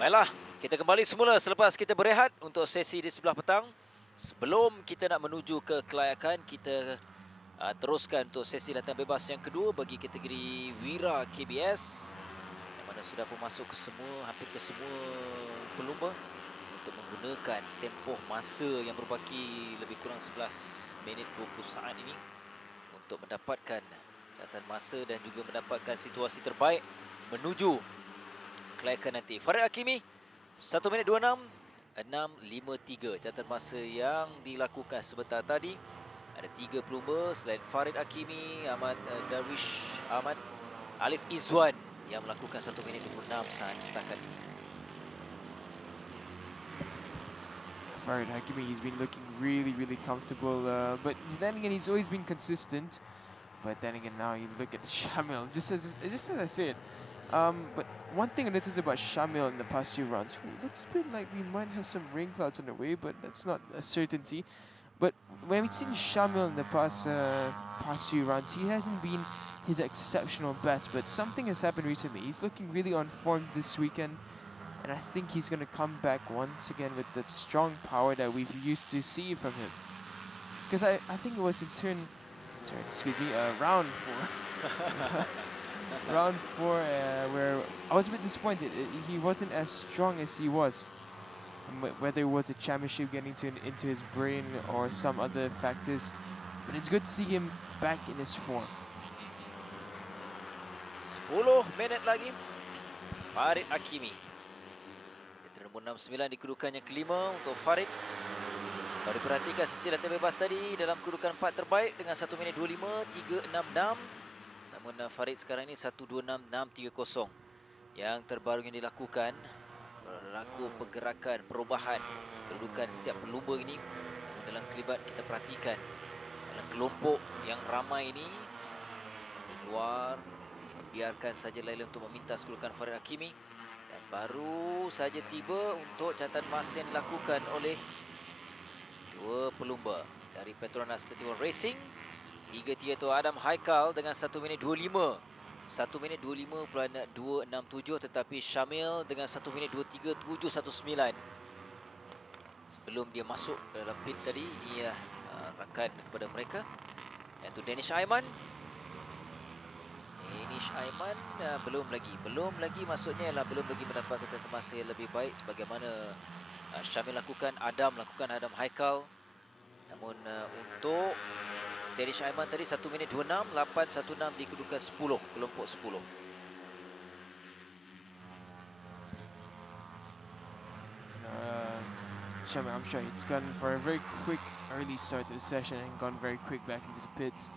Baiklah, kita kembali semula selepas kita berehat untuk sesi di sebelah petang. Sebelum kita nak menuju ke kelayakan, kita teruskan untuk sesi latihan bebas yang kedua bagi kategori Wira KBS, yang mana sudah pun masuk ke hampir ke semua pelumba untuk menggunakan tempoh masa yang berbaki lebih kurang 11 minit 20 saat ini untuk mendapatkan catatan masa dan juga mendapatkan situasi terbaik menuju kelayakan nanti. Farid Hakimi 1 minit 26 6.53 catatan masa yang dilakukan sebentar tadi. Ada 3 pelumba selain Farid Hakimi, Ahmad Darwish Ahmad, Alif Izwan yang melakukan 1 minit 26 saat setakat ini. Farid Hakimi, he's been looking really comfortable, but then again he's always been consistent. But then again now you look at Shamil, just as I said. But one thing I noticed about Shamil in the past few rounds, it looks a bit like we might have some rain clouds on the way, but that's not a certainty. But when we've seen Shamil in the past few rounds, he hasn't been his exceptional best, but something has happened recently. He's looking really on form this weekend, and I think he's going to come back once again with the strong power that we've used to see from him. Because I think it was in round 4. Round 4, where I was a bit disappointed. He wasn't as strong as he was. Whether it was a championship getting into his brain or some other factors. But it's good to see him back in his form. 10 minit lagi. Farid Hakimi. Nombor 69 di kedudukan yang kelima untuk Farid. Kalau diperhatikan sesi latihan bebas tadi dalam kedudukan 4 terbaik dengan 1 minit 25 366. Namun Farid sekarang ini 126.630. Yang terbaru yang dilakukan berlaku pergerakan perubahan kedudukan setiap pelumba ini. Namun dalam kelibat kita perhatikan dalam kelompok yang ramai ini di luar, biarkan saja Laila untuk memintas kedudukan Farid Hakimi. Dan baru saja tiba untuk catatan masa yang dilakukan oleh dua pelumba dari Petronas 31 Racing. 3-3 tu Adam Haikal dengan 1 minit 25. 1 minit 25.267, tetapi Syamil dengan 1 minit 23.719. Sebelum dia masuk dalam pit tadi, ini rakan kepada mereka, iaitu Danish Aiman. Belum lagi maksudnya ialah belum lagi mendapatkan catatan masa yang lebih baik sebagaimana Syamil lakukan, Adam Haikal. Namun untuk Danish Aiman tadi 1 minit 26 816 di kedudukan 10, kelompok 10. Shamil, I'm sure he's gone for a very quick early start to the session and gone very quick back into the pits.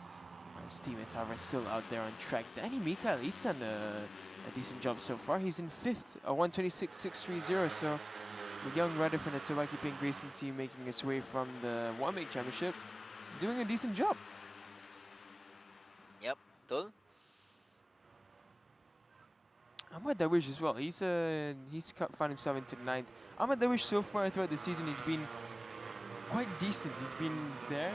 His teammates are still out there on track. Danny Mikael, he's done a decent job so far. He's in 5th, a 126.630. So the young rider from the Tobacco Pink Racing team making his way from the One-Make Championship, doing a decent job. Yep, betul. Ahmad Darwish as well. He's found himself into 9th. Ahmad Darwish so far throughout the season, he's been quite decent. He's been there,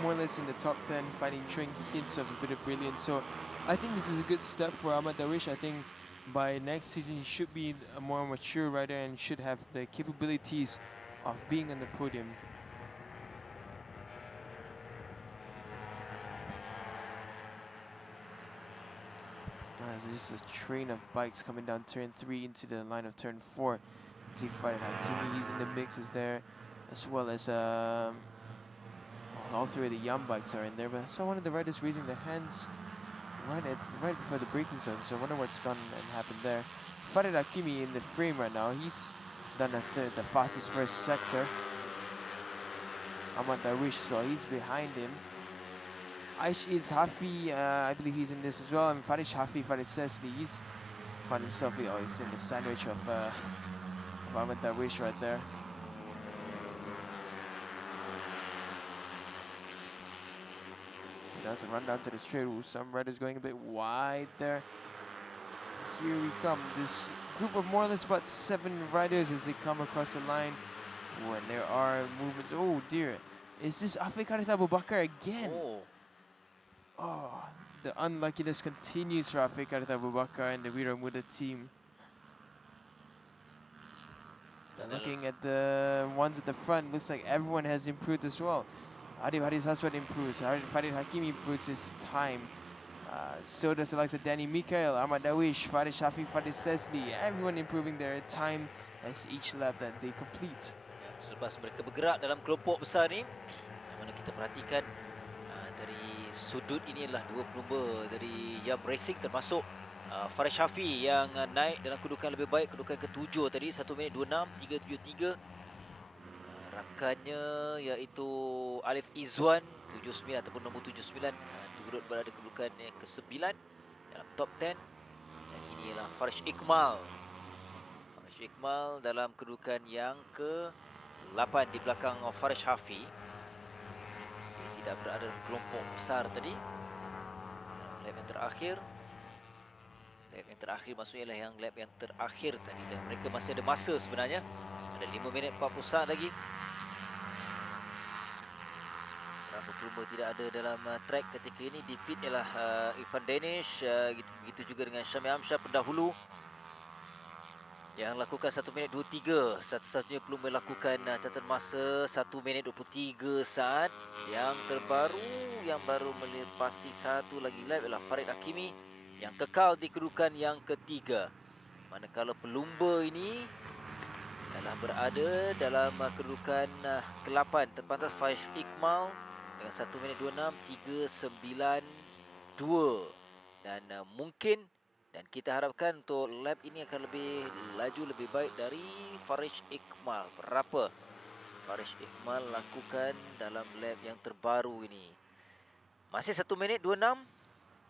more or less in the top 10, showing hints of a bit of brilliance. So I think this is a good step for Ahmad Darwish. I think by next season he should be a more mature rider and should have the capabilities of being on the podium. There's just a train of bikes coming down turn 3 into the line of turn 4. You see Farid Hakimi, he's in the mixes there, as well as all 3 of the Yam bikes are in there. But I saw one of the riders raising their hands right before the braking zone, so I wonder what's gone and happened there. Farid Hakimi in the frame right now. He's done the fastest first sector. Ahmad Darwish, so he's behind him. Aish is Hafi, I believe he's in this as well. And Farish Hafi, Farid Sesli, he's found himself, he's in the sandwich of Ahmad Darwish right there. That's a run down to the straight. Ooh, some riders going a bit wide there. Here we come. This group of more or less about 7 riders as they come across the line. Ooh, and there are movements. Oh dear. Is this Afiq Harith Abu Bakar again? Oh, the unluckiness continues for Afiq Harith Abu Bakar and the Wira Muda team. Then looking at the ones at the front, looks like everyone has improved as well. Adib Haris Haswat improves. Farid Hakimi improves his time. So does the likes of Danny Mikael, Ahmad Dawish, Farid Shafi, Farid Sesli. Everyone improving their time as each lap that they complete. Ya, selepas mereka bergerak dalam kelompok besar ni, yang mana kita perhatikan dari sudut ini adalah dua pelumba dari Yam Racing, termasuk Farid Shafi yang naik dalam kedudukan lebih baik, kedudukan ke-7 tadi, 1 minit 26.373. Rakannya iaitu Alif Izwan 79 ataupun nombor 79 turut berada kedudukan yang ke-9 dalam top 10. Dan ini ialah Farish Iqmal. Farish Iqmal dalam kedudukan yang ke-8 di belakang Farish Hafi. Dia tidak berada dalam kelompok besar tadi. Dalam lap yang terakhir. Lap yang terakhir maksudnya ialah lap yang terakhir tadi. Dan mereka masih ada masa sebenarnya. Ada 5 minit 40 saat lagi. Berapa pelumba tidak ada dalam track ketika ini. Di pit ialah Irfan Danish, begitu juga dengan Syamil Amsyar pendahulu yang lakukan 1 minit 23. Satu-satunya pelumba lakukan catatan masa 1 minit 23 saat. Yang terbaru yang baru melepasi satu lagi lap ialah Farid Hakimi yang kekal di kedudukan yang ketiga. Manakala pelumba ini telah berada dalam kedudukan ke-8 terpantas Faiz Iqmal dengan 1 minit 26.392. Dan mungkin dan kita harapkan untuk lap ini akan lebih laju, lebih baik dari Farish Iqmal. Berapa Farish Iqmal lakukan dalam lap yang terbaru ini? Masih 1 minit 26,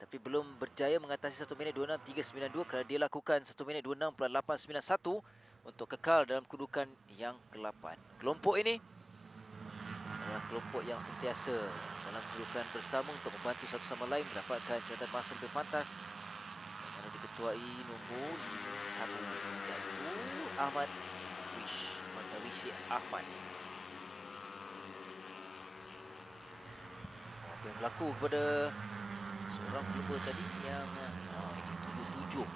tapi belum berjaya mengatasi 1 minit 26.392 kerana dia lakukan 1 minit 26.891 untuk kekal dalam kedudukan yang ke-8. Kelompok ini adalah kelompok yang sentiasa dalam kedudukan bersama untuk membantu satu sama lain mendapatkan catatan masa lebih pantas. Yang diketuai nombor 1 iaitu Ahmad Wishi Ahmad. Apa yang berlaku kepada seorang pelumba tadi yang ini 77.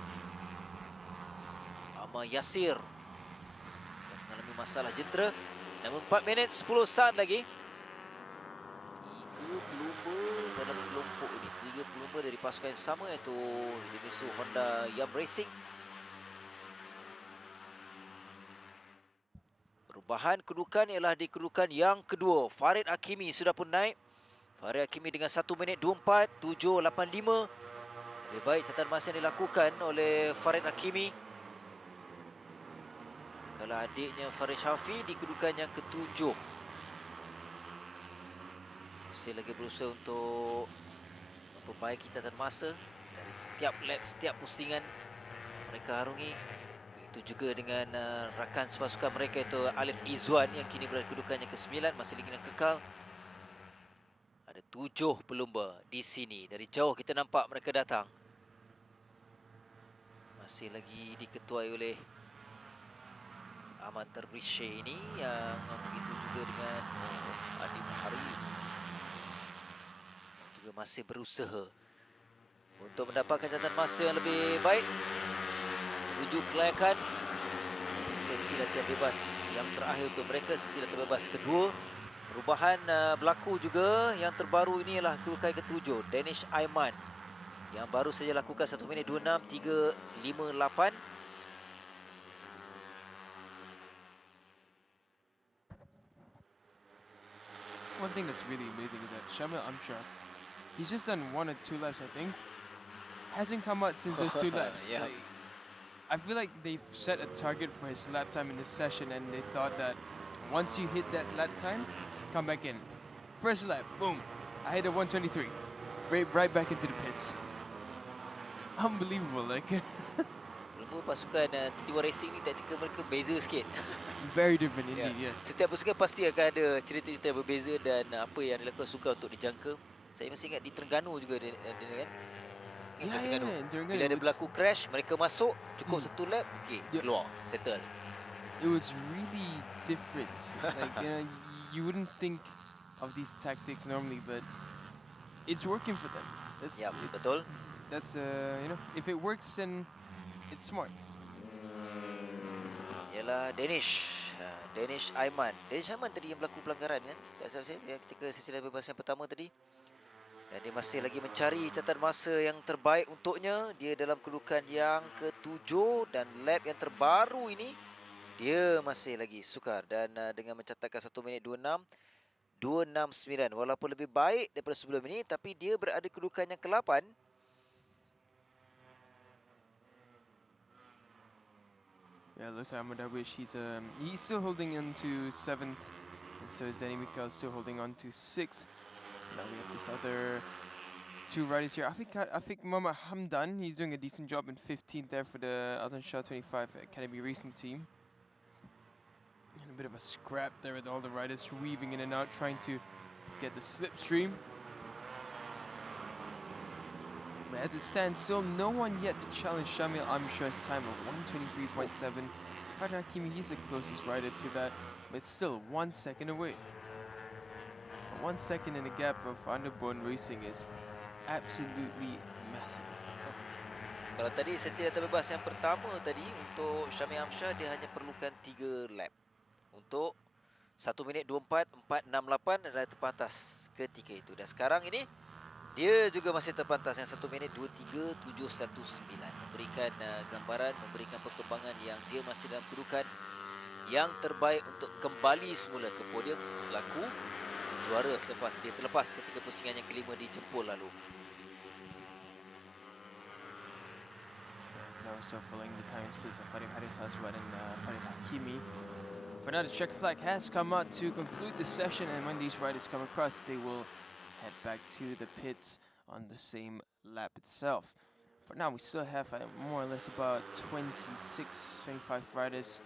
Ahmad Yasir yang mengalami masalah jentera. Namun 4 minit 10 saat lagi. 3 pelumba dalam kelompok ini. 3 pelumba dari pasukan yang sama iaitu Demisu Honda Yam Racing. Perubahan kedudukan ialah di kedudukan yang kedua. Farid Hakimi sudah pun naik. Farid Hakimi dengan 1 minit 24.785. Lebih baik catatan masa yang dilakukan oleh Farid Hakimi. Kalau adiknya Farish Hafi di kedudukan yang ke-7. Masih lagi berusaha untuk memperbaiki catatan masa dari setiap lap, setiap pusingan mereka harungi. Itu juga dengan rakan sepasukan mereka itu Alif Izwan yang kini berada kedudukan yang ke-9, masih lagi yang kekal. Ada 7 pelumba di sini. Dari jauh kita nampak mereka datang. Masih lagi diketuai oleh Ahmad Terwishe ini yang begitu juga dengan Adib Haris yang juga masih berusaha untuk mendapatkan catatan masa yang lebih baik menuju kelayakan sesi latihan bebas yang terakhir untuk mereka, sesi latihan bebas kedua. Perubahan berlaku juga. Yang terbaru ini ialah kedudukan ke-7 Danish Aiman yang baru saja lakukan 1 minit 26.358. One thing that's really amazing is that Shamil Amshar, he's just done 1 or 2 laps, I think. Hasn't come out since those 2 laps. Yeah. Like, I feel like they've set a target for his lap time in this session, and they thought that once you hit that lap time, come back in. First lap, boom, I hit a 123. Right back into the pits. Unbelievable, like. Pasukan Tiwa Racing ni taktikal mereka beza sikit. Very different indeed, yes. Setiap pusingan pasti akan ada cerita-cerita yang berbeza dan apa yang dilakukan sukar untuk dijangka. Saya masih ingat di Terengganu juga dia kan. Terengganu. Bila ada berlaku crash, mereka masuk, cukup 1 lap, okey, keluar, settle. It was really different. Like, you wouldn't think of these tactics normally, but it's working for them. Betul. That's if it works, then it's smart. Ialah Danish Danish Aiman. Danish Aiman tadi yang berlaku pelanggaran kan? Tak salah saya ketika sesi lap bebas yang pertama tadi. Dan dia masih lagi mencari catatan masa yang terbaik untuknya. Dia dalam kedudukan yang ke-7 dan lap yang terbaru ini dia masih lagi sukar dan dengan mencatatkan 1 minit 26.269 walaupun lebih baik daripada sebelum ini, tapi dia berada kedudukan yang ke-8. Yeah, looks like Ahmadawish, he's still holding on to 7th, and so is Danny Mikkel still holding on to 6th. So now we have this other 2 riders here. I think Mama Hamdan, he's doing a decent job in 15th there for the Shah 25 Academy Racing team. And a bit of a scrap there with all the riders weaving in and out, trying to get the slipstream. But as it stands, still no one yet to challenge Shamil Amshar's time of 1:23.7. Farhad Hakimi, he's the closest rider to that, but still 1 second away. 1 second in the gap of Underbone Racing is absolutely massive. Kalau tadi sesi data bebas yang pertama tadi untuk Syamil Amsyar, dia hanya perlukan 3 lap untuk 1 minit 24.468 adalah terpantas ketika itu. Dan sekarang ini dia juga masih terpantas yang 1 minit 23.719. Memberikan gambaran, memberikan perkembangan yang dia masih dalam kedudukan yang terbaik untuk kembali semula ke podium selaku juara selepas dia terlepas ketika pusingan yang kelima di Jempol lalu. Now we're still following the time and space of Farid Haris Aswad and Farid Hakimi. For now, the check flag has come out to conclude the session, and when these riders come across, they will head back to the pits on the same lap itself. For now, we still have more or less about 25 riders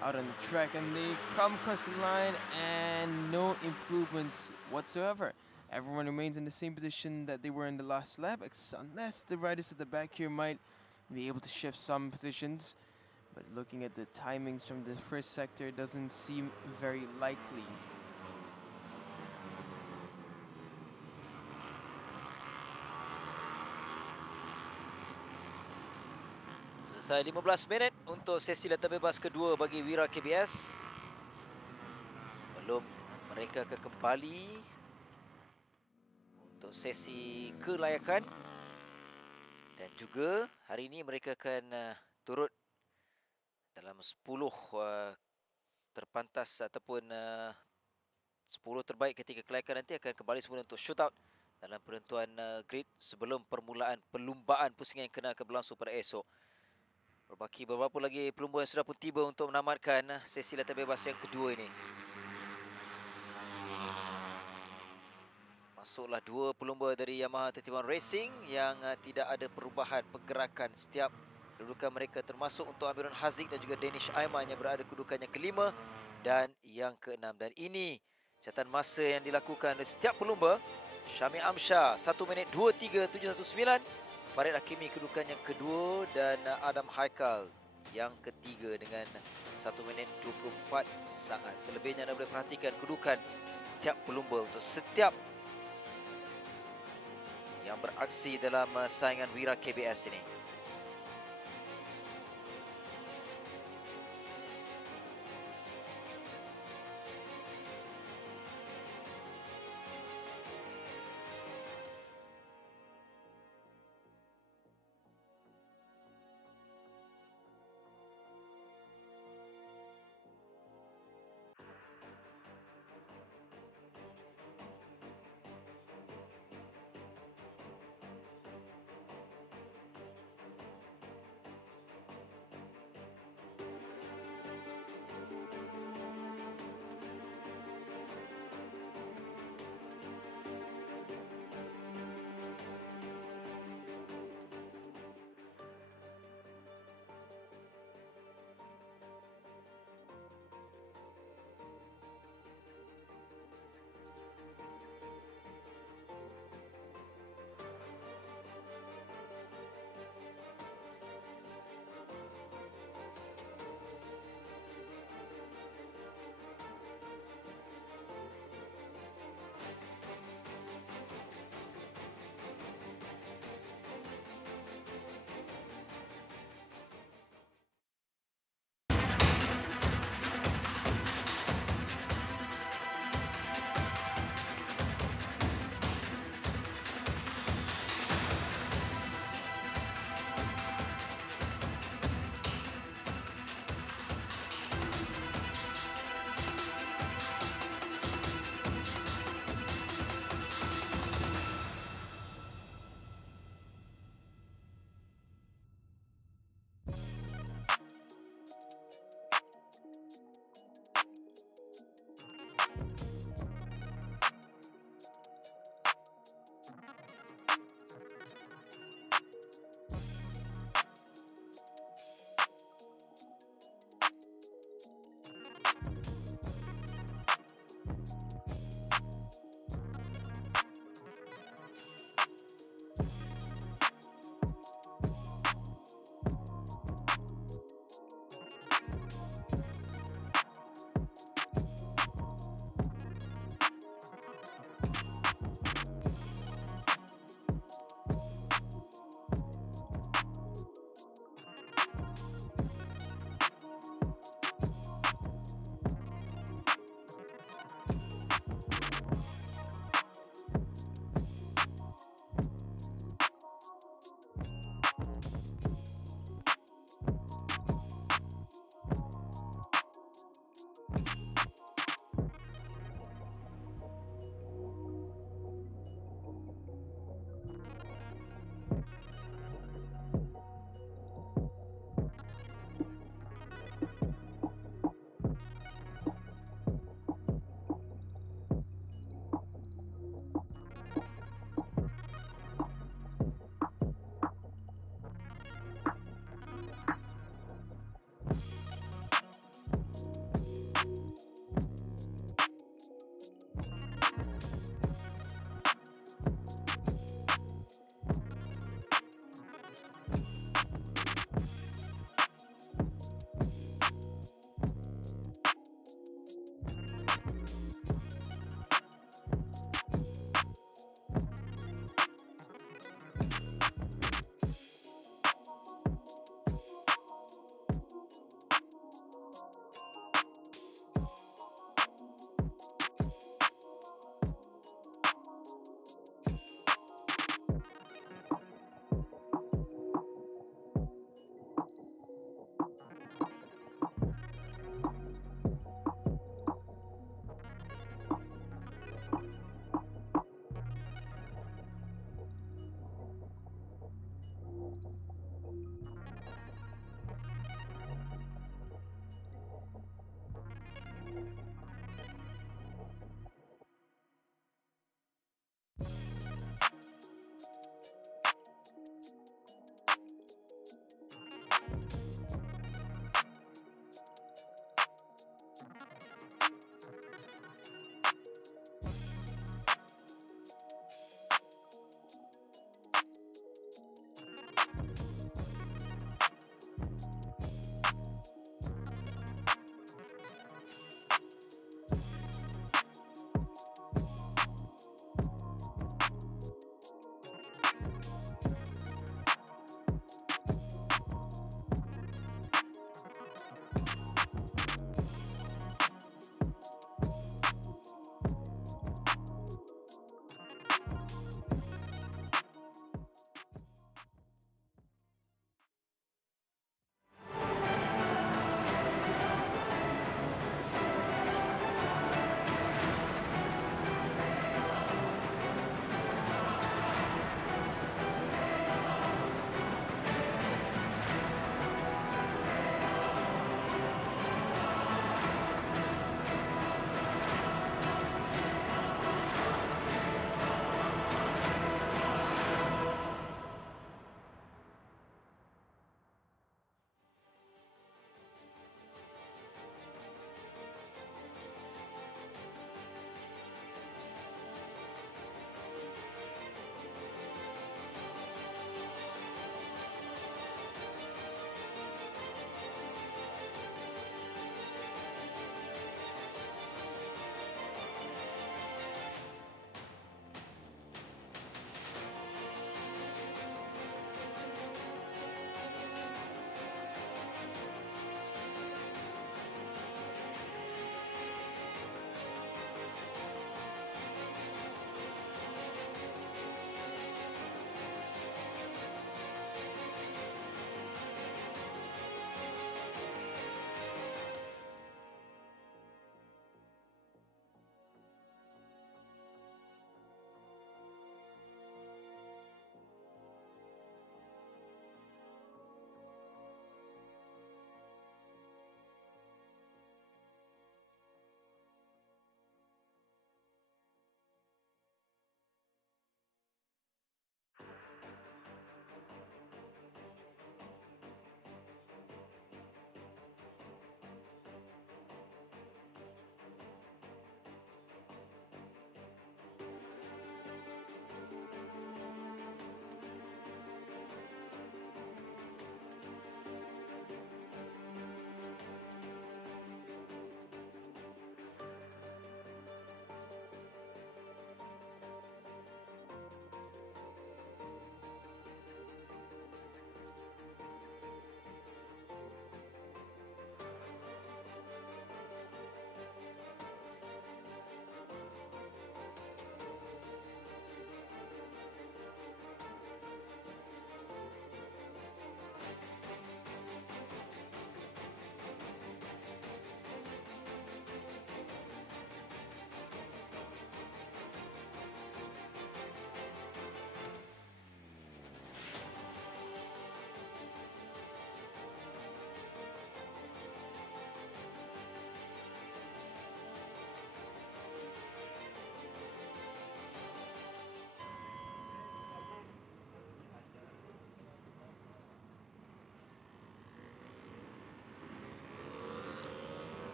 out on the track, and they come across the line and no improvements whatsoever. Everyone remains in the same position that they were in the last lap, unless the riders at the back here might be able to shift some positions. But looking at the timings from the first sector, it doesn't seem very likely. Selesai 15 minit untuk sesi lata bebas kedua bagi Wira KBS. Sebelum mereka akan kembali untuk sesi kelayakan. Dan juga hari ini mereka akan turut dalam 10 terpantas ataupun 10 terbaik ketika kelayakan nanti akan kembali semula untuk shootout dalam penentuan grid sebelum permulaan perlumbaan pusingan yang kena akan berlangsung pada esok. Berbaki beberapa lagi pelumba yang sudah pun tiba untuk menamatkan sesi latihan bebas yang kedua ini. Masuklah 2 pelumba dari Yamaha 31 Racing yang tidak ada perubahan pergerakan setiap kedudukan mereka, termasuk untuk Amirul Haziq dan juga Danish Aiman yang berada kedudukan yang kelima dan yang keenam. Dan ini catatan masa yang dilakukan oleh setiap pelumba. Syamil Amsyar 1 minit 23.719. Farid Hakimi kedudukan yang kedua dan Adam Haikal yang ketiga dengan 1 minit 24 saat. Selebihnya anda boleh perhatikan kedudukan setiap pelumba untuk setiap yang beraksi dalam saingan Wira KBS ini.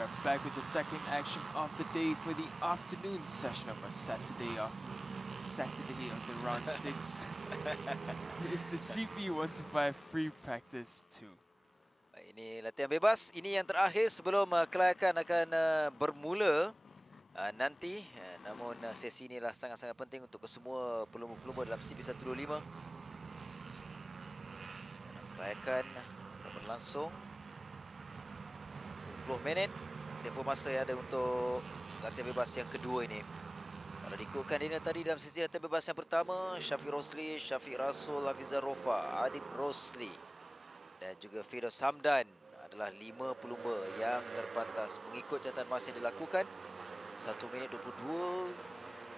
we are back with the second action of the day for the afternoon session of our Saturday of the round 6. It's the CP125 free practice 2. Ini latihan bebas. Ini yang terakhir sebelum kelayakan akan bermula nanti. Namun sesi inilah sangat-sangat penting untuk kesemua pelumba-pelumba dalam CP125. Kelayakan akan berlangsung 20 minit. Tempoh masa yang ada untuk latihan bebas yang kedua ini. Kalau diikutkan dia tadi dalam sesi latihan bebas yang pertama, Syafiq Rosli, Syafiq Rasul, Hafizah Rofa, Adib Rosli dan juga Firdaus Hamdan adalah 5 pelumba yang terpantas mengikut catatan masa yang dilakukan. 1 minit 22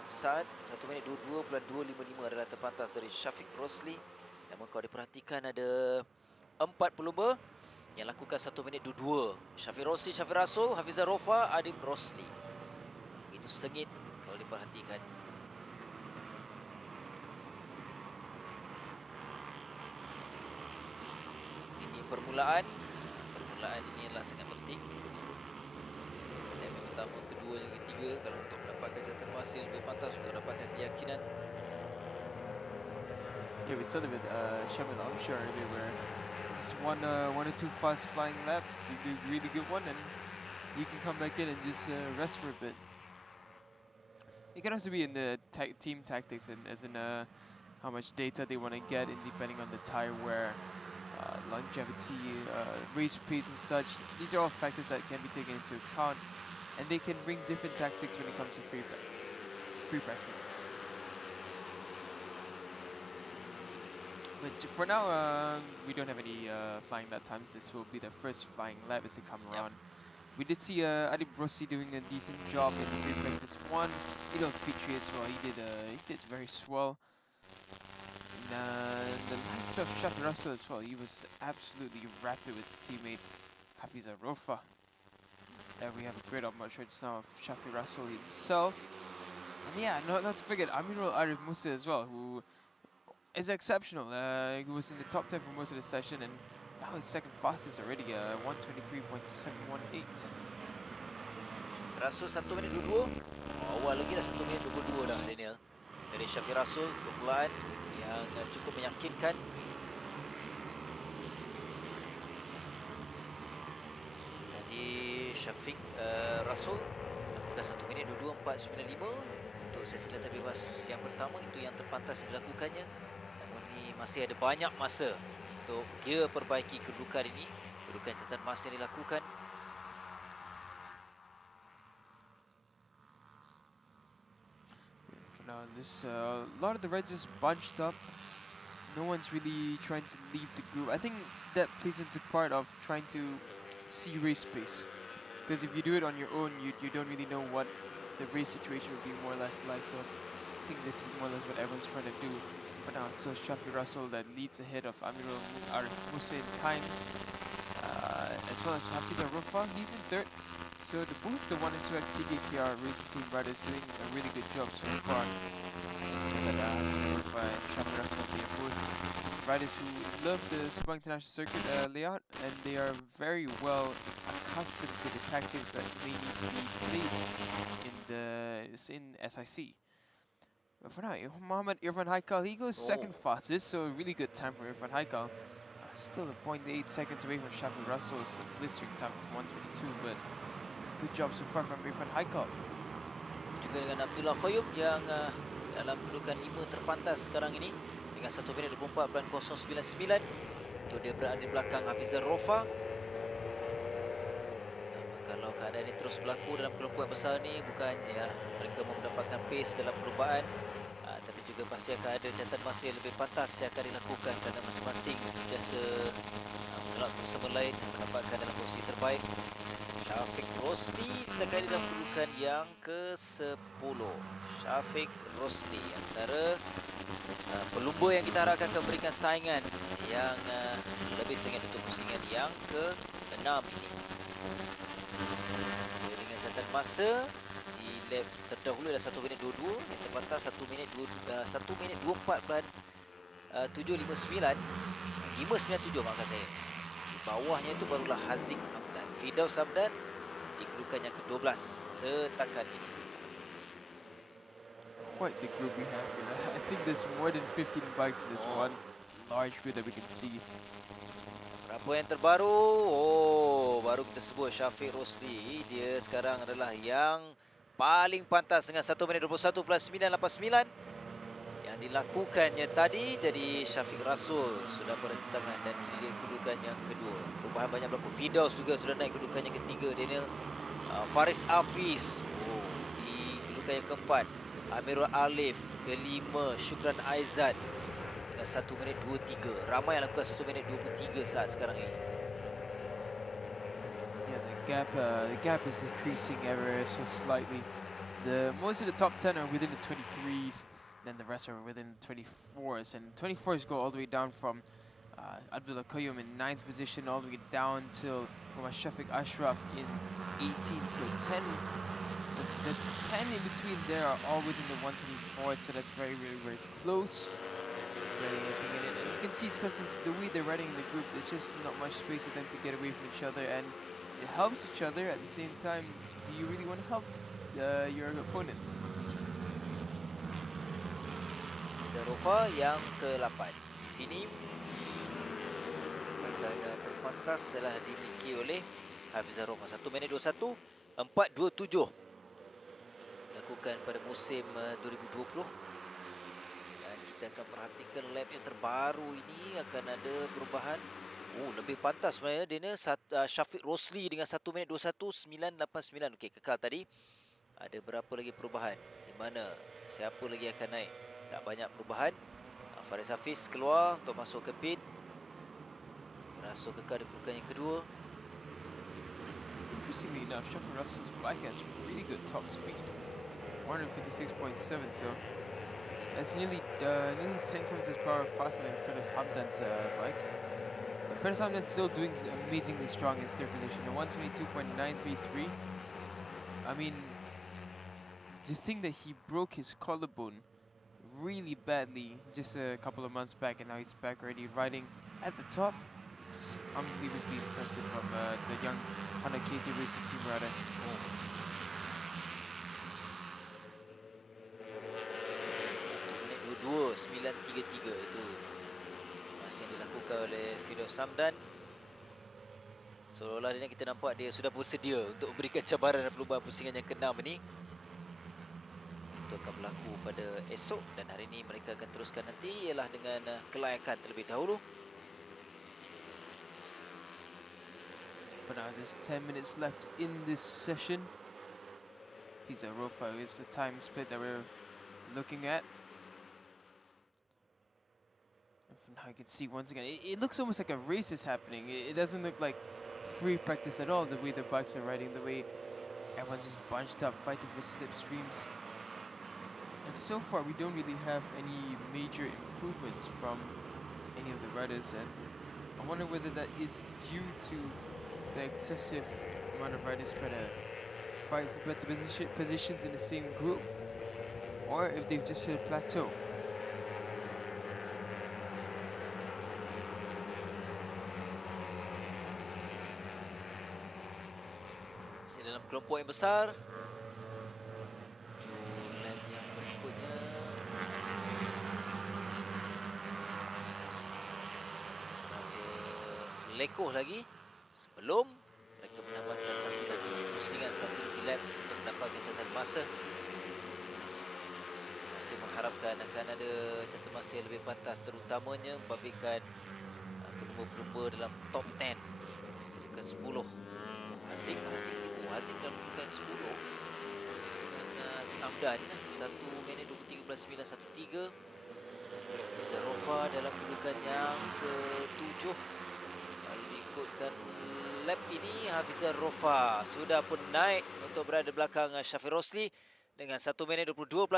saat 1 minit 22.255 adalah terpantas dari Syafiq Rosli. Namun kalau diperhatikan ada 4 pelumba yang lakukan 1 minit 22. Syafiq Rosli, Syafiq Rasul, Hafizah Rofa, Adib Rosli. Itu sengit kalau diperhatikan. Ini permulaan. Permulaan ini adalah sangat penting. Yang pertama, kedua, yang ketiga, kalau untuk mendapatkan catatan masa yang lebih pantas untuk dapatkan keyakinan. Yeah, we started with Shamil Amshar earlier where just one or two fast flying laps, you do a really good one and you can come back in and just rest for a bit. It can also be in the team tactics and as in how much data they want to get in depending on the tire wear, longevity, race pace and such. These are all factors that can be taken into account and they can bring different tactics when it comes to free practice. But for now, we don't have any flying lap times. This will be the first flying lap as they come around. We did see Adib Rossi doing a decent job in the free practice 1. Idol Fitri as well. He did very swell. And the likes of Syafiq Rasul as well. He was absolutely rapid with his teammate Hafizah Rofa. There we have a great upmarch right now of Syafiq Rasul himself. And yeah, not to forget Amirul Arif Musa as well, who is exceptional. He was in the top 10 for most of the session and now he's second fastest already, 123.718. Rasul 1 minit 22. Awal lagi dah 1 minit 22 dah Daniel. Dari Syafiq Rasul permulaan yang cukup meyakinkan. Tadi Syafiq Rasul lakukan 1 minit 22.495 untuk sesi latihan bebas yang pertama. Itu yang terpantas yang dilakukannya. Namun ini masih ada banyak masa untuk dia perbaiki kedudukan ini, kedudukan catatan masa yang dilakukan. For now, this a lot of the reds is bunched up. No one's really trying to leave the group. I think that plays into part of trying to see race pace, because if you do it on your own, you don't really know what the race situation would be more or less like. So I think this is more or less what everyone's trying to do for now. So Syafiq Rasul that leads ahead of Amirul Arif Musa in times, as well as Hafizah Rofa. He's in third. So both the 1SX CKKR racing team riders doing a really good job so far. But Hafizah Rofa and Syafiq Rasul, they are both riders who love the Sepang International Circuit layout, and they are very well accustomed to the tactics that may need to be played in SIC. But for now, Muhammad Irfan Haikal, he goes second fastest, so a really good time for Irfan Haikal. Still a 0.8 seconds away from Syafiq Rasul's blistering time at 122, but good job so far from Irfan Haikal. Juga dengan Abdullah Khoyub yang dalam kedudukan 5 terpantas sekarang ini dengan 1 minit 24.099 untuk dia berada di belakang Hafizah Rofa. Kalau keadaan ini terus berlaku dalam kelompok yang besar ni, bukan ya mereka mau mendapatkan pace dalam perlombaan, tapi juga pasti akan ada catatan masa yang lebih pantas yang akan dilakukan kerana masing-masing sentiasa menolak satu sama lain mendapatkan dalam posisi terbaik. Syafiq Rosli sedang ada dalam kedudukan yang ke-10. Syafiq Rosli antara pelumba yang kita harapkan akan memberikan saingan yang lebih sengit untuk pusingan yang ke-6 ini. Dengan catatan masa di lap terdahulu adalah 1 minit 22, yang terpantas 1 minit 24.759, 597 maksud saya. Di bawahnya itu barulah Haziq Hamdan. Firdaus Hamdan di kedudukan yang ke-12 setakat ini. Quite the group we have here. I think there's more than 15 bikes in this one large grid that we can see. Berapa yang terbaru? Oh, baru kita sebut Syafiq Rosli. Dia sekarang adalah yang paling pantas dengan 1 minit 21.989. Yang dilakukannya tadi, jadi Syafiq Rasul sudah berentangan dan kini dia kedudukan yang kedua. Perubahan banyak berlaku. Firdaus juga sudah naik kedudukan yang ketiga. Daniel Faris Hafiz di kedudukan yang keempat. Amirul Alif kelima. Syukran Aizat dengan 1 minit 23. Ramai yang lakukan 1 minit 23 saat sekarang ini. Yeah, the gap is decreasing ever so slightly. Most of the top 10 are within the 23s, then the rest are within the 24s, and 24s go all the way down from Abdullah Qayyum in 9th position all the way down till Shafiq Ashraf in 18. So the 10 in between there are all within the 124, so that's very close. And you can see it's because the way they're riding in the group, there's just not much space for them to get away from each other, and it helps each other. At the same time, do you really want to help your opponent? Zarofa yang ke-8. Di sini pertandingan terpantas telah dimiliki oleh Hafiz Zarofa. 1 minit 21 4.27 dilakukan pada musim 2020. Dan kita akan perhatikan lap yang terbaru ini akan ada perubahan. Lebih pantas sebenarnya Dana. Syafiq Rosli dengan 1 minit 21.989. Okey, kekal tadi. Ada berapa lagi perubahan? Di mana? Siapa lagi akan naik? Tak banyak perubahan. Faris Hafiz keluar untuk masuk ke pit. Masuk ke kedudukan yang kedua. Interestingly enough, Shuffle Russell's bike has really good top speed. 156.7, so that's nearly 10 kilometers per hour faster than Firdaus Hamdan's bike. But Firdaus Hamdan's still doing amazingly strong in 3rd position, a 122.933. I mean, to think that he broke his collarbone really badly just a couple of months back, and now he's back already riding at the top. It's unbelievably impressive from the young Honda KC Racing Team rider. 22.933 itu masih yang dilakukan oleh Firdaus Hamdan. Seolah-olah kita nampak dia sudah bersedia untuk memberikan cabaran dan perubahan pusingan yang ke-6 ini. Itu akan berlaku pada esok, dan hari ini mereka akan teruskan nanti ialah dengan kelayakan terlebih dahulu. But now just 10 minutes left in this session. Fiza Rofa is the time split that we're looking at. And from now you can see once again, it looks almost like a race is happening. It doesn't look like free practice at all, the way the bikes are riding, the way everyone's just bunched up fighting for slipstreams. And so far we don't really have any major improvements from any of the riders, and I wonder whether that is due to the excessive amount of riders trying to fight for better positions in the same group, or if they've just hit a plateau. Dalam kelompok yang besar, lap yang berikutnya ada selekoh lagi sebelum mereka menambahkan satu lagi pusingan, satu lagi lap untuk mendapatkan catatan masa. Masih mengharapkan akan ada catatan masa yang lebih pantas, terutamanya membabitkan pelumba-pelumba dalam top 10, kedudukan 10. Haziq dalam kedudukan 10 dengan Haziq Hamdan 1 minit 23.913. Fiza Rofa dalam kedudukan yang ke-7. Lalu diikutkan lap ini Hafizah Rofa sudah pun naik untuk berada belakang Syafiq Rosli dengan 1 minit 22.419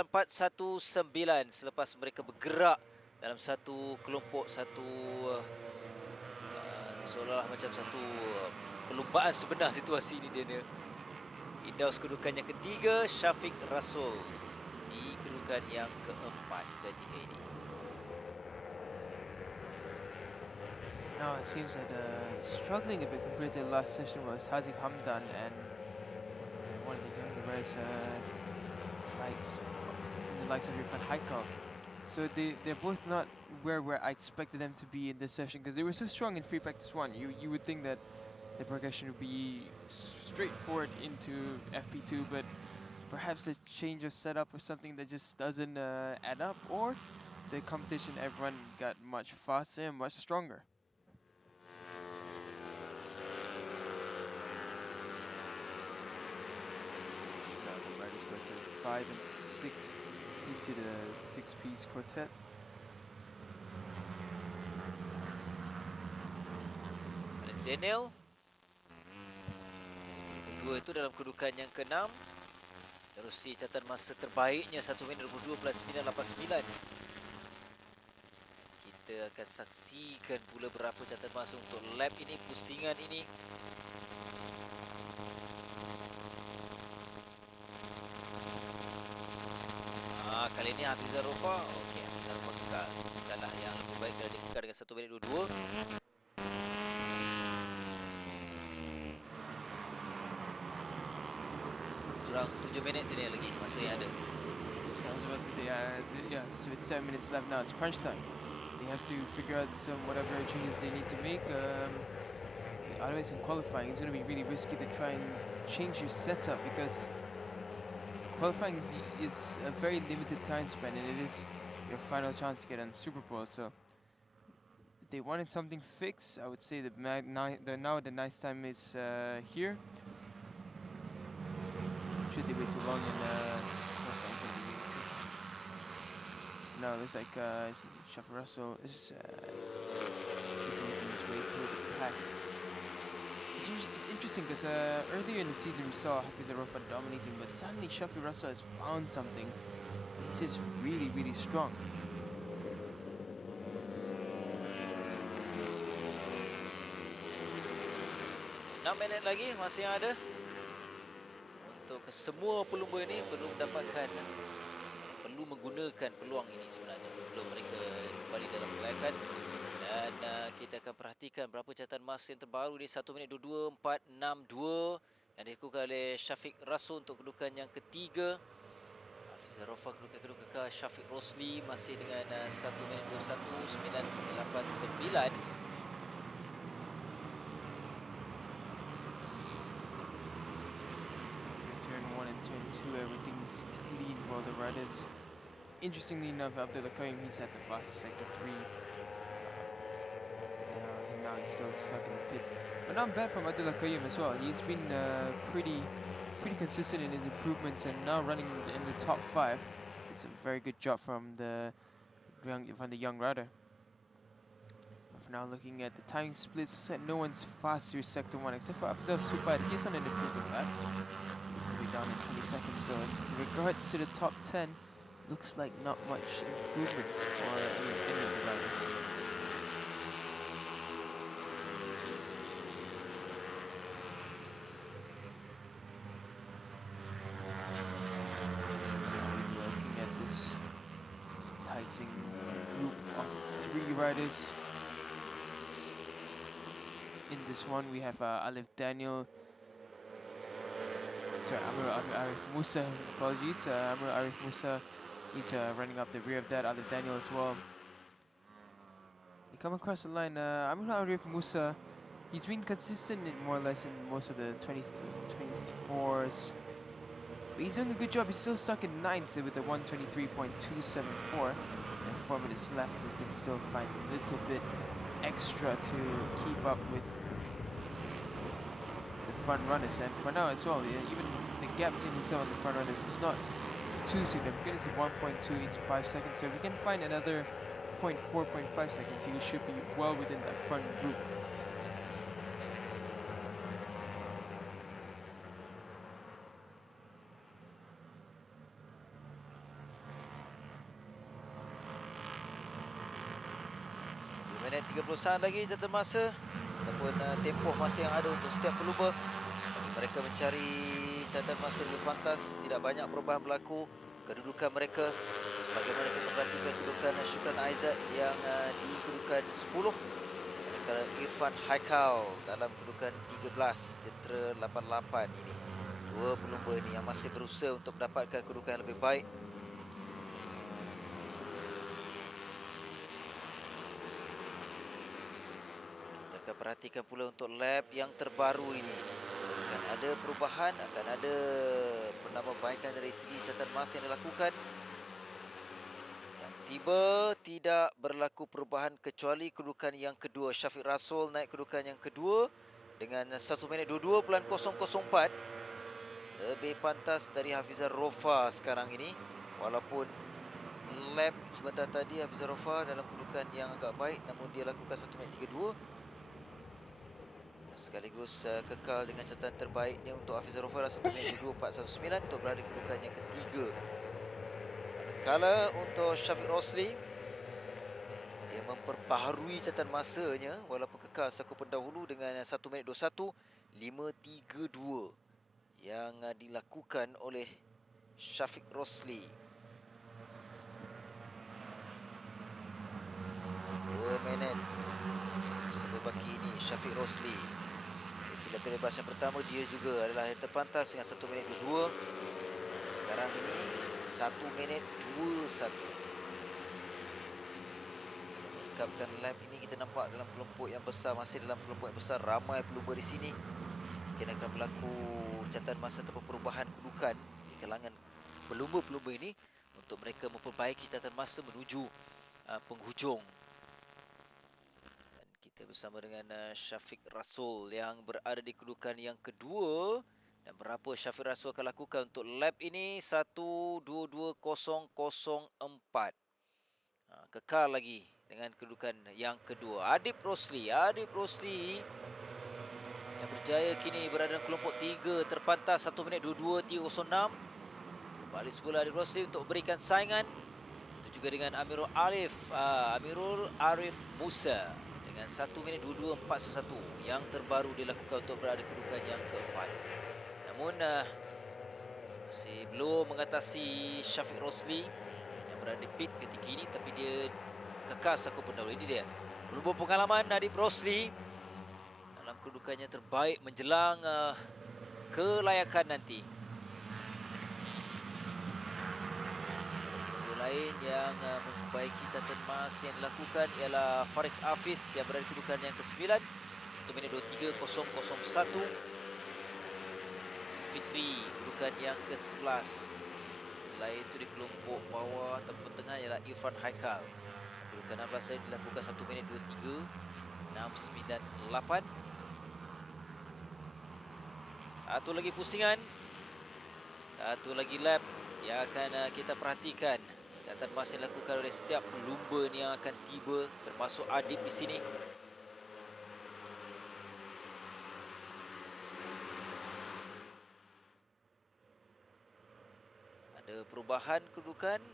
selepas mereka bergerak dalam satu kelompok, seolah-olah macam satu perlumbaan sebenar situasi ini dia. Firdaus kedudukan yang ketiga, Syafiq Rasul di kedudukan yang keempat ketiga ini. Now it seems that struggling a bit compared to the last session was Haziq Hamdan and as the likes of Irfan Haikal. So they're both not where I expected them to be in this session, because they were so strong in free practice 1. You would think that the progression would be straightforward into FP2, but perhaps the change of setup or something that just doesn't add up, or the competition, everyone got much faster and much stronger. Now the riders go to 5 and 6 into the 6-piece quartet. Daniel kedua itu dalam kedudukan yang ke-6, terusi catatan masa terbaiknya 1 minit 22.989. Kita akan saksikan pula berapa catatan masa untuk lap ini, pusingan ini. Kali ini Hafizah Rofa, okey, Hafizah Rofa kalah yang lebih baik kerana dia kekal dengan 1 minit 22. Kurang 7 minit ni lagi masa yang ada. I was about to say, yeah, so it's 7 minutes left now. It's crunch time. They have to figure out whatever changes they need to make. Otherwise, in qualifying, it's going to be really risky to try and change your setup, because qualifying is a very limited time span, and it is your final chance to get on Super Bowl. So if they wanted something fixed, I would say that now the nice time is here. Should they wait too long, and qualifying is going to be really tricky. Now it looks like Shafi Russell is making his way through the pack. It's interesting because earlier in the season we saw Hafiz Arofa dominating, but suddenly Shafi Russell has found something. He's just really, really strong. Enam minit lagi masih yang ada. Untuk semua pelumba ini perlu menggunakan peluang ini sebenarnya sebelum mereka kembali dalam kelayakan. Dan kita akan perhatikan berapa catatan masa yang terbaru ni, 1 minit 22.462 yang dilakukan oleh Syafiq Rasul untuk kedudukan yang ketiga. Hafiz Rofa kedudukan kekal. Syafiq Rosli masih dengan 1 minit 21.989. Turn 1 and turn 2, everything is clean for the riders. Interestingly enough, Abdullah Qayyum, he's at the fastest sector 3. Now he's still stuck in the pit. But not bad from Abdullah Qayyum as well. He's been pretty consistent in his improvements, and now running in the top 5. It's a very good job from the young rider. For now, looking at the timing splits, no one's fast through sector 1 except for Afzal Supad. He's on an improvement lap. He's going to be down in 20 seconds. So in regards to the top 10, looks like not much improvements for any of the riders. Looking at this enticing group of 3 riders. In this one, we have Alif Daniel. Sorry, Amr Arif Musa. Apologies, Amr Arif Musa. He's running up the rear of that. Alif Daniel as well. You come across the line. Amr Arif Musa. He's been consistent in more or less in most of the 24s. But he's doing a good job. He's still stuck in 9th with a 123.274. And 4 minutes left. He can still find a little bit extra to keep up with the front runners, and for now as well, even the gap between himself and the front runners is not too significant. It's 1.285 seconds, so if he can find another 0.4.5 seconds, he should be well within that front group. 30 saat lagi catatan masa ataupun tempoh masa yang ada untuk setiap pelumba. Mereka mencari catatan masa lebih pantas. Tidak banyak perubahan berlaku. Kedudukan mereka sebagaimana kita perhatikan kedudukan Syukran Aizat yang di kedudukan 10. Manakala Irfan Haikal dalam kedudukan 13, jentera 88 ini. Dua pelumba ini yang masih berusaha untuk mendapatkan kedudukan yang lebih baik. Kita akan perhatikan pula untuk lap yang terbaru ini. Akan ada perubahan, akan ada penambahbaikan dari segi catatan masa yang dilakukan. Yang tiba tidak berlaku perubahan kecuali kedudukan yang kedua. Syafiq Rasul naik kedudukan yang kedua dengan 1 minit 22.004. Lebih pantas dari Hafizah Rofa sekarang ini. Walaupun lap sebentar tadi Hafizah Rofa dalam kedudukan yang agak baik, namun dia lakukan 1 minit 32. Sekaligus kekal dengan catatan terbaiknya untuk Hafizah Rofa adalah 1 minit 22.419 untuk berada di kedudukan yang ketiga. Manakala untuk Syafiq Rosli, dia memperbaharui catatan masanya walaupun kekal selaku pendahulu dengan 1 minit 21.532 yang dilakukan oleh Syafiq Rosli. 2 minit sebebaki ini Syafiq Rosli. Sesi latihan bebas yang pertama dia juga adalah yang terpantas dengan 1 minit 22. Sekarang ini 1 minit 21. Melengkapkan lap ini kita nampak dalam kelompok yang besar, masih dalam kelompok yang besar, ramai pelumba di sini. Mungkin akan berlaku catatan masa atau perubahan kedudukan di kalangan pelumba-pelumba ini untuk mereka memperbaiki catatan masa menuju penghujung. Dan kita bersama dengan Syafiq Rasul yang berada di kedudukan yang kedua. Dan berapa Syafiq Rasul akan lakukan untuk lap ini? 1:22.004. Kekal lagi dengan kedudukan yang kedua. Adib Rosli yang berjaya kini berada dalam kelompok 3, terpantas 1 minit 22.306. Kembali semula Adib Rosli untuk berikan saingan. Itu juga dengan Amirul Arif Musa dengan 1 minit 22.411 yang terbaru dilakukan untuk berada di kedudukan yang keempat. Namun masih belum mengatasi Syafiq Rosli yang berada di pit ketika ini, tapi dia kekal selaku pendahulu. Ini dia pelumba pengalaman Adib Rosli dalam kedudukannya terbaik menjelang kelayakan nanti. Pelumba lain yang memperbaiki catatan masa yang dilakukan ialah Faris Hafiz yang berada di kedudukan yang ke-9, 1 minit 23.001. Fitri kedudukan yang ke-11. Selain itu di kelompok bawah ataupun tengah ialah Irfan Haikal. Kedudukan 16 lain dilakukan 1 minit 23.698. Satu lagi pusingan, satu lagi lap yang akan kita perhatikan. Catatan masa yang dilakukan oleh setiap pelumba ni yang akan tiba, termasuk Adib di sini. Ada perubahan kedudukan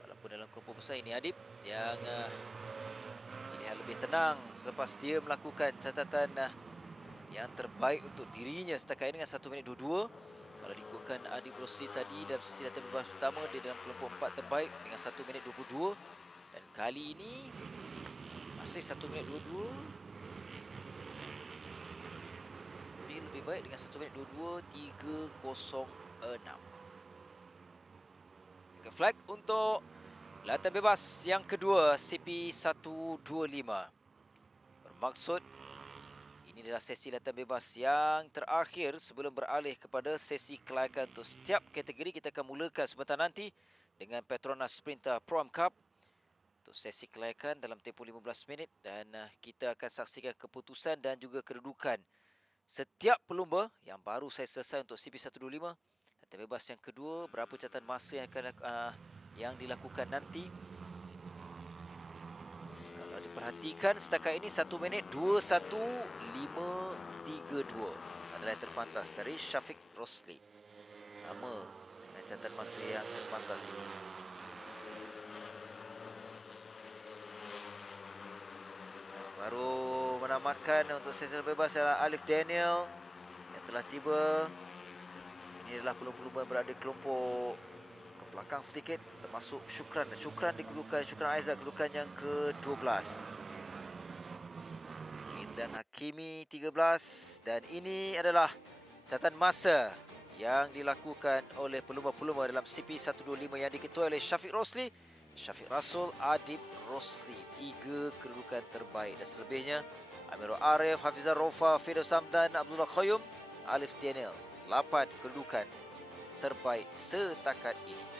walaupun dalam kelompok besar ini Adib yang dilihat lebih tenang selepas dia melakukan catatan yang terbaik untuk dirinya setakat ini dengan 1 minit 22. Kalau diikutkan Adib Rosli tadi dalam sesi latihan bebas pertama, dia dalam kelompok 4 terbaik dengan 1 minit 22. Dan kali ini masih 1 minit 22, tapi lebih baik dengan 1 minit 22.306. Flag untuk latihan bebas yang kedua CP125. Bermaksud ini adalah sesi latihan bebas yang terakhir sebelum beralih kepada sesi kelayakan untuk setiap kategori. Kita akan mulakan sebentar nanti dengan PETRONAS SPRINTA Pro Cup untuk sesi kelayakan dalam tempoh 15 minit, dan kita akan saksikan keputusan dan juga kedudukan setiap pelumba yang baru saya selesai untuk CP125. Latihan bebas yang kedua, berapa catatan masa yang akan yang dilakukan nanti. Kalau diperhatikan setakat ini 1 minit 21.532 adalah yang terpantas dari Syafiq Rosli. Sama dengan catatan masa yang terpantas ini. Baru menamatkan untuk sesi bebas adalah Alif Daniel yang telah tiba. Ini adalah pelumba-pelumba yang berada di kelompok ke belakang sedikit, termasuk Syukran. Syukran di kedudukan, Syukran Aizat kedudukan yang ke-12. Dan Hakimi 13. Dan ini adalah Catatan masa yang dilakukan oleh pelumba-pelumba dalam CP125 yang diketuai oleh Syafiq Rosli, Syafiq Rasul, Adib Rosli. 3 kedudukan terbaik dan selebihnya Amirul Arif, Hafizah Rofa, Firdaus Samdan, Abdullah Khoyum, Alif Tianil. 8 kedudukan terbaik setakat ini.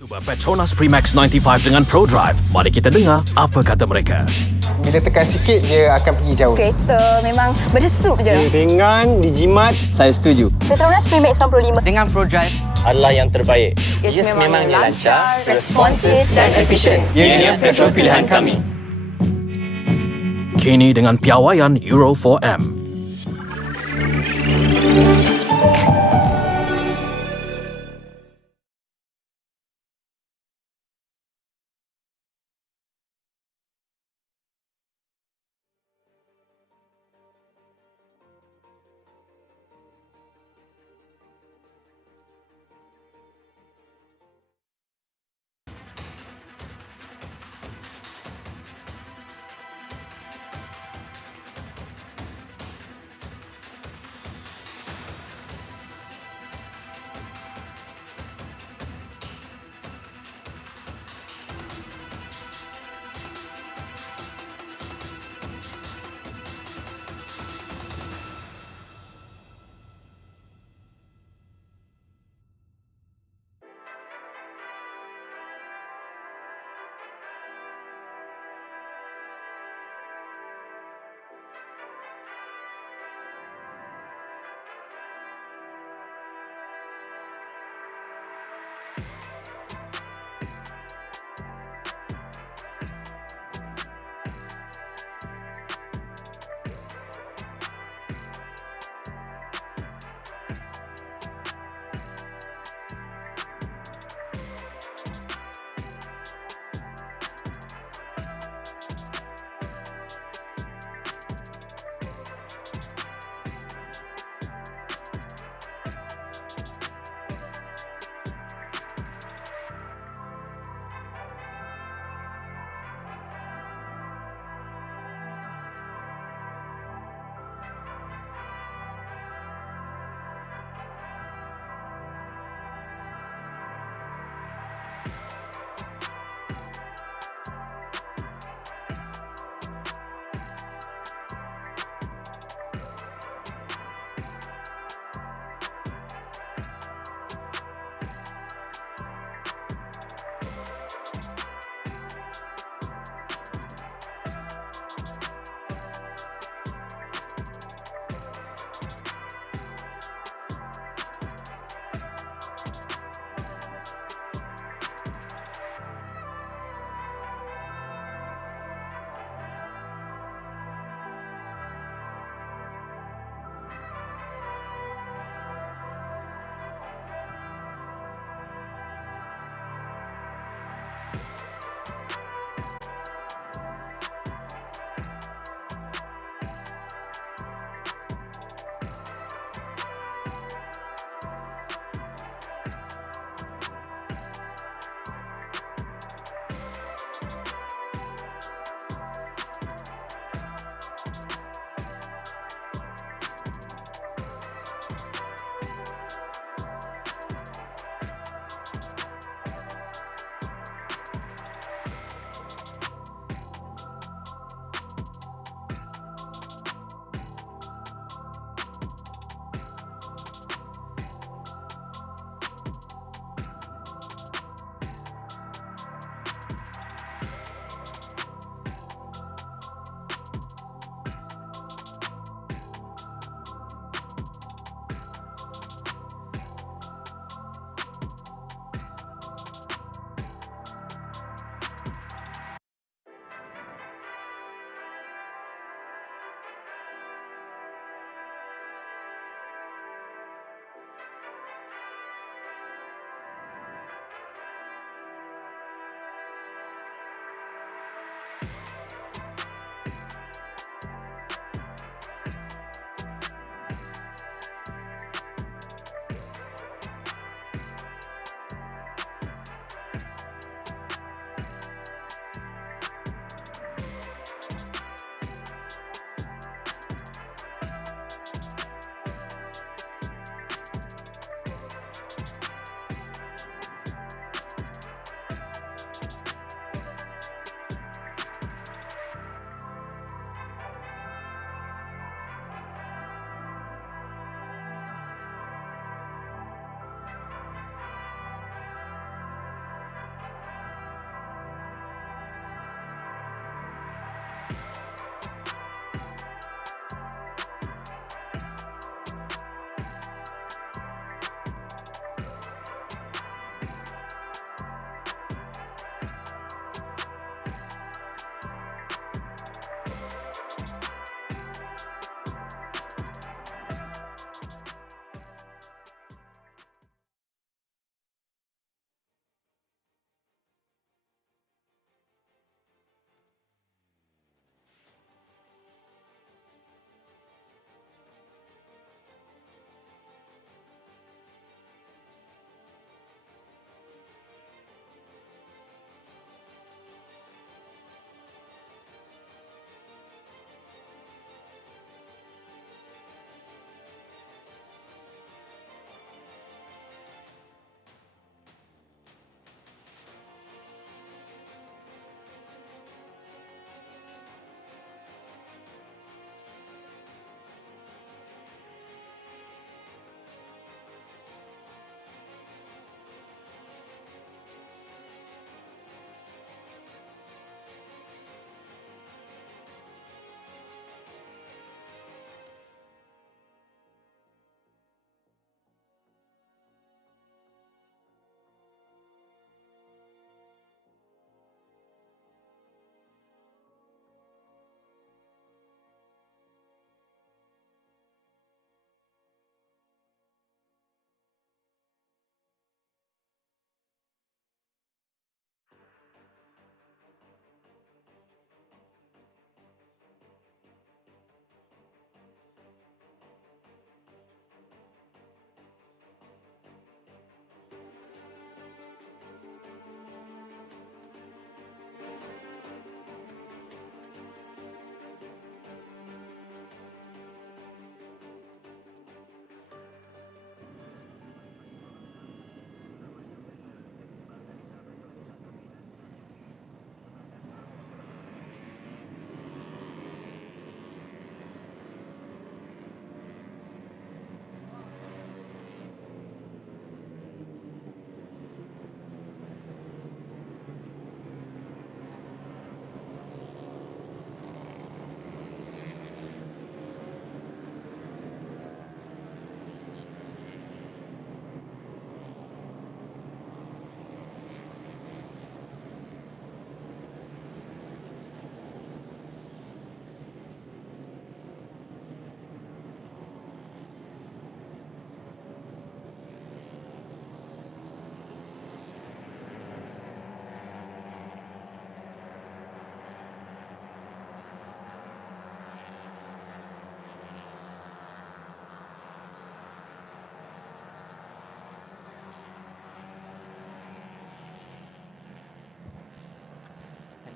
Cuba Petronas Premix 95 dengan Pro Drive. Mari kita dengar apa kata mereka. Bila tekan sikit, dia akan pergi jauh. Kereta memang berdesup je. Dia ringan, dijimat. Saya setuju. Petronas Premix 95 Dengan Pro Drive adalah yang terbaik. Yes, memangnya lancar, responsif dan efisien. Ianya petrol pilihan kami. Kini dengan piawaian Euro 4M.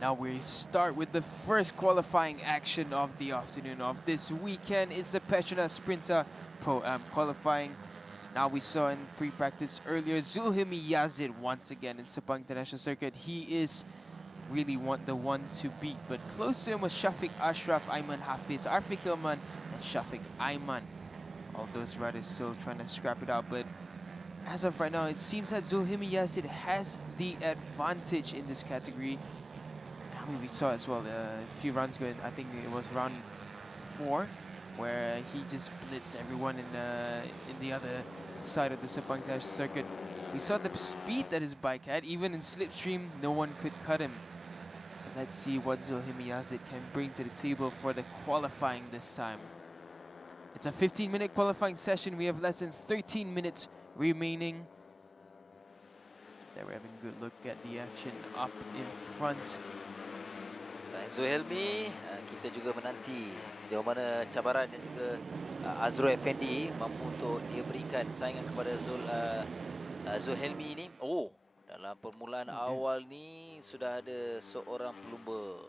Now we start with the first qualifying action of the afternoon of this weekend. It's the PETRONAS SPRINTA Pro-Am qualifying. Now we saw in free practice earlier, Zulhimi Yazid once again in Sepang International Circuit. He is really the one to beat, but close to him was Shafiq Ashraf, Aiman Hafiz, Arfiq Ilman, and Shafiq Aiman. All those riders still trying to scrap it out, but as of right now, it seems that Zulhimi Yazid has the advantage in this category. I mean, we saw as well a few runs ago, I think it was round 4, where he just blitzed everyone in the other side of the Sepang International Circuit. We saw the speed that his bike had. Even in slipstream, no one could cut him. So let's see what Zulhimi Yazid can bring to the table for the qualifying this time. It's a 15-minute qualifying session. We have less than 13 minutes remaining. There we're having a good look at the action up in front. Selain Zulhimi, kita juga menanti sejauh mana cabaran dan juga Azrul Effendi mampu untuk dia berikan saingan kepada Zulhimi ini. Oh, dalam permulaan awal ni sudah ada seorang pelumba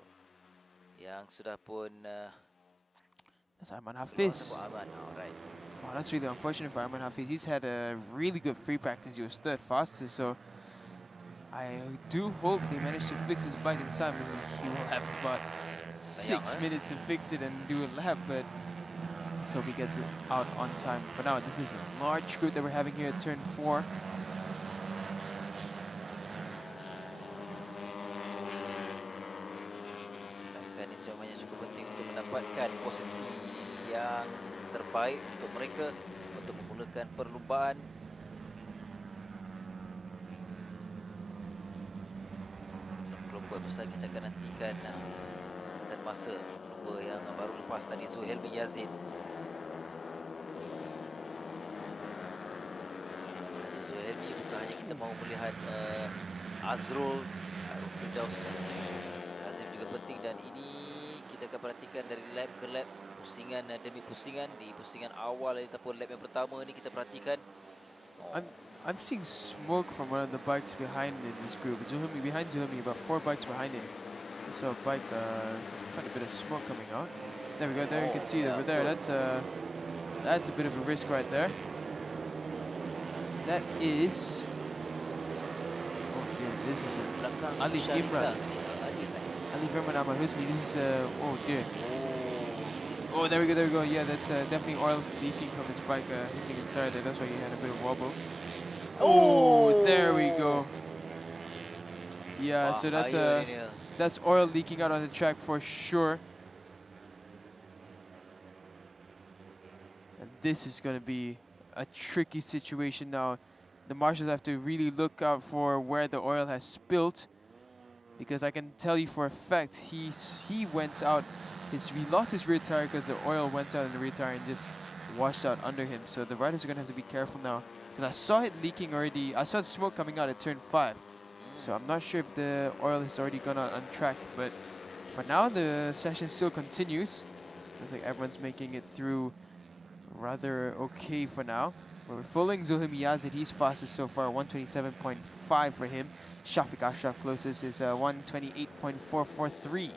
yang sudah pun that's Aiman Hafiz. Aiman, alright. Wow, that's really unfortunate for Aiman Hafiz. He's had a really good free practice. He was third fastest, so I do hope they manage to fix his bike in time. He will have about 6 minutes to fix it and do a lap, but let's hope he gets it out on time. For now, this is a large group that we're having here at turn 4. Ini sebenarnya cukup penting untuk mendapatkan posisi yang terbaik untuk mereka untuk memulakan perlumbaan. Kelompok besar kita akan nantikan dan masa pelumba yang baru lepas tadi, Zulhimi Yazid. Zulhimi bukan hanya kita mahu melihat Azrul, Firdaus Kazim juga penting, dan ini kita akan perhatikan dari lap ke lap, pusingan demi pusingan. Di pusingan awal ataupun lap yang pertama ni kita perhatikan I'm seeing smoke from one of the bikes behind in this group. Behind Zulhimi, about 4 bikes behind him. I saw a bike with quite a bit of smoke coming out. There we go. There you can see that. There, that's a bit of a risk right there. That is. Oh dear, this is Alif Imran. Alif Imran Ahmad Husni. This is oh dear. Oh, there we go. There we go. Yeah, that's definitely oil leaking from his bike hitting his tire there. That's why he had a bit of wobble. Oh, there we go. Yeah, so that's oil leaking out on the track for sure. And this is going to be a tricky situation now. The marshals have to really look out for where the oil has spilled, because I can tell you for a fact he went out. He lost his rear tire because the oil went out in the rear tire and just washed out under him. So the riders are going to have to be careful now, because I saw it leaking already. I saw the smoke coming out at turn 5. So I'm not sure if the oil has already gone out on track, but for now the session still continues. Looks like everyone's making it through rather okay for now. We're following Zulhimi Yazid. He's fastest so far, 127.5 for him. Shafiq Ashraf closest is 128.443.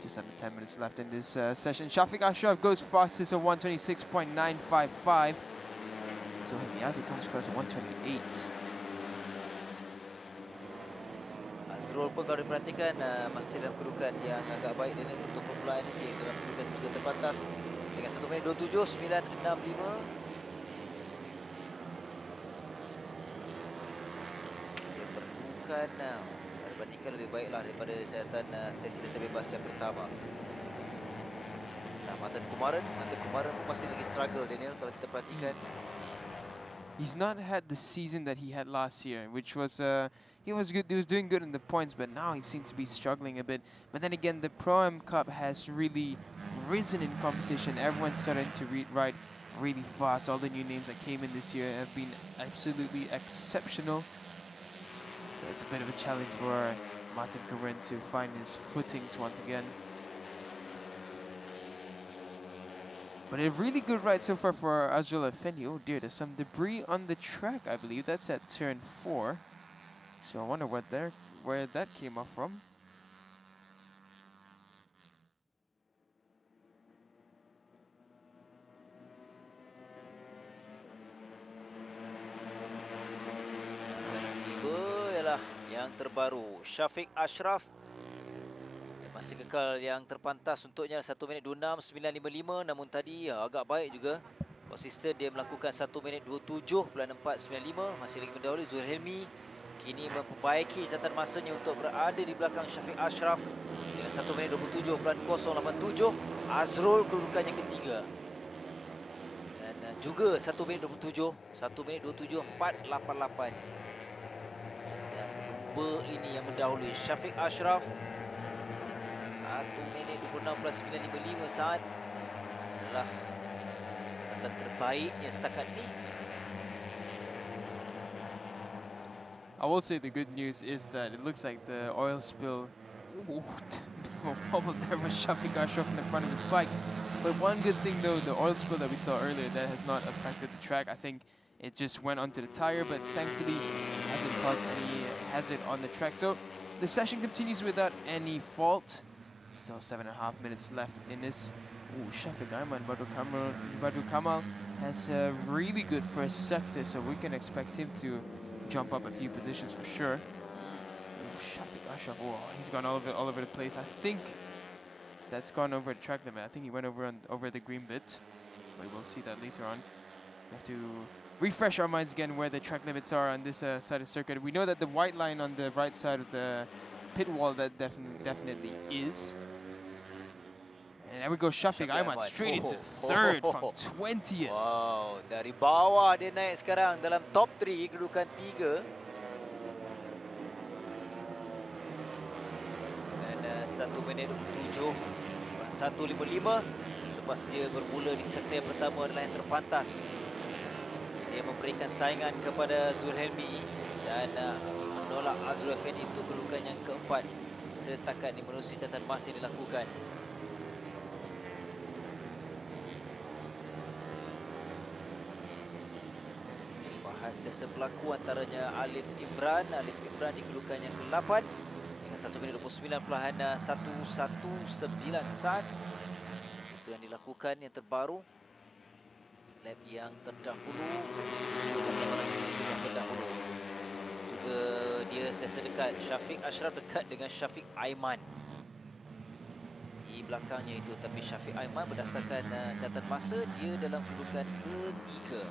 Just under 10 minutes left in this session. Shafiq Ashraf goes fastest at 126.955. Zulhimi Yazid comes across at 128. Azrul pun kalau diperhatikan masih dalam kedudukan yang agak baik dia untuk permulaan ini. Dia dalam kedudukan 3 terbatas dengan 1 minit 27.965. Dia perlukan bandingkan lebih baiklah daripada catatan sesi letter bebas yang pertama. Nah, Matan Kumaran masih lagi struggle, Daniel, kalau kita perhatikan. He's not had the season that he had last year, which was he was good. He was doing good in the points, but now he seems to be struggling a bit. But then again, the Pro-Am Cup has really risen in competition. Everyone's starting to ride really fast. All the new names that came in this year have been absolutely exceptional. So it's a bit of a challenge for Martin Karen to find his footings once again. But a really good ride so far for Azrul Effendi. Oh dear, there's some debris on the track, I believe. That's at turn 4. So I wonder where that came off from. Tiba ialah yang terbaru, Syafiq Ashraf. Dia masih kekal yang terpantas untuknya 1 minit 26.955. Namun tadi agak baik juga. Konsisten dia melakukan 1 minit 27.495. Masih lagi mendahului Zulhelmi. Kini memperbaiki catatan masanya untuk berada di belakang Syafiq Ashraf dengan 1 minit 27.087. Azrul kedudukan yang ketiga. Dan juga 1 minit 27. 1 minit 27.488. Ini yang mendahului Syafiq Ashraf 1 minit 26.955 saat adalah catatan terbaiknya setakat ini. I will say the good news is that it looks like the oil spill wobbled there was Syafiq Ashraf in the front of his bike. But one good thing though, the oil spill that we saw earlier, that has not affected the track. I think it just went onto the tire, but thankfully it hasn't caused any hazard on the track. So the session continues without any fault. Still 7.5 minutes left in this. Ooh, Shafiq Ayman, Badru Kamal has a really good first sector, so we can expect him to jump up a few positions for sure. Ooh, Shafiq Ashraf, oh, he's gone all over the place. I think that's gone over the track limit. I think he went over the green bit, but we'll see that later on. We have to refresh our minds again where the track limits are on this side of circuit. We know that the white line on the right side of the pit wall, that definitely is. And there we go, Shafiq Ayman straight into third from 20th. Wow, dari bawah dia naik sekarang dalam top 3, kedudukan 3. Dan 1 minit 27, 1.55. Sebab dia bermula di sektor yang pertama adalah yang terpantas. Dia memberikan saingan kepada Zulhelmi dan menolak Azrul Effendi untuk kedudukan yang keempat. Setakat ini menerusi catatan masa yang dilakukan. Bahas jasa berlaku antaranya Alif Imran. Alif Imran di kedudukan yang ke-8 dengan 1 minit 29.119 saat. Itu yang dilakukan yang terbaru. Lap yang terdahulu juga dia sesa dekat Syafiq Ashraf, dekat dengan Syafiq Ayman di belakangnya itu. Tapi Syafiq Ayman berdasarkan catatan masa dia dalam kedudukan ketiga.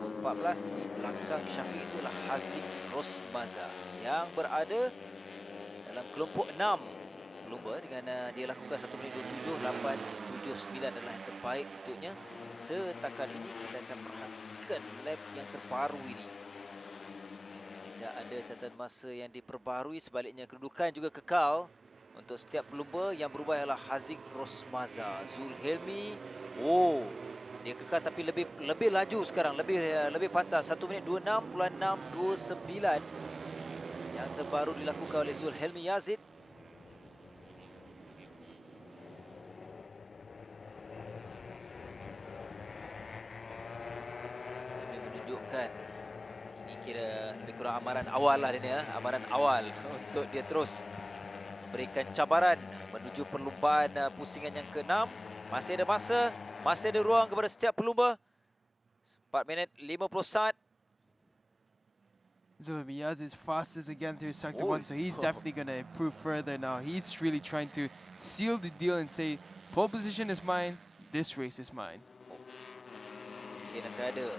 14 di belakang Syafiq itu adalah Haziq Rosmaza yang berada dalam kelompok 6 pelumba dengan dia lakukan 1 minit 27.879 adalah yang terbaik untuknya. Setakat ini kita akan perhatikan lap yang terbaru ini. Tidak ada catatan masa yang diperbarui, sebaliknya kedudukan juga kekal untuk setiap pelumba. Yang berubah ialah Haziq Rosmaza. Zulhelmi, oh, dia kekal tapi lebih laju sekarang, lebih pantas. 1 minit 26.629 yang terbaru dilakukan oleh Zulhelmi Yazid. Ini kira lebih kurang amaran awal lah dia, amaran awal untuk dia terus berikan cabaran menuju perlumbaan pusingan yang ke-6. Masih ada masa, masih ada ruang kepada setiap pelumba. 4 minit 50 saat. Zulhelmi is fastest again through sector 1, so he's definitely going to improve further now. He's really trying to seal the deal and say, pole position is mine, this race is mine. Mungkin akan ada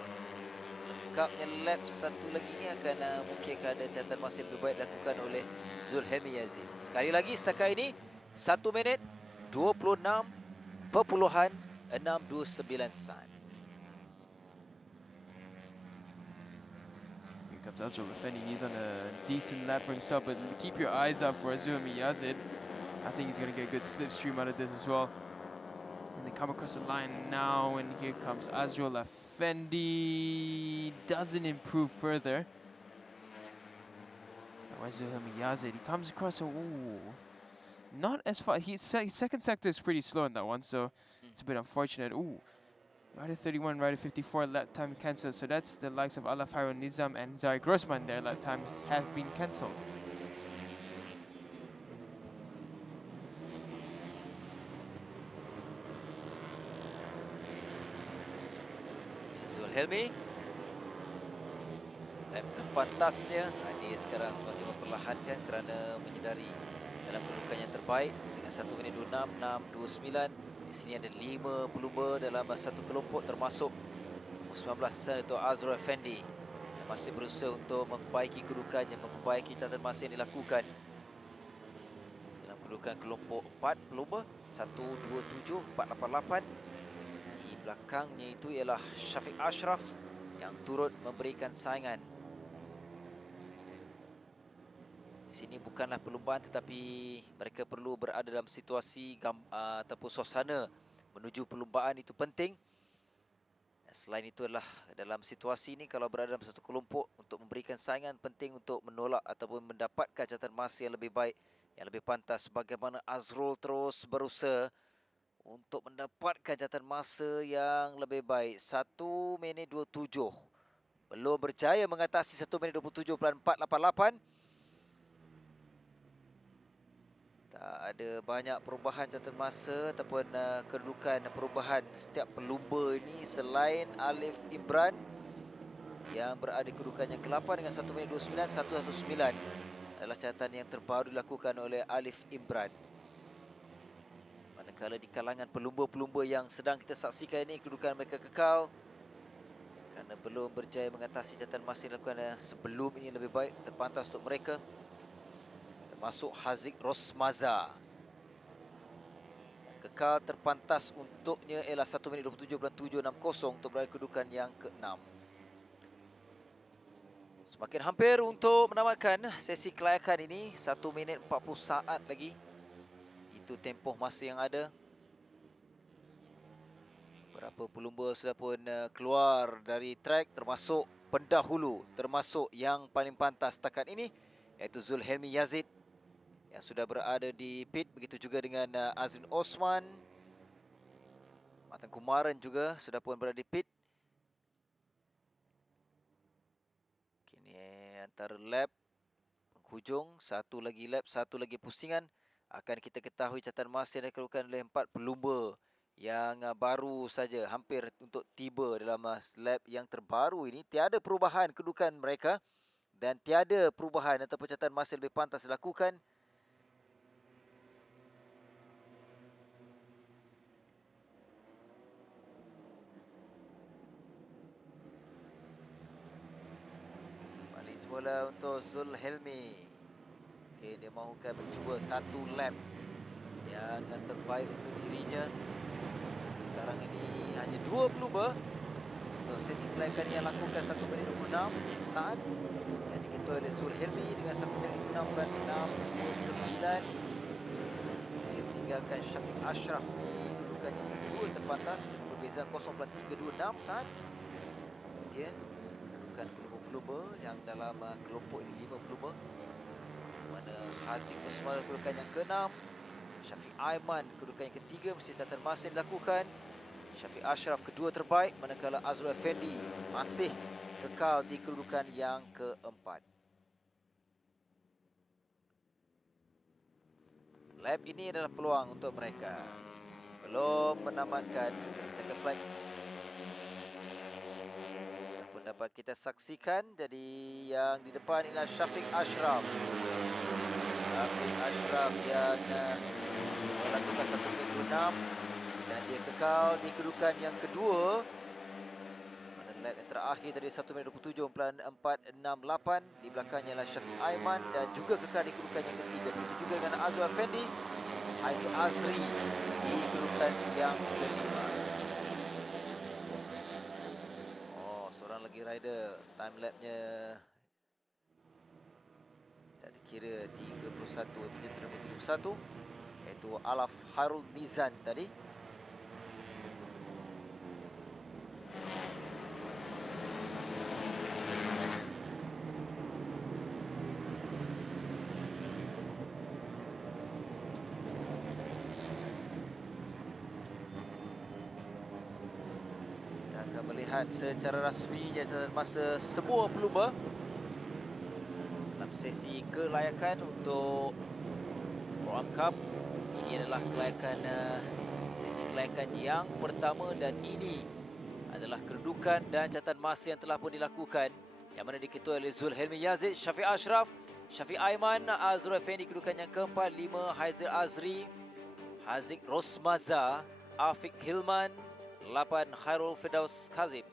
lengkapnya lap satu lagi ni, akan mungkin akan ada catatan masa lebih baik dilakukan oleh Zulhelmi Yazid. Sekali lagi setakat ini 1 minit 26.629 saat. Here comes Azrul Effendi. He's on a decent lap for himself, but keep your eyes out for Zulhelmi Yazid. I think he's going to get a good slipstream out of this as well. And they come across the line now, and here comes Azrul Effendi. Doesn't improve further. Where's Zulhelmi Yazid? He comes across a... Ooh. Not as far. His second sector is pretty slow in that one, so It's a bit unfortunate. Ooh, Rider 31, Rider 54 lap time cancelled. So that's the likes of Alaf Hairul Nizam and Zari Grossman. Their lap time have been cancelled. Zulhelmi. Lap terpantasnya. Ini sekarang semakin memperlahankan kerana menyedari dalam kedudukan yang terbaik dengan 1 minit 26, 6, 29. Di sini ada 5 pelumba dalam satu kelompok termasuk nombor 19 di sana itu Azrul Effendi yang masih berusaha untuk memperbaiki kedudukannya, memperbaiki tatan masa yang dilakukan dalam kedudukan kelompok 4 pelumba 127 488. Di belakangnya itu ialah Syafiq Ashraf yang turut memberikan saingan. Di sini bukanlah perlumbaan tetapi mereka perlu berada dalam situasi ataupun suasana menuju perlumbaan itu penting. Selain itu adalah dalam situasi ini kalau berada dalam satu kelompok untuk memberikan saingan penting untuk menolak ataupun mendapatkan catatan masa yang lebih baik, yang lebih pantas. Bagaimana Azrul terus berusaha untuk mendapatkan catatan masa yang lebih baik. 1 minit 27. Belum berjaya mengatasi 1 minit 27.488. Tak ada banyak perubahan catatan masa ataupun kedudukan perubahan setiap pelumba ini selain Alif Imran yang berada di kedudukan yang ke-8 dengan 1 minit 29 119 adalah catatan yang terbaru dilakukan oleh Alif Imran. Manakala di kalangan pelumba-pelumba yang sedang kita saksikan ini kedudukan mereka kekal kerana belum berjaya mengatasi catatan masa yang dilakukan sebelum ini lebih baik, terpantas untuk mereka. Masuk Haziq Rosmaza. Kekal terpantas untuknya ialah 1 minit 27.760 untuk berada kedudukan yang ke-6. Semakin hampir untuk menamatkan sesi kelayakan ini. 1 minit 40 saat lagi. Itu tempoh masa yang ada. Berapa pelumba sudah pun keluar dari trek termasuk pendahulu, termasuk yang paling pantas setakat ini iaitu Zulhelmi Yazid yang sudah berada di pit. Begitu juga dengan Azrin Osman. Matan Kumaran juga sudah pun berada di pit. Kini antara lap penghujung, satu lagi lap, satu lagi pusingan. Akan kita ketahui catatan masa yang dilakukan oleh 4 pelumba yang baru saja hampir untuk tiba dalam lap yang terbaru ini. Tiada perubahan kedudukan mereka dan tiada perubahan ataupun catatan masa yang lebih pantas dilakukan. Balik semula untuk Zulhelmi. Okay, dia mahukan mencuba satu lap yang terbaik untuk dirinya. Sekarang ini hanya 2 pelumba untuk sesi kelayakan yang lakukan 1 minit 26 saat yang diketuai oleh Zulhelmi dengan 1 minit 26.629. Dia meninggalkan Syafiq Ashraf di kedudukan yang kedua terpantas dengan perbezaan 0.326 saat. Dia kedudukan pelumba-pelumba yang dalam kelompok ini 5 pelumba. Mana Haziq Usman kedudukan yang ke-6, Syafiq Aiman kedudukan yang ketiga mesti catatan masa dilakukan. Syafiq Ashraf kedua terbaik, manakala Azrul Effendi masih kekal di kedudukan yang ke-4. Lap ini adalah peluang untuk mereka. Belum menamatkan checker flag. Pun dapat kita saksikan. Jadi yang di depan ialah Syafiq Ashraf. Syafiq Ashraf yang melakukan 1 minit 26 dan dia kekal di kedudukan yang kedua. Pada lap yang terakhir tadi 1 minit 27.468. Di belakangnya ialah Syafiq Aiman dan juga kekal di kedudukan yang ketiga. Begitu juga dengan Azrul Effendi, Aizil Azri di kedudukan yang kelima. Oh, seorang lagi rider. Time lapnya dah dikira 31.731 iaitu Alaf Hairul Nizam tadi. lihat secara rasmi catatan masa semua pelumba dalam sesi kelayakan untuk Pro Am Cup. Ini adalah sesi kelayakan yang pertama dan ini adalah kedudukan dan catatan masa yang telah pun dilakukan, yang mana diketuai oleh Zulhelmi Yazid, Syafiq Ashraf, Syafiq Aiman, Azrul Effendi kedudukan yang keempat, 5 Haizil Azri, Haziq Rosmaza, Afiq Hilman, 8 Khairul Firdaus Kazim.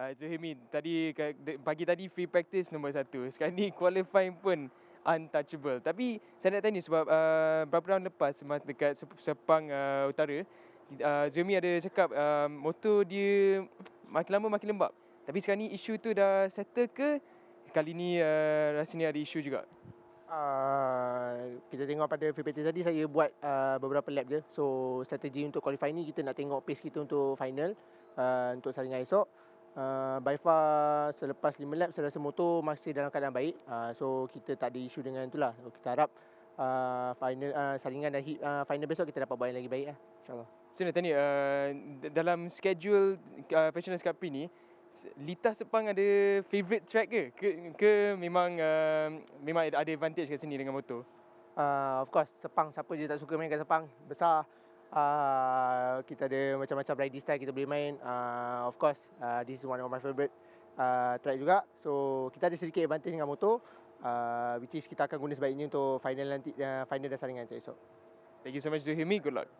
Zulhelmi, pagi tadi free practice nombor 1. Sekarang ni qualifying pun untouchable. Tapi saya nak tanya sebab beberapa round lepas dekat Sepang Utara, Zulhelmi ada cakap motor dia makin lama makin lembab. Tapi sekarang ni isu tu dah settle ke? Kali ni rasanya ada isu juga. Kita tengok pada free practice tadi, saya buat beberapa lap je. So strategi untuk qualifying ni kita nak tengok pace kita untuk final, untuk saringan esok. By far selepas 5 lap saya rasa motor masih dalam keadaan baik. So kita tak ada isu dengan itulah. Kita harap final saringan dan final besok kita dapat buat yang lagi baik lah, insyaAllah. So nak tanya, dalam schedule PETRONAS Cub Prix ni, Litar Sepang ada favourite track ke memang memang ada advantage kat sini dengan motor? Of course, Sepang, siapa je tak suka main kat Sepang. Besar. Kita ada macam-macam riding style kita boleh main. Of course, this is one of my favourite track juga. So, kita ada sedikit advantage dengan motor. Which is kita akan guna sebaiknya untuk final nanti, final dan saringan nanti esok. Thank you so much Zuhimi, good luck.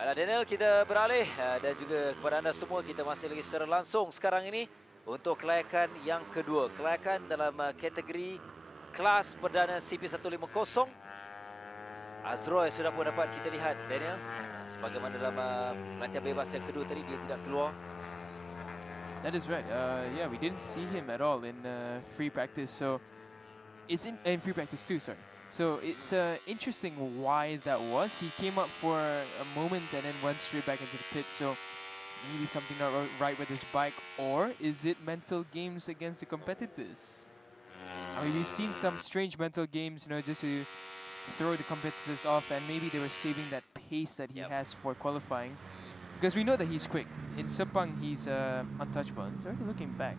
Baiklah Daniel, kita beralih dan juga kepada anda semua, kita masih lagi secara langsung sekarang ini untuk kelayakan yang kedua. Kelayakan dalam kategori kelas perdana CP150. Azroy sudah pun dapat kita lihat Daniel. Sebagaimana dalam latihan bebas yang kedua tadi, dia tidak keluar. That is right. Yeah, we didn't see him at all in free practice. So it's in free practice too. Sorry. So it's interesting why that was. He came up for a moment and then went straight back into the pit. So maybe something not right with his bike, or is it mental games against the competitors? I mean, we've seen some strange mental games, you know, just to throw the competitors off, and maybe they were saving that pace that he has for qualifying, because we know that he's quick. In Sepang, he's untouchable. He's already looking back.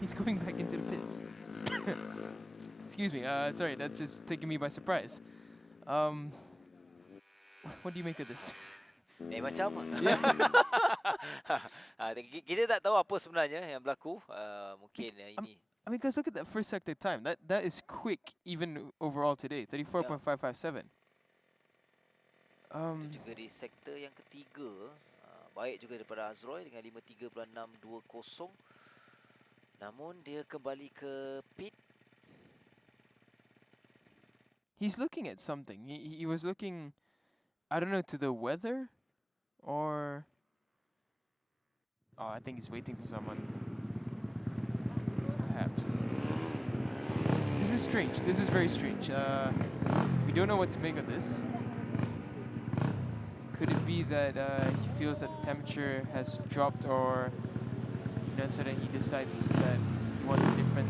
He's going back into the pits. Excuse me. Sorry, that's just taking me by surprise. What do you make of this? Macam kita tak tahu apa sebenarnya yang berlaku. Mungkin ini. I mean, guys, look at that first sector time. That is quick even overall today. 34.557. Itu juga di sektor yang ketiga. Baik juga daripada Azroy dengan 53.620. Namun dia kembali ke pit. He's looking at something. He was looking, I don't know, to the weather, or I think he's waiting for someone. Perhaps. This is strange. This is very strange. We don't know what to make of this. Could it be that he feels that the temperature has dropped, or so that he decides that he wants a different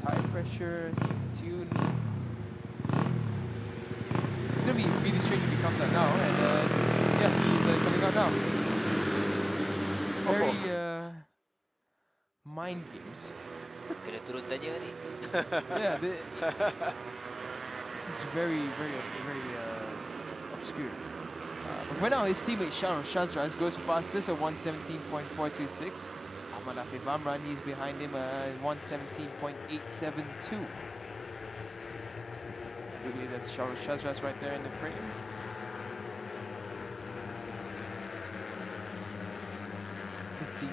tire pressure tune? It's gonna be really strange if he comes out now, and yeah, he's coming out now. Very mind games. Kena turun tanya ni. Yeah, this is very obscure. But for now, his teammate Shazraz goes fastest at 117.426. Ahmad Afif Amran, he's behind him at 117.872. I believe that's Shazraz right there in the frame.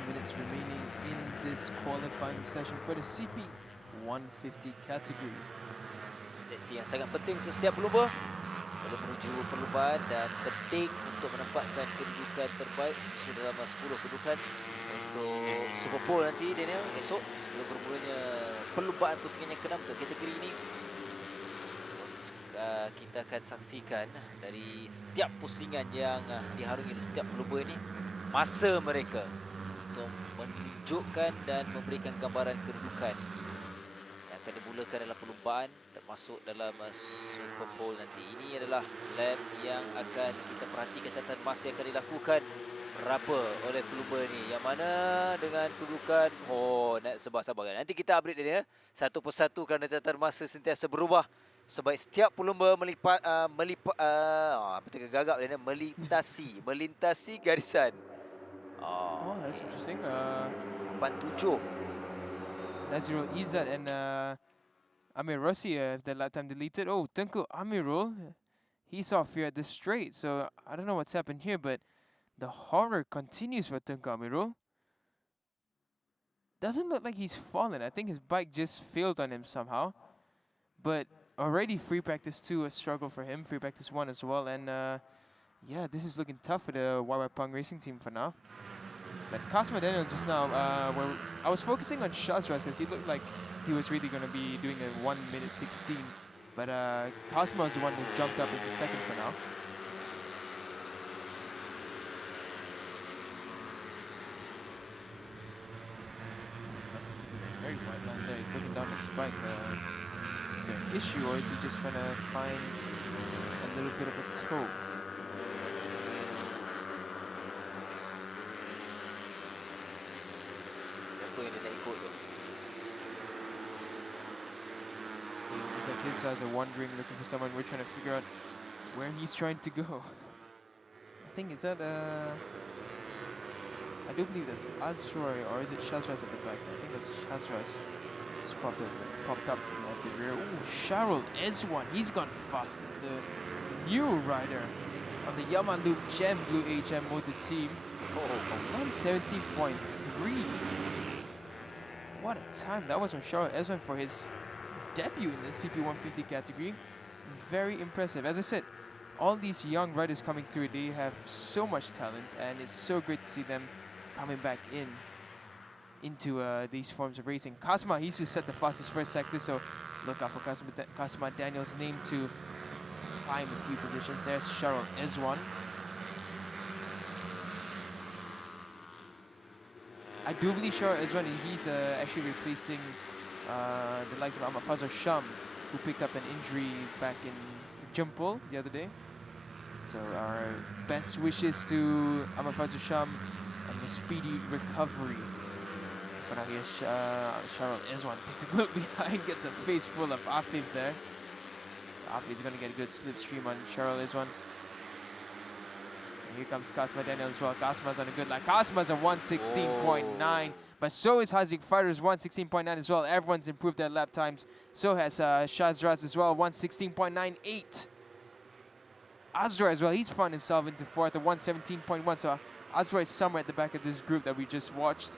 Minutes remaining in this qualifying session for the CP150 category. Sesi yang sangat penting untuk setiap pelumba sebelum menuju perlumbaan, dan penting untuk menempatkan kedudukan terbaik khususnya dalam 10 kedudukan untuk Super Bowl nanti, Daniel, esok sebelum bermulanya perlumbaan pusingan yang ke-6 untuk kategori ini. Kita akan saksikan dari setiap pusingan yang diharungi di setiap pelumba ini masa mereka untuk menunjukkan dan memberikan gambaran kedudukan yang akan dimulakan dalam perlumbaan termasuk dalam Super Bowl nanti. Ini adalah lap yang akan kita perhatikan catatan masa yang akan dilakukan berapa oleh pelumba ni, yang mana dengan kedudukan nak sabar-sabar kan. Nanti kita update dia satu persatu kerana catatan masa sentiasa berubah sebab setiap pelumba melintasi garisan. Oh, that's interesting. 47. Nazirul Izzat and Amir Rossi have their lap time deleted. Oh, Tengku Amirul, he saw fear at the straight. So I don't know what's happened here, but the horror continues for Tengku Amirul. Doesn't look like he's fallen. I think his bike just failed on him somehow. But already free practice 2 a struggle for him. Free practice 1 as well. And yeah, this is looking tough for the Wira Pang racing team for now. But Kasma Daniel just now, I was focusing on Shazraz because he looked like he was really going to be doing a 1:16. But Kasma is the one who jumped up into second for now. Very wide line there. He's looking down his bike. Is there an issue, or is he just trying to find a little bit of a toe? It's like his eyes are wandering, looking for someone. We're trying to figure out where he's trying to go. I think, is that I do believe that's Azroy, or is it Shazraz at the back? I think that's Shazraz. Just popped up at the rear. Ooh, Sharul Ezwan, he's gone fast. It's the new rider on the Yamaha Loop Gem Blue HM Motor Team. Oh, 117.3. What a time that was on Charles Ezwan for his debut in the CP150 category. Very impressive. As I said, all these young riders coming through, they have so much talent, and it's so great to see them coming back into these forms of racing. Kasma, he's just set the fastest first sector, so look out for Kasma Daniel's name to climb a few positions. There's Charles Ezwan. I do believe Charles Ezwan, he's actually replacing the likes of Ahmad Fazal Sham, who picked up an injury back in Jempol the other day. So our best wishes to Ahmad Fazal Sham and a speedy recovery. For now, here's Charles Ezwan takes a look behind, gets a face full of Afif there. Afif is going to get a good slipstream on Charles Ezwan. And here comes Kasma Daniel as well. Kasma's on a good line. Kasma's a 116.9, but so is Haziq Fighter's 116.9 as well. Everyone's improved their lap times. So has Shazraz as well, 116.98. Azra as well, he's found himself into fourth at 117.1. So Azra is somewhere at the back of this group that we just watched.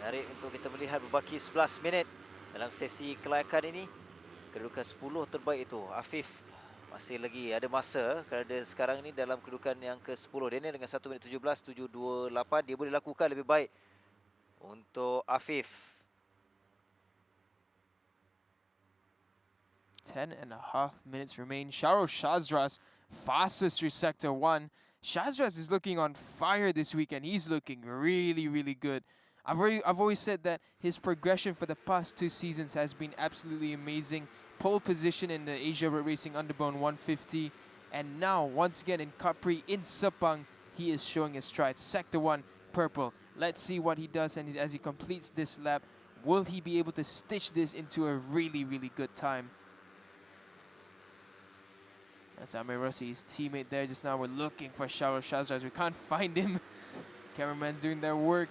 Menarik untuk kita melihat berbaki 11 minit dalam sesi kelayakan ini. Kedudukan 10 terbaik itu, Afif masih lagi ada masa kerana dia sekarang ini dalam kedudukan yang ke-10. Dia ni dengan 1 minit 17.728, dia boleh lakukan lebih baik untuk Afif. 10.5 minutes remain. Sharo Shazraz, fastest through Sector 1. Shazraz is looking on fire this weekend. He's looking really, really good. I've always said that his progression for the past 2 seasons has been absolutely amazing. Pole position in the Asia Road Racing Underbone 150. And now, once again in Cub Prix in Sepang, he is showing his strides. Sector 1, purple. Let's see what he does, and as he completes this lap, will he be able to stitch this into a really, really good time? That's Amir Rossi, his teammate there just now. We're looking for Sharo Shazraz. We can't find him. Cameraman's doing their work.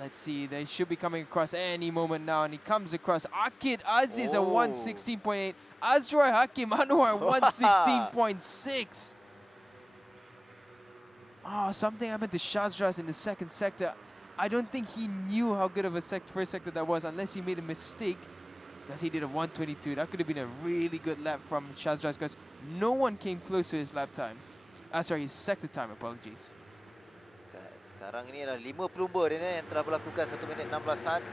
Let's see, they should be coming across any moment now, and he comes across Akid Aziz at 116.8. Azroy Hakim Anwar 116.6. Oh, something happened to Shazraz in the second sector. I don't think he knew how good of a first sector that was, unless he made a mistake, because he did a 122. That could have been a really good lap from Shazraz, because no one came close to his lap time. Sorry, his sector time, apologies. Sekarang ini adalah 5 pelumba dia ni yang telah melakukan 1 minit 16-an.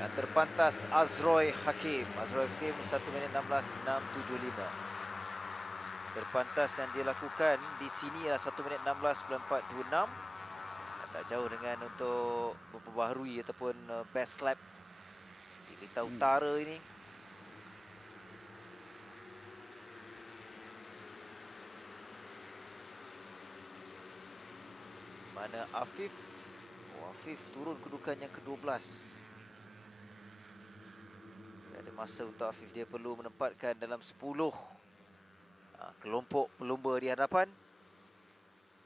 Yang terpantas Azroy Hakim. Azroy Hakim 1 minit 16.675. Terpantas yang dia lakukan di sini adalah 1 minit 16.426. Tak jauh dengan untuk memperbaharui ataupun best lap di Litar Utara ini. Mana Afif? Oh, Afif turun kedudukan yang ke-12. Ada masa untuk Afif, dia perlu menempatkan dalam 10 kelompok pelumba di hadapan.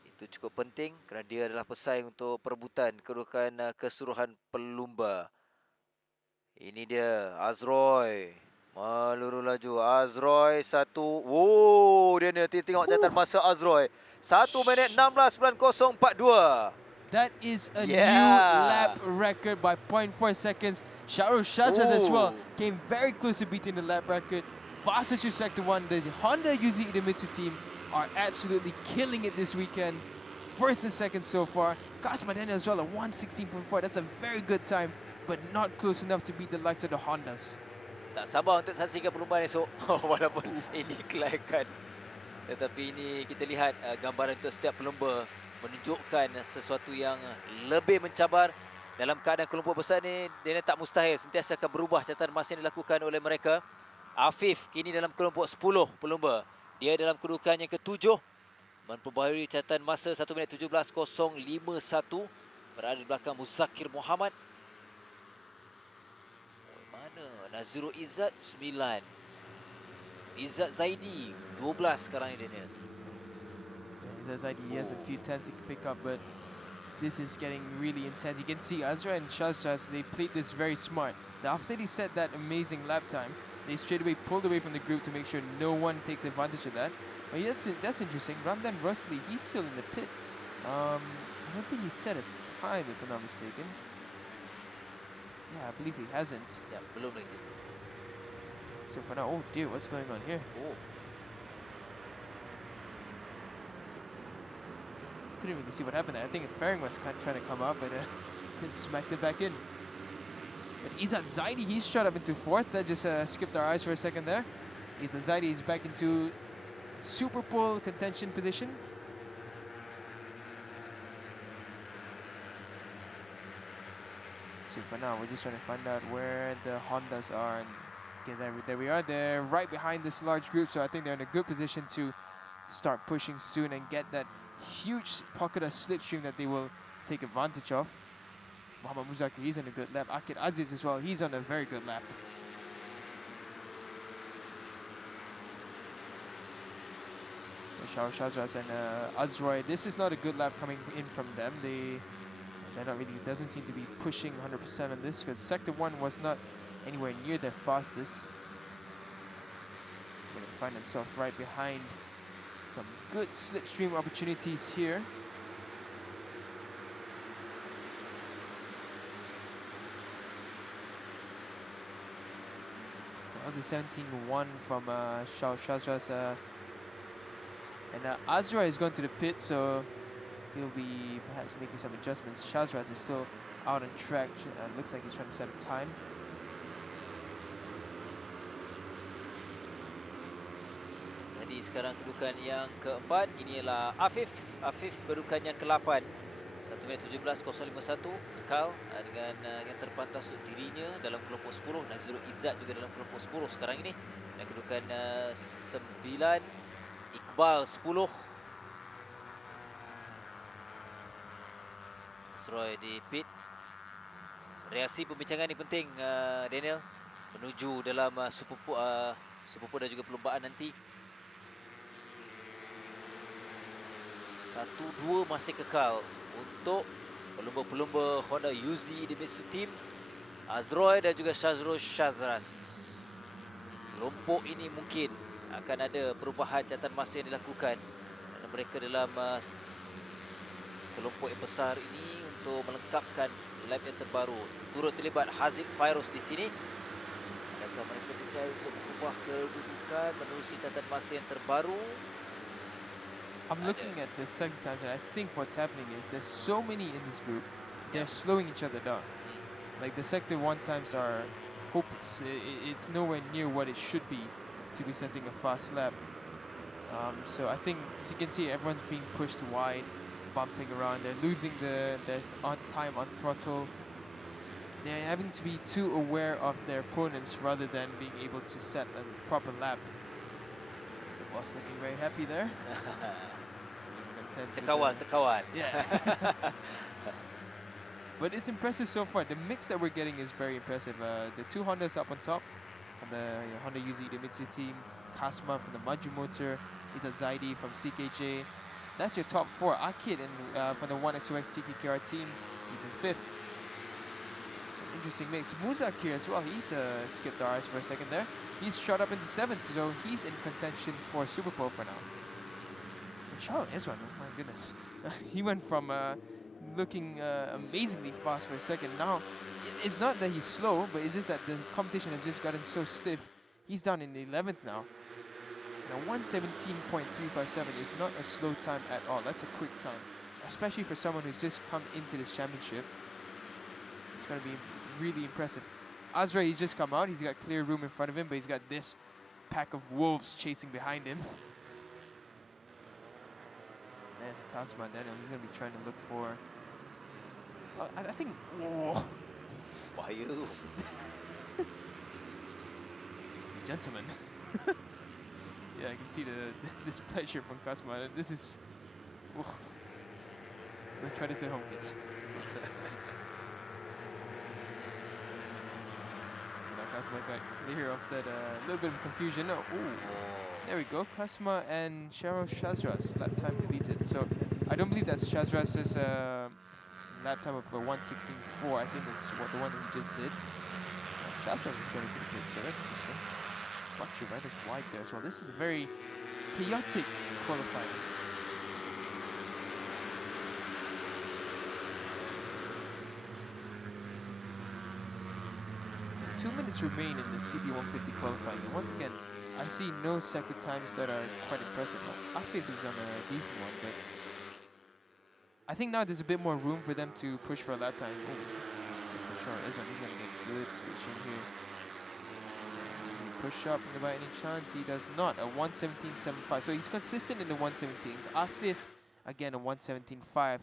Itu cukup penting kerana dia adalah pesaing untuk perebutan kedudukan keseluruhan pelumba. Ini dia Azroy. Meluru laju Azroy satu. Wow, dia ni tengok catatan masa Azroy. 1 minit 16.042. That is a new lap record by 0.4 seconds. Sharo Shazraz as well came very close to beating the lap record. Fastest through Sector 1. The Honda Yuzi Idemitsu team are absolutely killing it this weekend. First and second so far. Kasma Daniel as well at 116.4. That's a very good time, but not close enough to beat the likes of the Hondas. Tak sabar untuk saksikan perlumbaan esok. Walaupun ini kelayakan. Tetapi ini kita lihat gambaran untuk setiap pelumba menunjukkan sesuatu yang lebih mencabar. Dalam keadaan kelompok besar ni, dia tak mustahil. Sentiasa akan berubah catatan masa yang dilakukan oleh mereka. Afif kini dalam kelompok 10 pelumba. Dia dalam kedudukan yang ke-7. Memperbaharui catatan masa 1 minit 17.051. Berada di belakang Muzakir Muhammad. Mana? Nazirul Izzat 9. Izzat Zaidi 12 sekarang ni dia ni. Izzat Zaidi, he has a few tenths he can pick up, but this is getting really intense. You can see Azra and Shazraz, they played this very smart. After they set that amazing lap time, They straight away pulled away from the group to make sure no one takes advantage of that. But yeah, that's interesting. Ramdan Rusli, he's still in the pit. I don't think he set a time, if I'm not mistaken. Yeah, I believe he hasn't. Ya, belum lagi. So for now, oh dear, what's going on here? Oh, Couldn't really see what happened there. I think Faring was kind of trying to come up, but smacked it back in. But Izzat Zaidi, he's shot up into fourth. That just skipped our eyes for a second there. Izzat Zaidi is back into super pole contention position. So for now, we're just trying to find out where the Hondas are. And okay, there we are. They're right behind this large group, so I think they're in a good position to start pushing soon and get that huge pocket of slipstream that they will take advantage of. Muhammad Muzakir, he's on a good lap. Akid Aziz as well, he's on a very good lap. Shao Shazras and Azroy, this is not a good lap coming in from them. They're not really, doesn't seem to be pushing 100% on this, because Sector 1 was not anywhere near their fastest. Going to find themselves right behind some good slipstream opportunities here. That was a 17-1 from Shao Shazras. And Azra is going to the pit, so he'll be perhaps making some adjustments. Shazraz is still out on track. Looks like he's trying to set a time. jadi sekarang kedudukan yang keempat. Ini ialah Afif. Afif kedudukan yang ke-8. 1 minit 17.051 kekal dengan yang terpantas untuk dirinya dalam kelompok 10. Nazirul Izzat juga dalam kelompok 10 sekarang ini. Dan kedudukan 9. Iqbal 10. Asroy di pit. Reaksi pembincangan ini penting, Daniel, menuju dalam Super dan juga perlombaan nanti. 1-2 masih kekal untuk pelumba-pelumba Honda Uzi di Mitsu Team, Azroy dan juga Shazrul Shazras. Kelompok ini mungkin akan ada perubahan catatan masa yang dilakukan kerana mereka dalam kelompok yang besar ini untuk melengkapkan lap yang terbaru. Turut terlibat Haziq Fairuz di sini. Adakah mereka berjaya untuk mengubah kedudukan menerusi catatan masa yang terbaru? I'm looking at the second times, and I think what's happening is there's so many in this group, they're slowing each other down. Like the sector 1 times are hopeless. It's nowhere near what it should be to be setting a fast lap. So I think, as you can see, everyone's being pushed wide, bumping around. They're losing their on time on throttle. They're having to be too aware of their opponents rather than being able to set a proper lap. The boss looking very happy there. Tekawan. Yeah. But it's impressive so far. The mix that we're getting is very impressive. The 2 Hondas up on top, from the Honda Uzi, the Mitsu team, Kasma from the Maju Motor, Izzat Zaidi from CKJ. That's your top 4. Akid and from the 1XOX TKKR team, he's in 5th. Interesting mix. Muzakir as well, he's skipped our eyes for a second there. He's shot up into 7th, so he's in contention for Super Bowl for now. And Charles Ezwan, oh my goodness. He went from looking amazingly fast for a second. Now, it's not that he's slow, but it's just that the competition has just gotten so stiff. He's down in the 11th now. Now, 1:17.357 is not a slow time at all. That's a quick time, especially for someone who's just come into this championship. It's going to be really impressive. Azra, he's just come out. He's got clear room in front of him, but he's got this pack of wolves chasing behind him. There's Kasma Daniel. He's going to be trying to look for... I think... Whoa. Why you? Gentlemen. Yeah, I can see this pleasure from Kasma. This is... Let's try this at home, kids. Kasma got clear of that little bit of confusion. Oh, there we go. Kasma and Cheryl Shazras, lap time deleted. So I don't believe that's Shazras' lap time of 1:16.4. I think it's the one that he just did. Shazras is going to the pit, so that's interesting. bunch of riders wide there as well. This is a very chaotic qualifying. So 2 minutes remain in the CP150 qualifying, and once again, I see no sector times that are quite impressive. Afif is on a decent one, but I think now there's a bit more room for them to push for a lap time. So sure, he's going to get good switching here. Does he push up by any chance? He does not. A 117.75. So he's consistent in the 117s. Afif, again, a 117.5.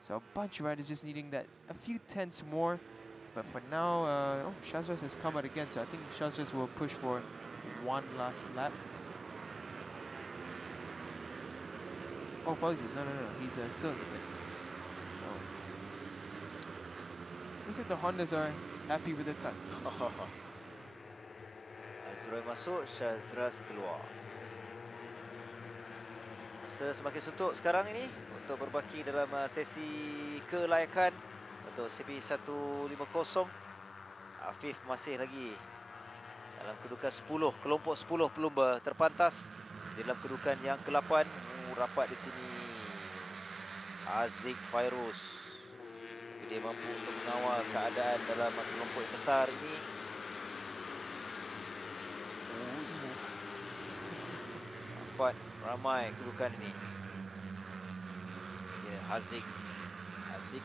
So a bunch of riders just needing that a few tenths more. But for now, Shazras has come out again. So I think Shazras will push for one last lap. Oh, apologies. No. He's still in the pit. Looks like the Hondas are happy with the time. Azroy masuk, Shazras keluar. Masa semakin suntuk sekarang ini untuk berbaki dalam sesi kelayakan untuk CP150. Afif masih lagi dalam kedudukan 10, kelompok 10 pelumba terpantas di dalam kedudukan yang ke-8. Rapat di sini Aziz Fairuz. Dia mampu untuk mengawal keadaan dalam kelompok yang besar ini. Nampak ramai kedudukan ini. Ya, Aziz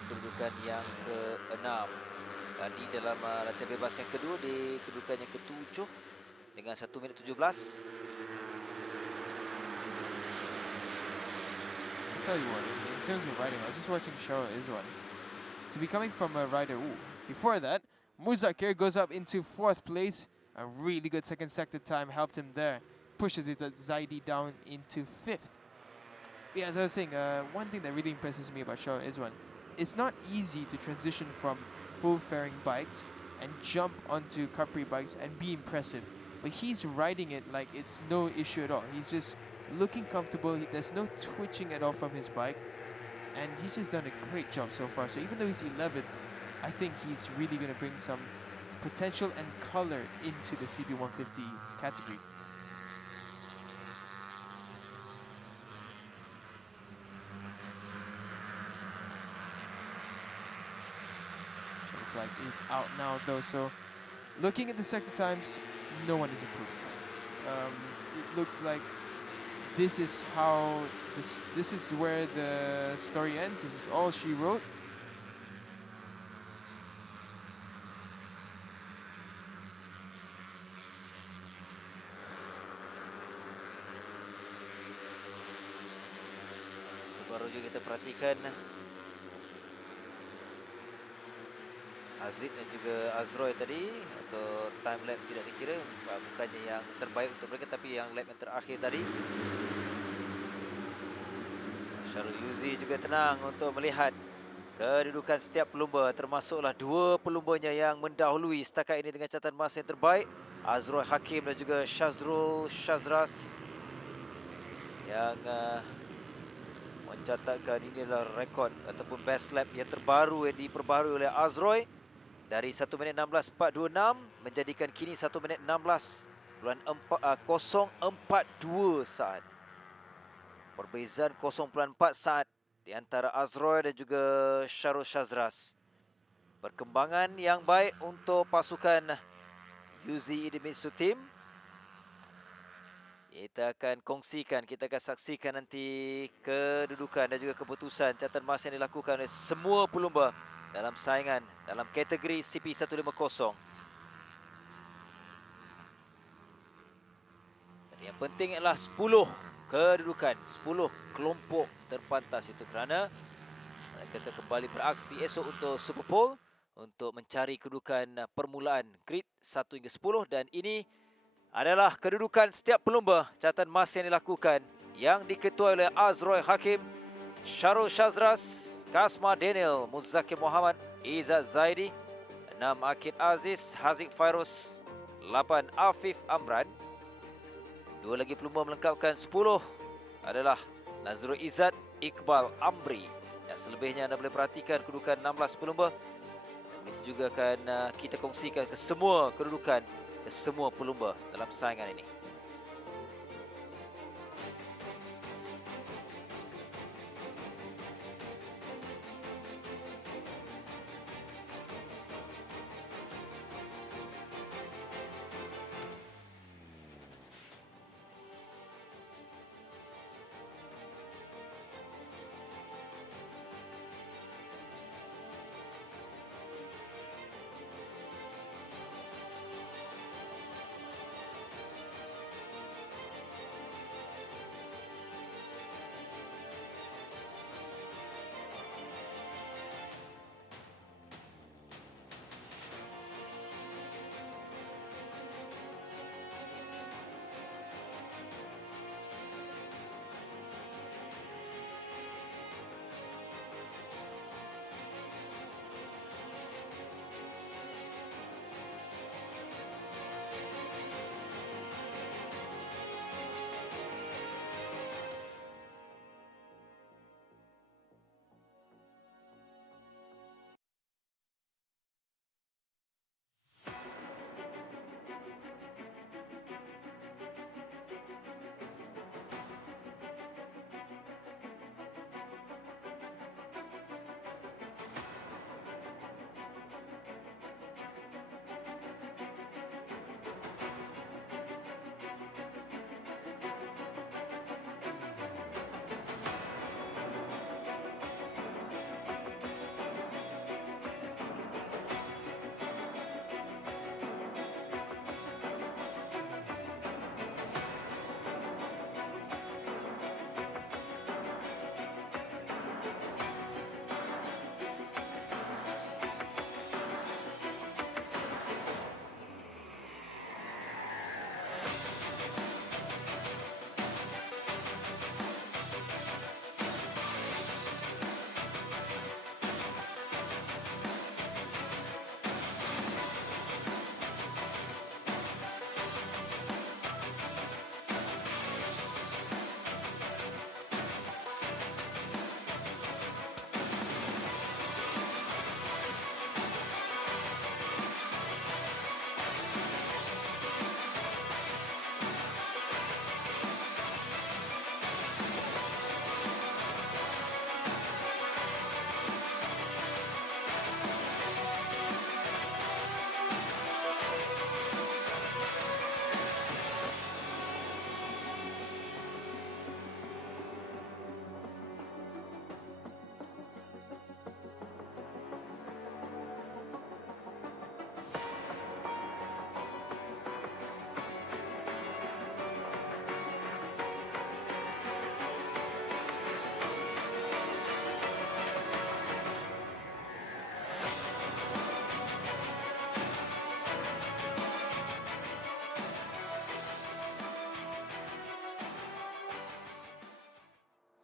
kedudukan yang ke-6. Tadi dalam latihan bebas yang kedua di kedudukan yang ke-7 dengan 1 minit 17. Tell you what, in terms of riding, I was just watching Shara Izwan. To be coming from a rider, before that, Muzakir goes up into 4th place. A really good second sector time helped him there. Pushes it Zaidi down into 5th. Yeah, as I was saying, one thing that really impresses me about Shara Izwan, it's not easy to transition from full fairing bikes and jump onto Cub Prix bikes and be impressive. But he's riding it like it's no issue at all. He's just looking comfortable. There's no twitching at all from his bike, and he's just done a great job so far. So even though he's 11th, I think he's really going to bring some potential and color into the CP150 category. Checkered flag is out now though, so looking at the sector times, no one is improving. It looks like this is how this is where the story ends. This is all she wrote. Baru juga kita perhatikan Aziz dan juga Azroy tadi untuk time lap tidak dikira, bukannya yang terbaik untuk mereka tapi yang lap yang terakhir tadi. Syarul Yuzi juga tenang untuk melihat kedudukan setiap pelumba, termasuklah dua pelumbanya yang mendahului setakat ini dengan catatan masa yang terbaik, Azroy Hakim dan juga Shazrul Shazras yang mencatatkan ini adalah rekod ataupun best lap yang terbaru yang diperbaharui oleh Azroy dari 1 minit 16.426 menjadikan kini 1 minit 16.042 saat. Perbezaan 0.4 saat di antara Azroy dan juga Syarul Shazras. Perkembangan yang baik untuk pasukan Yuzi Idemitsu Team. Kita akan kongsikan, kita akan saksikan nanti kedudukan dan juga keputusan catatan masa yang dilakukan oleh semua pelumba dalam saingan dalam kategori CP150. Dan yang penting adalah 10 kedudukan, 10 kelompok terpantas itu kerana mereka akan kembali beraksi esok untuk Super Pole untuk mencari kedudukan permulaan grid 1 hingga 10 dan ini adalah kedudukan setiap pelumba catatan masa yang dilakukan yang diketuai oleh Azroy Hakim, Syarul Shazras, Kasma Daniel, Muzakir Muhammad, Izzat Zaidi, 6 Akid Aziz, Haziq Fairuz, 8 Afif Amran. Dua lagi pelumba melengkapkan 10 adalah Nazrul Izzat, Iqbal Amri. Dan selebihnya anda boleh perhatikan kedudukan 16 pelumba juga akan kita kongsikan ke semua kedudukan, ke semua pelumba dalam saingan ini.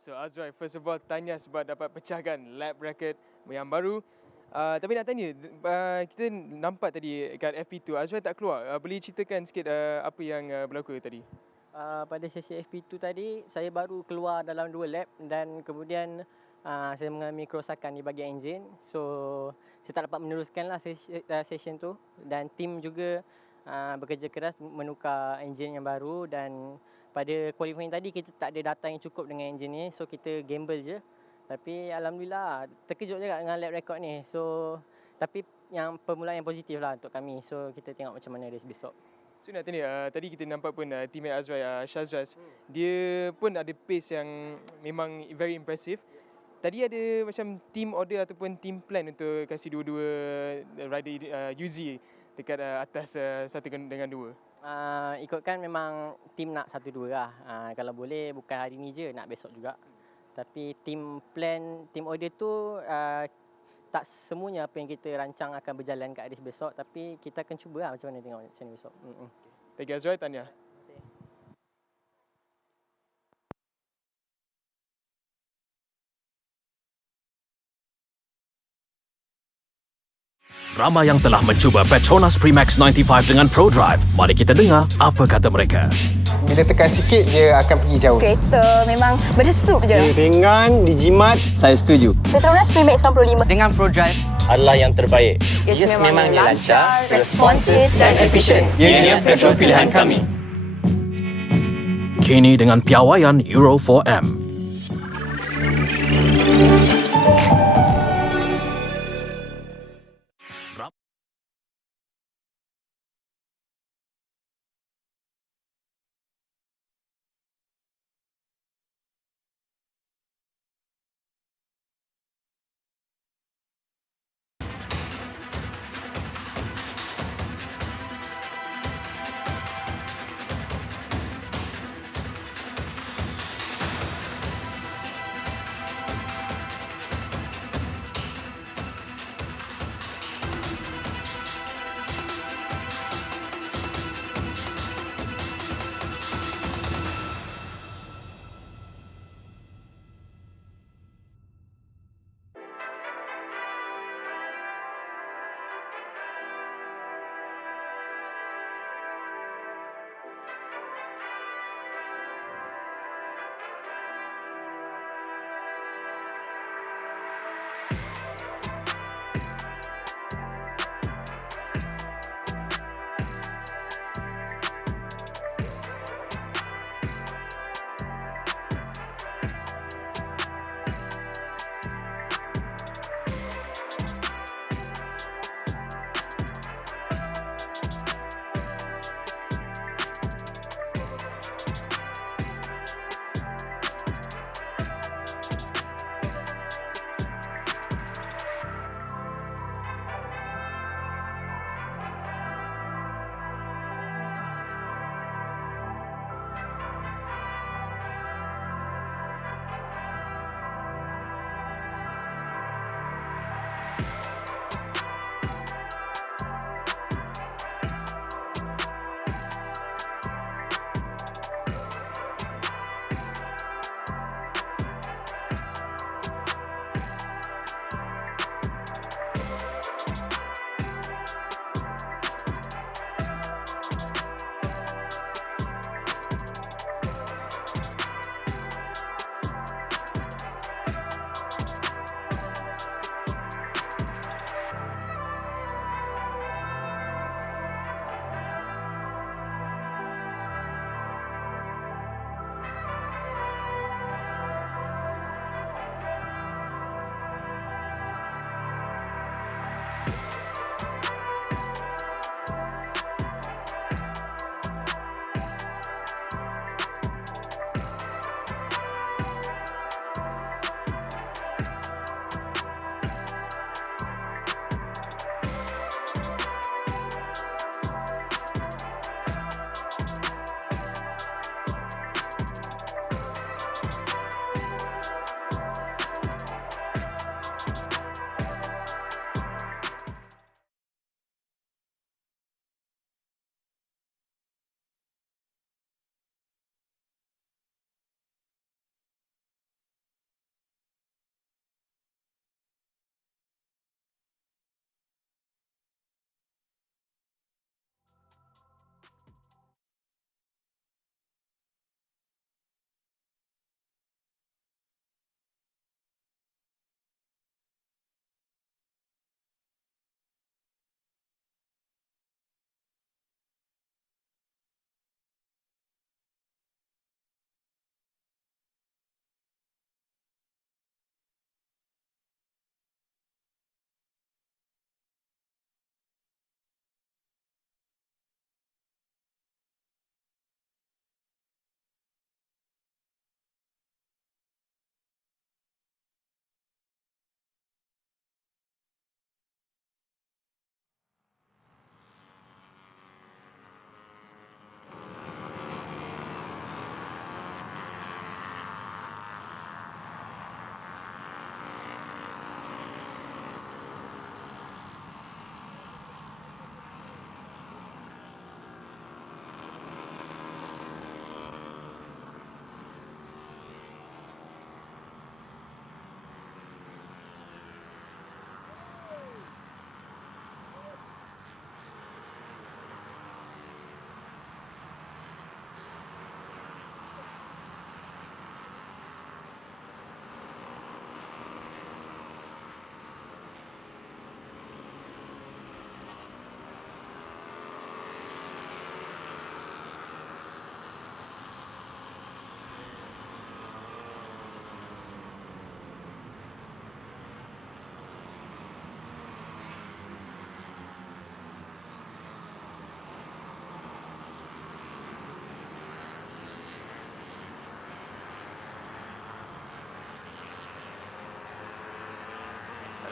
So Azrai, first of all, tahniah sebab dapat pecahkan lap record yang baru. Tapi nak tanya, kita nampak tadi kat FP2, Azrai tak keluar. Boleh ceritakan sikit apa yang berlaku tadi? Pada sesi FP2 tadi, saya baru keluar dalam 2 lap dan kemudian saya mengalami kerosakan di bahagian enjin. So, saya tak dapat meneruskanlah session tu dan tim juga bekerja keras menukar enjin yang baru dan pada qualifying tadi kita tak ada data yang cukup dengan enjin ni. So, kita gamble je. Tapi alhamdulillah terkejut juga dengan lap record ni. So, tapi yang permulaan yang positif lah untuk kami. So, kita tengok macam mana race besok. So nak tanya, tadi kita nampak pun teammate Azrai, Shazraz, dia pun ada pace yang memang very impressive. Tadi ada macam team order ataupun team plan untuk kasih dua-dua rider UZ dekat atas satu dengan dua. Ikutkan memang tim nak 1-2 lah. Kalau boleh bukan hari ni je, nak besok juga. Tapi team plan, team order tu tak semuanya apa yang kita rancang akan berjalan kat race besok. Tapi kita akan cuba lah macam mana tengok macam ni besok. Thank you Azrai, tanya. Ramai yang telah mencuba PETRONAS Max 95 dengan ProDrive. Mari kita dengar apa kata mereka. Bila tekan sikit, dia akan pergi jauh. Kereta memang berdesup je. Dia ringan, dijimat. Saya setuju. PETRONAS Max 95 Dengan ProDrive, adalah yang terbaik. Ia sememangnya lancar, responsif dan efisien. Ianya petrol pilihan kami. Kini dengan piawaian Euro 4M.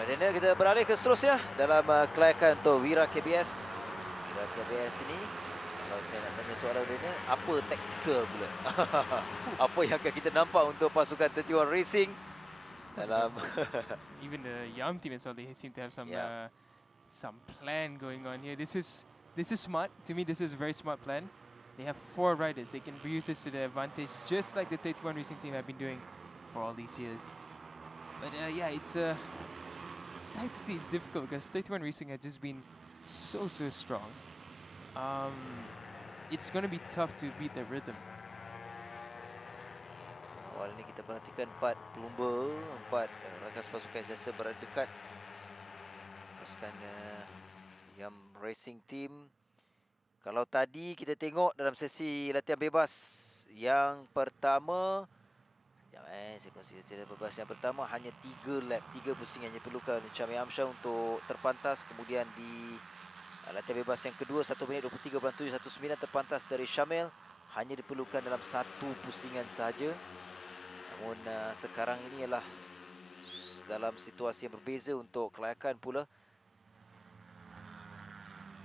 Daniel, kita beralih ke seterusnya dalam kelayakan untuk Wira KBS. Wira KBS ini, kalau saya nak tanya soalan Daniel, apa taktikal pula? Apa yang akan kita nampak untuk pasukan 31 Racing dalam Even the Yam team as well, they seem to have some plan going on here. This is smart. To me, this is a very smart plan. They have 4 riders. They can use this to their advantage, just like the 31 Racing team have been doing for all these years. But yeah, it's tactically it's difficult because 31 Racing had just been so strong. It's going to be tough to beat their rhythm. awal ini kita perhatikan 4 pelumba, 4 rakan pasukan jasa berada dekat pasukan Yam Racing Team. Kalau tadi kita tengok dalam sesi latihan bebas yang pertama, saya kongsi latihan bebas yang pertama hanya 3 lap, 3 pusingan yang diperlukan Syamil Amsyar untuk terpantas. Kemudian di latihan bebas yang kedua 1 minit 23.719 terpantas dari Syamil, hanya diperlukan dalam 1 pusingan sahaja. Namun sekarang ini ialah dalam situasi yang berbeza untuk kelayakan pula.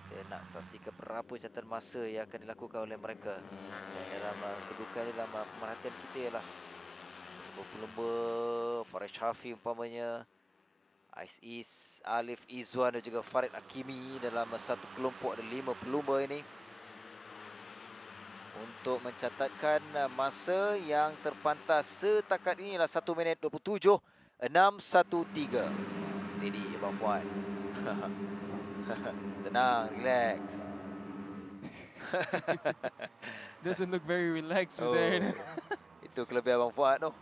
Kita nak saksikan berapa catatan masa yang akan dilakukan oleh mereka. Dan dalam kedudukan ini, dalam pemerhatian kita ialah pelumba Faris Hafi umpamanya, Is, Alif Izwan dan juga Farid Hakimi. Dalam satu kelompok ada 5 pelumba ini untuk mencatatkan masa yang terpantas setakat ini ialah 1 minit 27.613. Steady Abang Fuad. Tenang, relax. Doesn't look very relaxed there. Itu kelebihan Abang Fuad tu.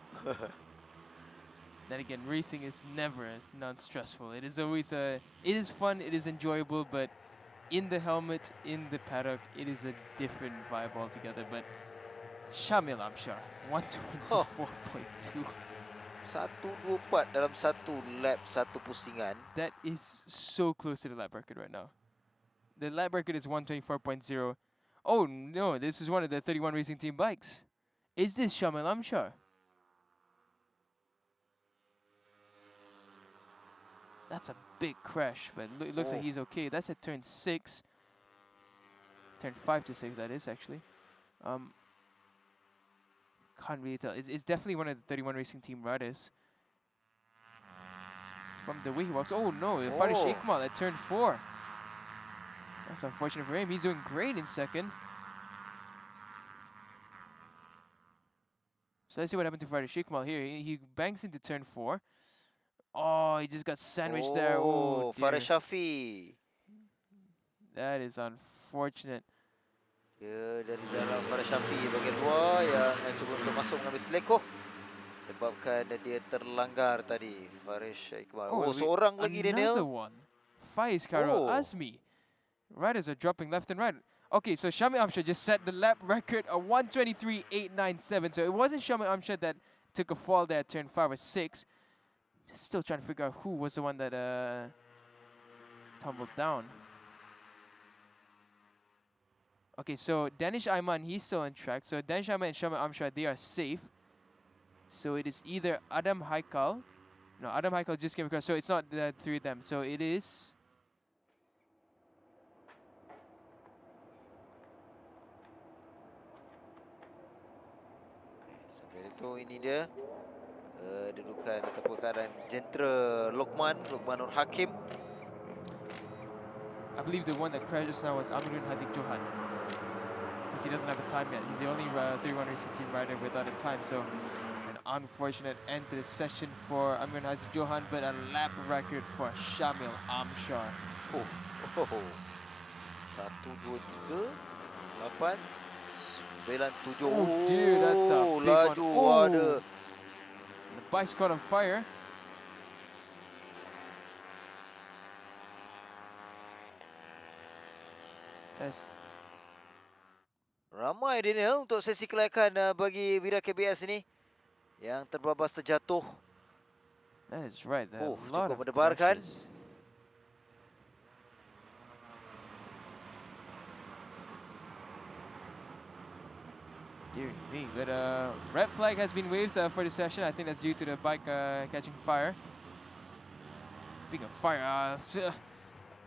Then again, racing is never non-stressful. It is always it is fun, it is enjoyable, but in the helmet, in the paddock, it is a different vibe altogether. But Syamil Amsyar, 124.2. 124 dalam satu lap, satu pusingan. That is so close to the lap record right now. The lap record is 124.0. Oh no, this is one of the 31 Racing Team bikes. Is this Syamil Amsyar? That's a big crash, but it looks like he's okay. That's at turn 6. Turn 5 to 6, that is actually. Can't really tell. It's definitely one of the 31 Racing Team riders. From the way he walks. Oh no, Faris Ikmal at turn 4. That's unfortunate for him. He's doing great in second. So let's see what happened to Faris Ikmal here. He banks into turn 4. Oh, he just got sandwiched there. Oh, Faris Shafi. That is unfortunate. Ya, dari dalam Faris Shafi bahagian luar yang cuba untuk masuk mengambil selekoh. Sebabkan dia terlanggar tadi, Faris Iqbal. Oh, seorang lagi Daniel. Another one. Faiz Karol Azmi. Riders are dropping left and right. Okay, so Syamil Amsyar just set the lap record of 123.897. So it wasn't Syamil Amsyar that took a fall there at turn 5 or 6. Just still trying to figure out who was the one that tumbled down. Okay, so Danish Aiman, he's still on track. So Danish Aiman and Syamil Amsyar, they are safe. So it is either Adam Haikal. No, Adam Haikal just came across. So it's not the 3 of them. So it is... Sambil itu ini dia kedudukan ataupun keadaan jentera Lokman Nur Hakim. I believe the one that crashed just now was Amirun Haziq Johan. Because he doesn't have a time yet. He's the only 31 Racing Team rider without a time. So an unfortunate end to the session for Amirun Haziq Johan, but a lap record for Syamil Amsyar. 1, 2, 3, 8, 9, 7. Oh dear, that's a big one. Oh, the bike's caught on fire. Yes. Ramai Daniel untuk sesi kelayakan bagi Wira KBS ini yang terbabas terjatuh. That is right. There are a lot cukup of mendebarkan. crashes. Dear me, but red flag has been waved for the session. I think that's due to the bike catching fire. Speaking of fire,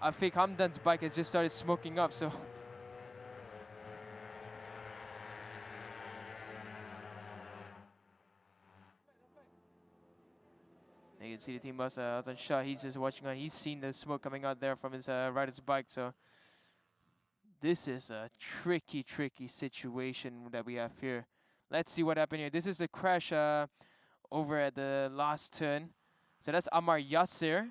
Afiq Hamdan's bike has just started smoking up, so... You can see the team boss, Azan Shah, he's just watching on. He's seen the smoke coming out there from his rider's bike, so... This is a tricky, tricky situation that we have here. Let's see what happened here. This is the crash over at the last turn. So that's Ammar Yasser.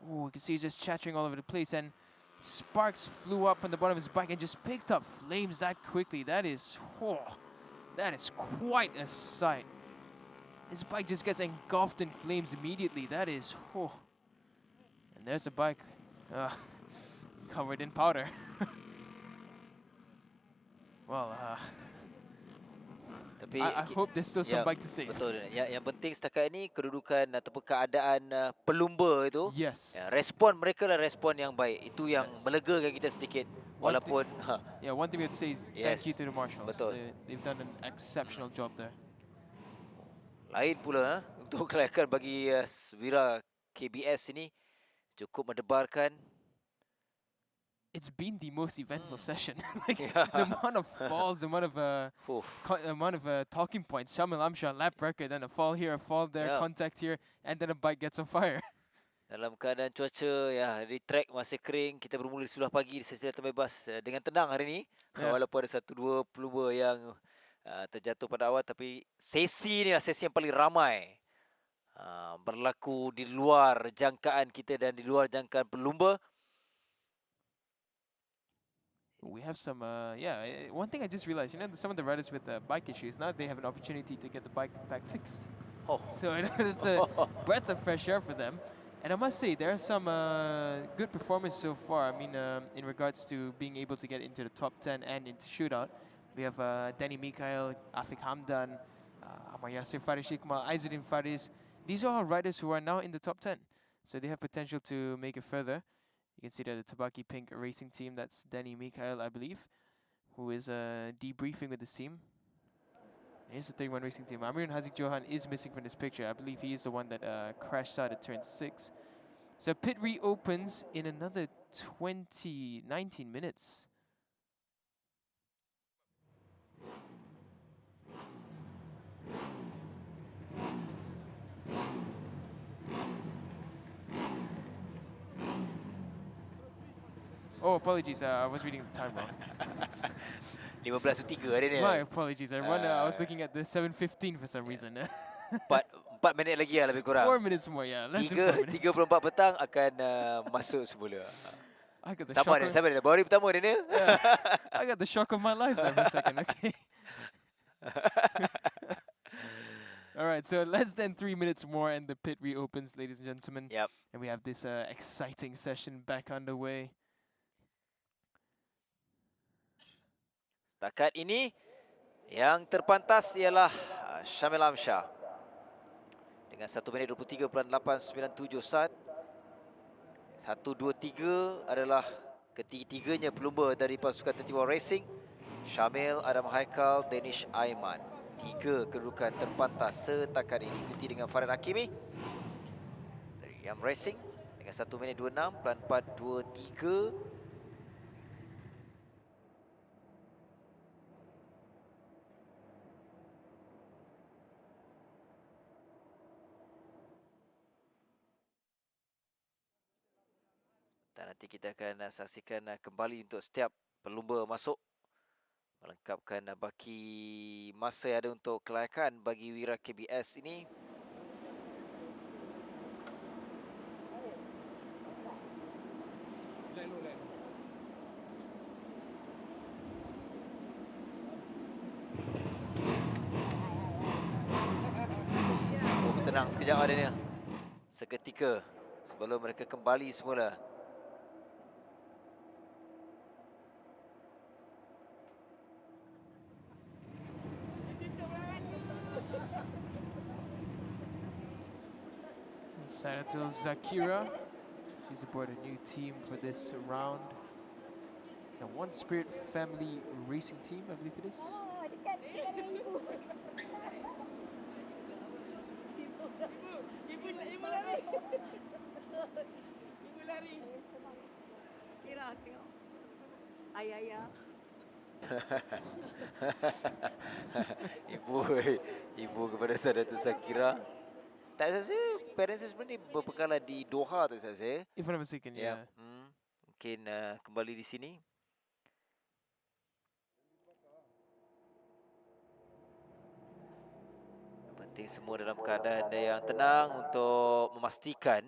Oh, you can see he's just chattering all over the place, and sparks flew up from the bottom of his bike and just picked up flames that quickly. That is quite a sight. His bike just gets engulfed in flames immediately. That is, and there's the bike covered in powder. Well, Tapi I hope there's still some bike to save. Betul. Yang penting setakat ini kedudukan ataupun keadaan pelumba itu. Yes. Respon mereka lah respon yang baik. Itu yang melegakan kita sedikit. Walaupun one thing we have to say is thank you to the marshals. Betul. They've done an exceptional job there. Lain pula untuk kelayakan bagi Wira KBS ini cukup mendebarkan. It's been the most eventful session. The amount of falls, the amount of talking points. Shamil Amshar lap record, then a fall here, a fall there, contact here, and then a bike gets on fire. Dalam keadaan cuaca di track masih kering, kita bermula di 10 pagi di sesi latihan bebas dengan tenang hari ini. Walaupun ada 1-2 pelumba yang terjatuh pada awal, tapi sesi ni lah sesi yang paling ramai. Berlaku di luar jangkaan kita dan di luar jangkaan pelumba. We have some, one thing I just realized, some of the riders with bike issues, now they have an opportunity to get the bike back fixed. So it's a breath of fresh air for them. And I must say, there are some good performance so far. I mean, in regards to being able to get into the top 10 and into shootout. We have Danny Mikhail, Afiq Hamdan, Ammar Yasser, Faris Shikmal, Aizuddin Faris. These are all riders who are now in the top 10. So they have potential to make it further. You can see that the Tabaki Pink racing team, that's Danny Mikhail, I believe, who is debriefing with this team. Here's the 31 racing team. Amir Hazik Johan is missing from this picture. I believe he is the one that crashed out at turn 6. So pit reopens in another 19 minutes. Oh, apologies. I was reading the time wrong. 15.03 hari ni. My apologies. I was looking at the 7:15 for some reason. 4 minit lagi lah lebih kurang. 4 minutes more, yeah. Less than 4 minutes. 3.44 petang akan masuk semula. I got the Sabar dia. Baru hari pertama dia ni. I got the shock of my life there for a second. Okay. All right, so less than 3 minutes more and the pit reopens, ladies and gentlemen. Yep. And we have this exciting session back underway. Setakat ini yang terpantas ialah Shamil Amshar dengan 1 minit 23.897 saat. 1, 2, 3 adalah ketiga-tiganya pelumba dari pasukan 31 Racing. Shamil, Adam Haikal, Danish Aiman. 3 kedudukan terpantas setakat ini, ikuti dengan Farid Hakimi dari Yam Racing dengan 1 minit 26.423. Dan nanti kita akan saksikan kembali untuk setiap pelumba masuk melengkapkan baki masa yang ada untuk kelayakan bagi Wira KBS ini. Oh, tenang sekejap adanya. Seketika sebelum mereka kembali semula. Sanatul Zakira, she's aboard a new team for this round. The One Spirit Family Racing Team, I believe it is. Oh, dekat dengan ibu. Ibu lari. Kira tengok. Ayah. ibu ibu kepada saya Datuk Sakira. Tak salah saya, parents saya sebenarnya berpekala di Doha tak salah saya. If I'm not mistaken, Ya, yeah. mungkin kembali di sini. Yang penting semua dalam keadaan yang tenang untuk memastikan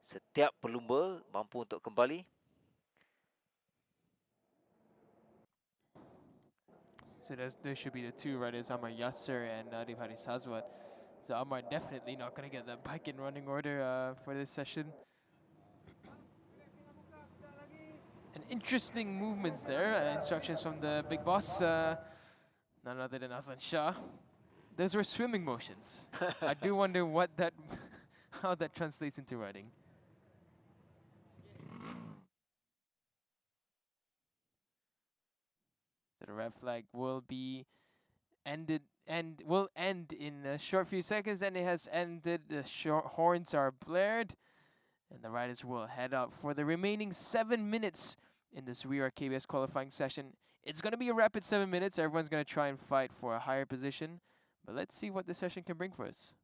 setiap pelumba mampu untuk kembali. So there should be the two riders, Amar Yasser and Nadif Haris Hazwat. So Amar definitely not going to get that bike in running order for this session. And interesting movements there. Instructions from the big boss, none other than Hasan Shah. Those were swimming motions. I do wonder what that, how that translates into riding. So the red flag will be will end in a short few seconds, and it has ended. The horns are blared, and the riders will head out for the remaining 7 minutes in this Wira KBS qualifying session. It's going to be a rapid 7 minutes. Everyone's going to try and fight for a higher position, but let's see what this session can bring for us.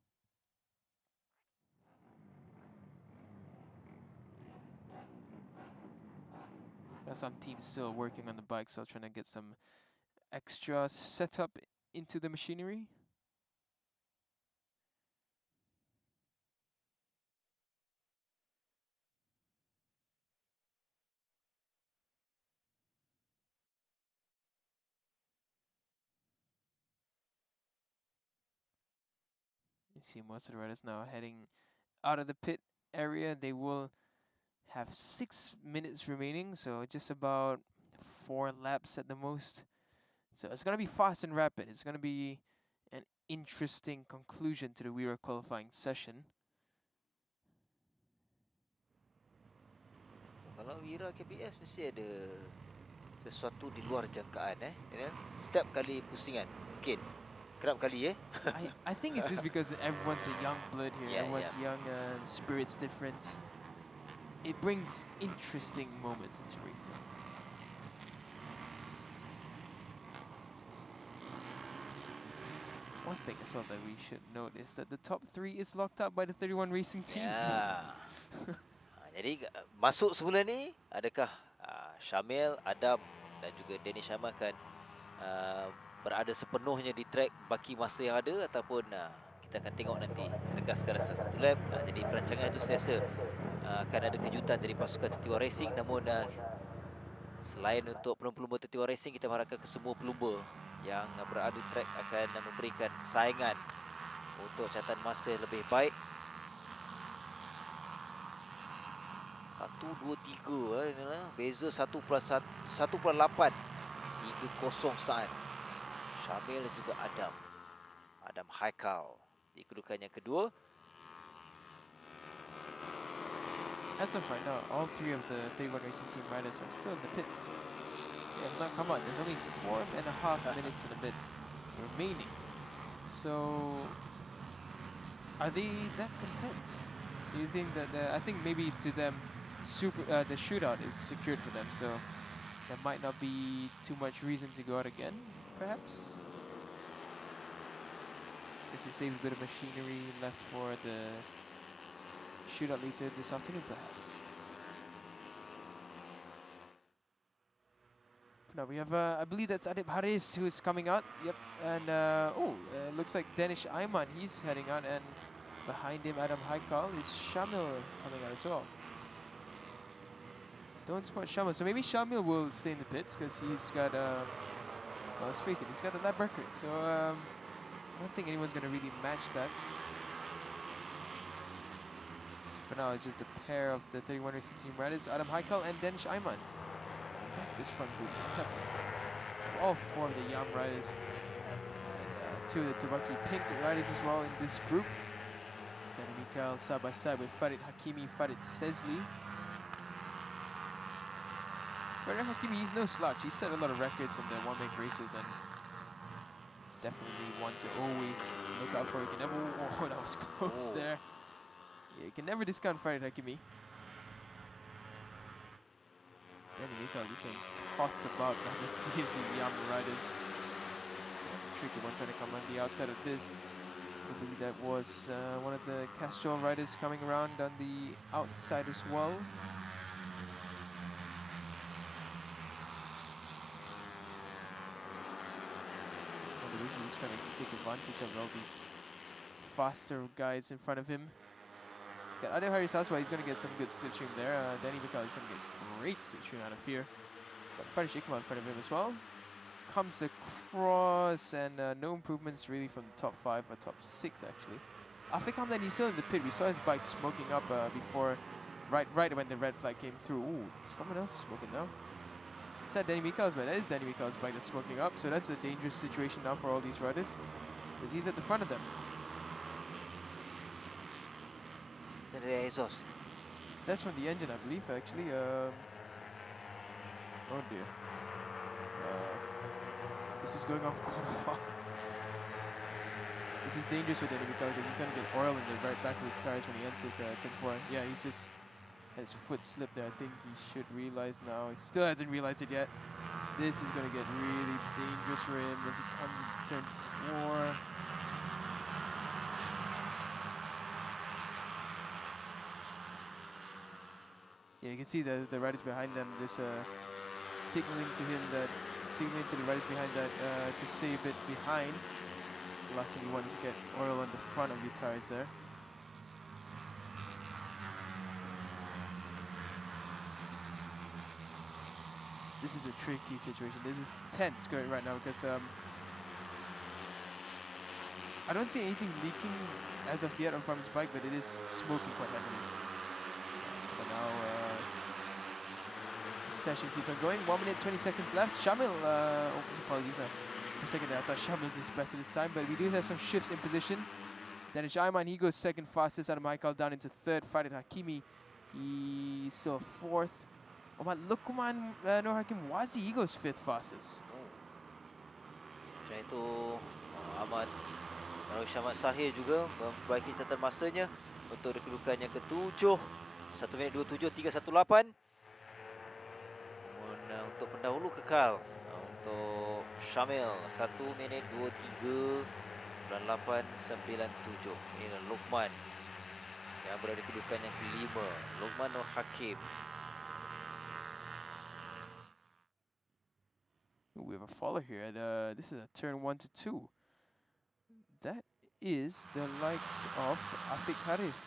There's some teams still working on the bike, so trying to get some extra setup into the machinery. You see most of the riders now heading out of the pit area. They will have 6 minutes remaining, so just about 4 laps at the most. So it's going to be fast and rapid. It's going to be an interesting conclusion to the Wira qualifying session. Kalau Wira KBS mesti ada sesuatu di luar jangkaan Setiap kali pusingan mungkin kerap kali I think it's just because everyone's a young blood here. Yeah, Everyone's young, the spirit's different. It brings interesting moments into racing. One thing as well that we should note is that the top 3 is locked up by the 31 Racing team. Ya. Jadi masuk semula ni, adakah Syamil, Adam dan juga Dennis Syama akan berada sepenuhnya di track baki masa yang ada, ataupun kita akan tengok nanti adakah sekadar satu lap. Jadi perancangan itu saya rasa akan ada kejutan dari pasukan 31 Racing. Namun selain untuk pelumba-pelumba 31 Racing, kita mengharapkan kesemua pelumba yang berada di track akan memberikan saingan untuk catatan masa yang lebih baik. 1, 2, 3 inilah beza 1.8 30 saat. Syamil dan juga Adam Haikal di kedudukan yang kedua. As of right now, all 3 of the 31 Racing team riders are still in the pits. They have not come out. There's only 4.5 minutes and a bit remaining. So, are they that content? Do you think that I think maybe to them, the shootout is secured for them, so there might not be too much reason to go out again, perhaps? Just to save a bit of machinery left for the shootout later this afternoon, perhaps. Now we have, I believe that's Adib Haris who is coming out. Yep, and looks like Danish Ayman, he's heading out, and behind him Adam Haikal is Shamil coming out as well. Don't spot Shamil, so maybe Shamil will stay in the pits because he's got, well, let's face it, he's got the lap record, so I don't think anyone's going to really match that. So for now, it's just a pair of the 31 Racing team riders, Adam Haikal and Danish Ayman. Back to this front group, we have all 4 of the Yam riders and 2 of the Tubaki Pink riders as well in this group. Then Mikael side by side with Farid Hakimi, Farid Sezli. Farid Hakimi, he's no slouch. He's set a lot of records in the one-make races, and he's definitely one to always look out for. You can never, oh, that was close there. Yeah, you can never discount Farid Hakimi. Danny Mikhail just getting tossed about by the DFC Yamaha riders. Tricky one trying to come on the outside of this. I believe that was one of the Castrol riders coming around on the outside as well. He's trying to take advantage of all these faster guys in front of him. He's got Adil Haris Aswa, he's going to get some good slipstream there. Danny Mikhail is going to get great slipstream out of here. Got Farish Ikmal in front of him as well. Comes across and no improvements really from the top 5 or top 6 actually. Afik Hamdan, he's still in the pit. We saw his bike smoking up before, right when the red flag came through. Ooh, someone else is smoking now. Is that Danny Mikhail's bike? That is Danny Mikhail's bike that's smoking up. So that's a dangerous situation now for all these riders, because he's at the front of them. Exhaust. That's from the engine, I believe, actually. Oh dear. This is going off quite a while. This is dangerous for Danny Mikhail because he's going to get oil in the right back of his tires when he enters turn 4. Yeah, he's just his foot slipped there. I think he should realize now. He still hasn't realized it yet. This is going to get really dangerous for him as he comes into turn 4. Yeah, you can see the riders behind them just signaling to him that, signaling to the riders behind that to stay a bit behind. So the last thing you want is to get oil on the front of your tires there. This is a tricky situation. This is tense going right now because I don't see anything leaking as of yet from his bike, but it is smoking quite heavily. So now session keeps on going. 1 minute 20 seconds left. Shamil, oh, apologies for a second there. I thought Shamil just bested his time, but we do have some shifts in position. Danish Ayman, he goes second fastest out of Michael down into third. Farid Hakimi, he's still fourth. Omar Lukman Nur Hakim Wazi, he goes fifth fastest. Macam itu Ahmad Syahmat Sahir juga memperbaiki catatan masanya untuk kedudukan yang ke-7. 1 minit 27.318. Untuk pendahulu kekal untuk Syamil 1 minit 23.897. Ini Luqman yang berada di kedudukan yang ke-5. Luqman Nur Hakim. We have a follow here. This is a turn 1 to 2. That is the likes of Afik Harith.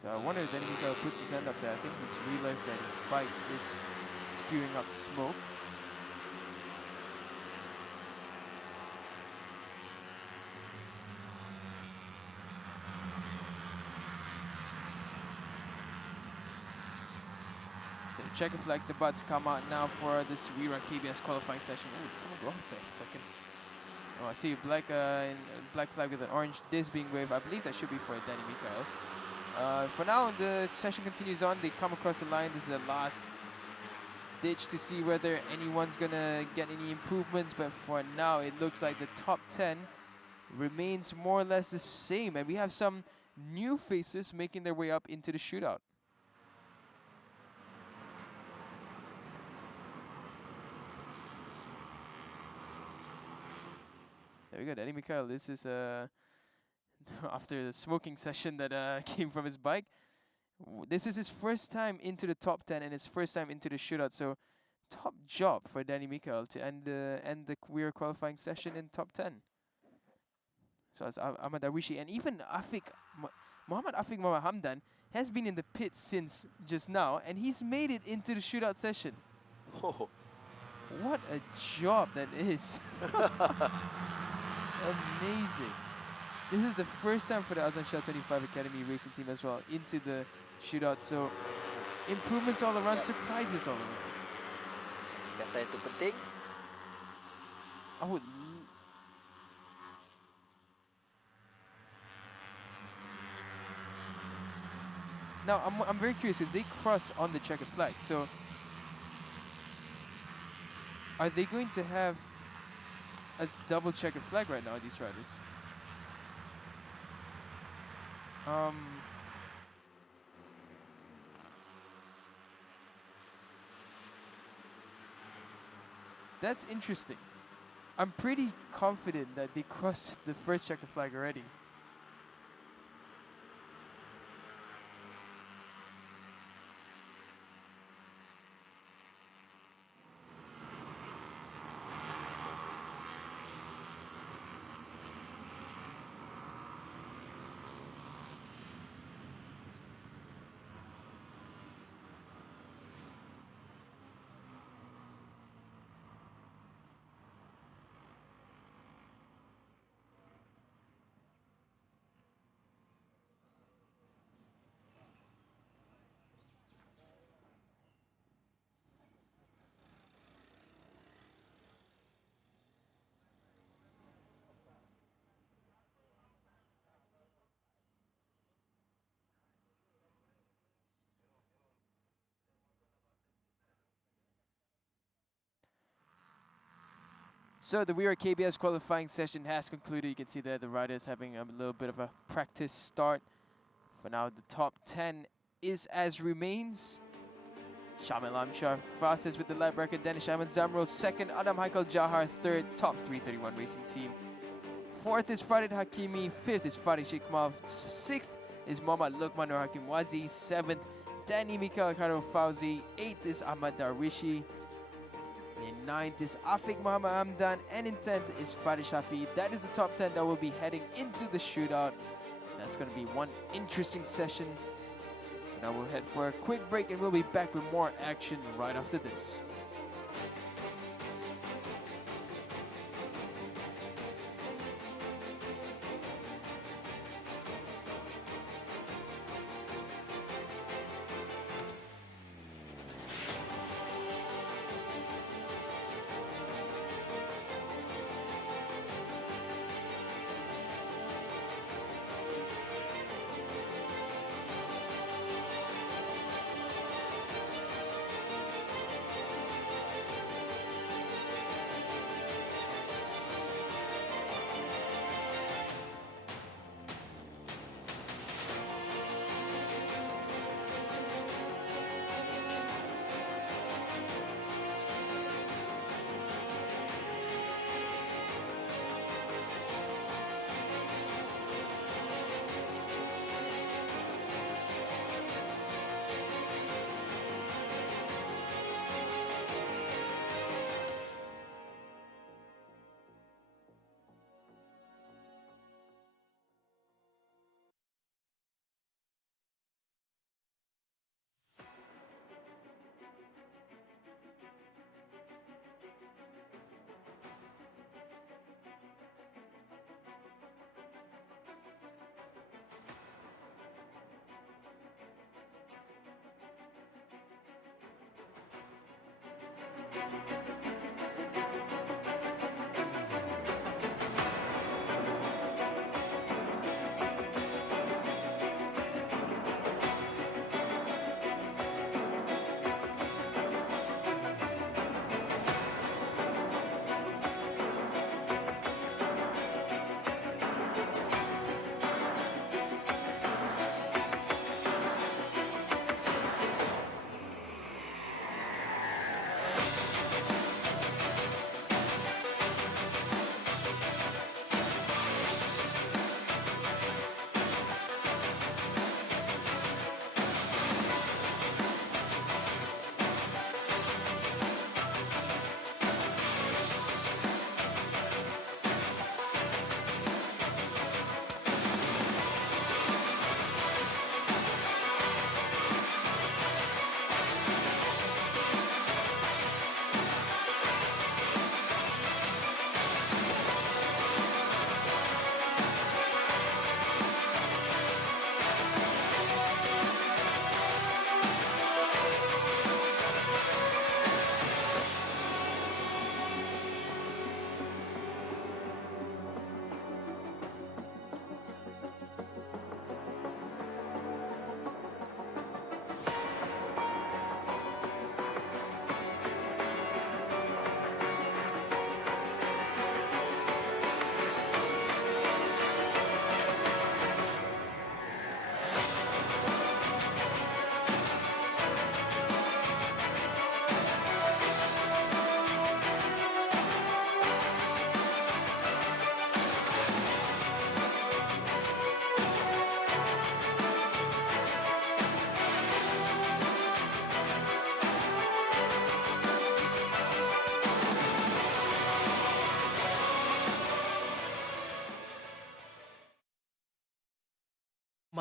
So I wonder if Danny Mikhail puts his hand up there. I think he's realized that his bike is spewing up smoke. So the checker flag's about to come out now for this Wira KBS qualifying session. Oh, someone go off there for a second. Oh, I see a black flag with an orange disc being waved. I believe that should be for Danny Mikhail. For now, the session continues on. They come across the line. This is the last ditch to see whether anyone's gonna get any improvements. But for now, it looks like the top 10 remains more or less the same. And we have some new faces making their way up into the shootout. There we go, Danny Mikhail. This is after the smoking session that came from his bike. This is his first time into the top 10 and his first time into the shootout. So top job for Danny Mikhail to end the Wira qualifying session in top 10. So it's Ahmad Darwishi, and even Muhammad Afiq Muhammad Hamdan has been in the pit since just now, and he's made it into the shootout session. Oh. What a job that is. Amazing. This is the first time for the Azan Shah 25 Academy racing team as well into the shootout. So improvements all around, surprises all around. Kata itu penting. I would. Now I'm very curious if they cross on the checkered flag. So are they going to have a double checkered flag right now, these riders? That's interesting. I'm pretty confident that they crossed the first checker flag already. So the WIRA KBS qualifying session has concluded. You can see there the riders having a little bit of a practice start. For now, the top 10 is as remains. Shamil Amshar fastest with the lap record. Danish Ahmed Zamrul second. Adam Haikal Jahar third. Top 331 racing team. Fourth is Farid Hakimi. Fifth is Farid Sheikh Kamal. Sixth is Mohammad Luqman Nur Hakim Wazi. Seventh, Danny Mikael Karo Fauzi. Eighth is Ahmad Darwishi. In ninth is Afiq Muhammad Hamdan, and in 10th is Farid Shafi. That is the top 10 that will be heading into the shootout. That's going to be one interesting session. Now we'll head for a quick break and we'll be back with more action right after this.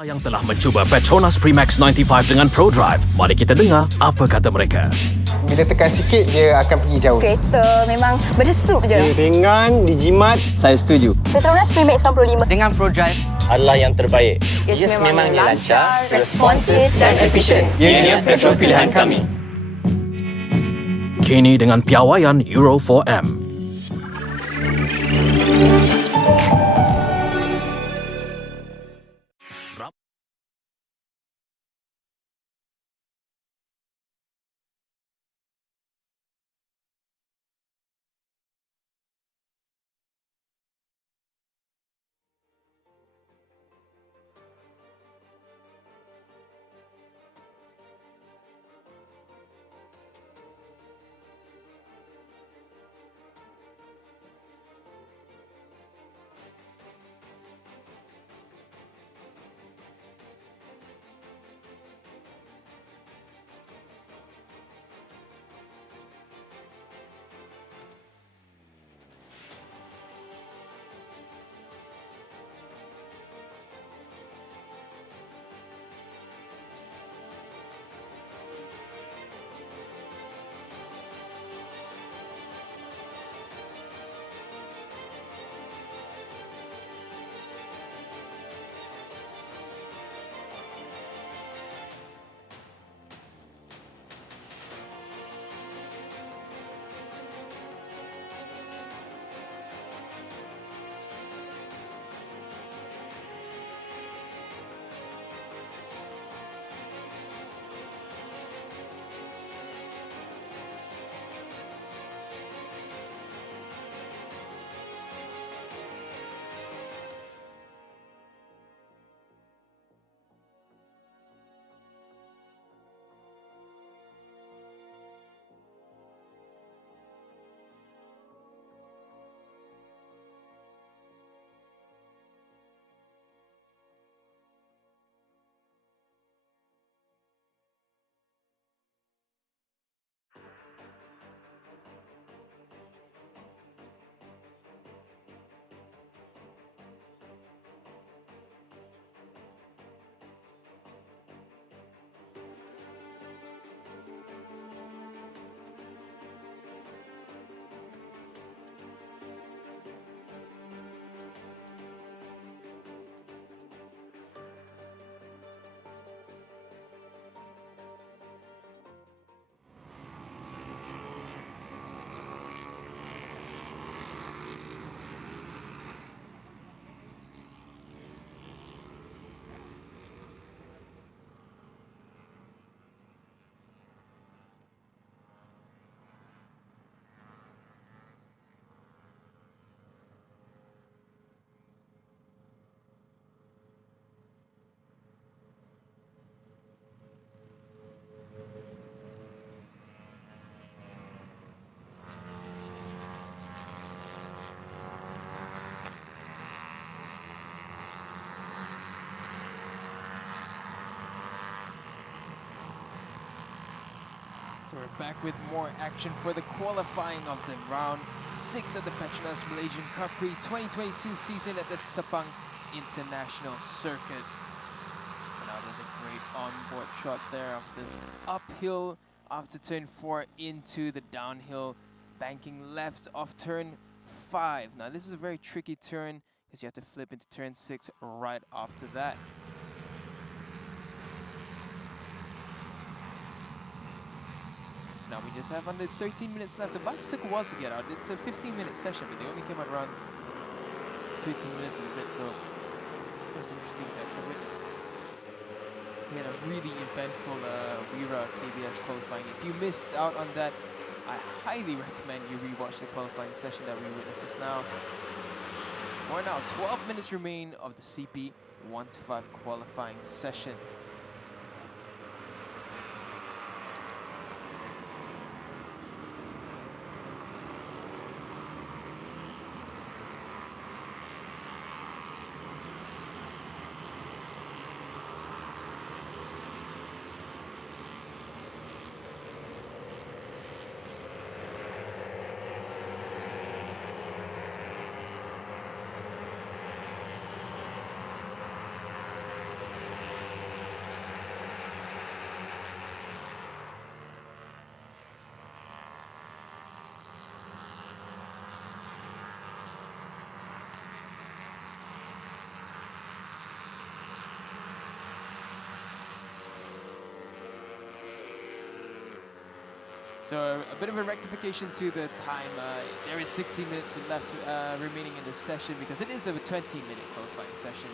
yang telah mencuba Petronas Max 95 dengan ProDrive. Mari kita dengar apa kata mereka. Bila tekan sikit, dia akan pergi jauh. Kereta memang berdesuk je. Dia ringan, dijimat. Saya setuju. Petronas Max 95 Dengan ProDrive adalah yang terbaik. Yes, memangnya lancar, responsif dan efisien. Ianya petrol pilihan kami. Kini dengan piawaian Euro 4M. So we're back with more action for the qualifying of the round 6 of the PETRONAS Malaysian Cub Prix 2022 season at the Sepang International Circuit. And now there's a great onboard shot there of the uphill after turn 4 into the downhill, banking left of turn 5. Now this is a very tricky turn because you have to flip into turn 6 right after that. Now we just have under 13 minutes left. The bikes took a while to get out. It's a 15-minute session, but they only came out around 13 minutes and a bit, so it was interesting to actually witness. We had a really eventful Wira KBS Qualifying. If you missed out on that, I highly recommend you rewatch the qualifying session that we witnessed just now. For now, 12 minutes remain of the CP125 Qualifying session. So a bit of a rectification to the time. There is 60 minutes left remaining in the session because it is a 20-minute qualifying session.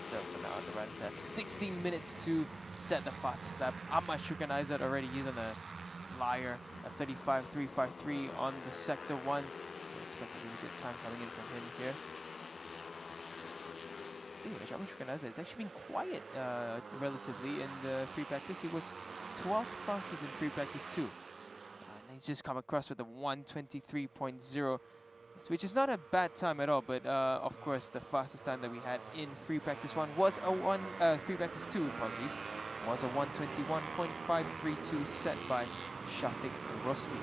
So for now, the riders have 16 minutes to set the fastest lap. Ahmad Syukanaizat already using a flyer, a 35.353 on the sector 1. I expect a really good time coming in from him here. Speaking of which, Ahmad Syukanaizat has actually been quiet relatively in the free practice. He was 12th fastest in free practice too. And he's just come across with a 1:23.0. which is not a bad time at all, but of course the fastest time that we had in free practice 1 was a free practice 2, apologies, was a 1:21.532 set by Shafiq Rosli.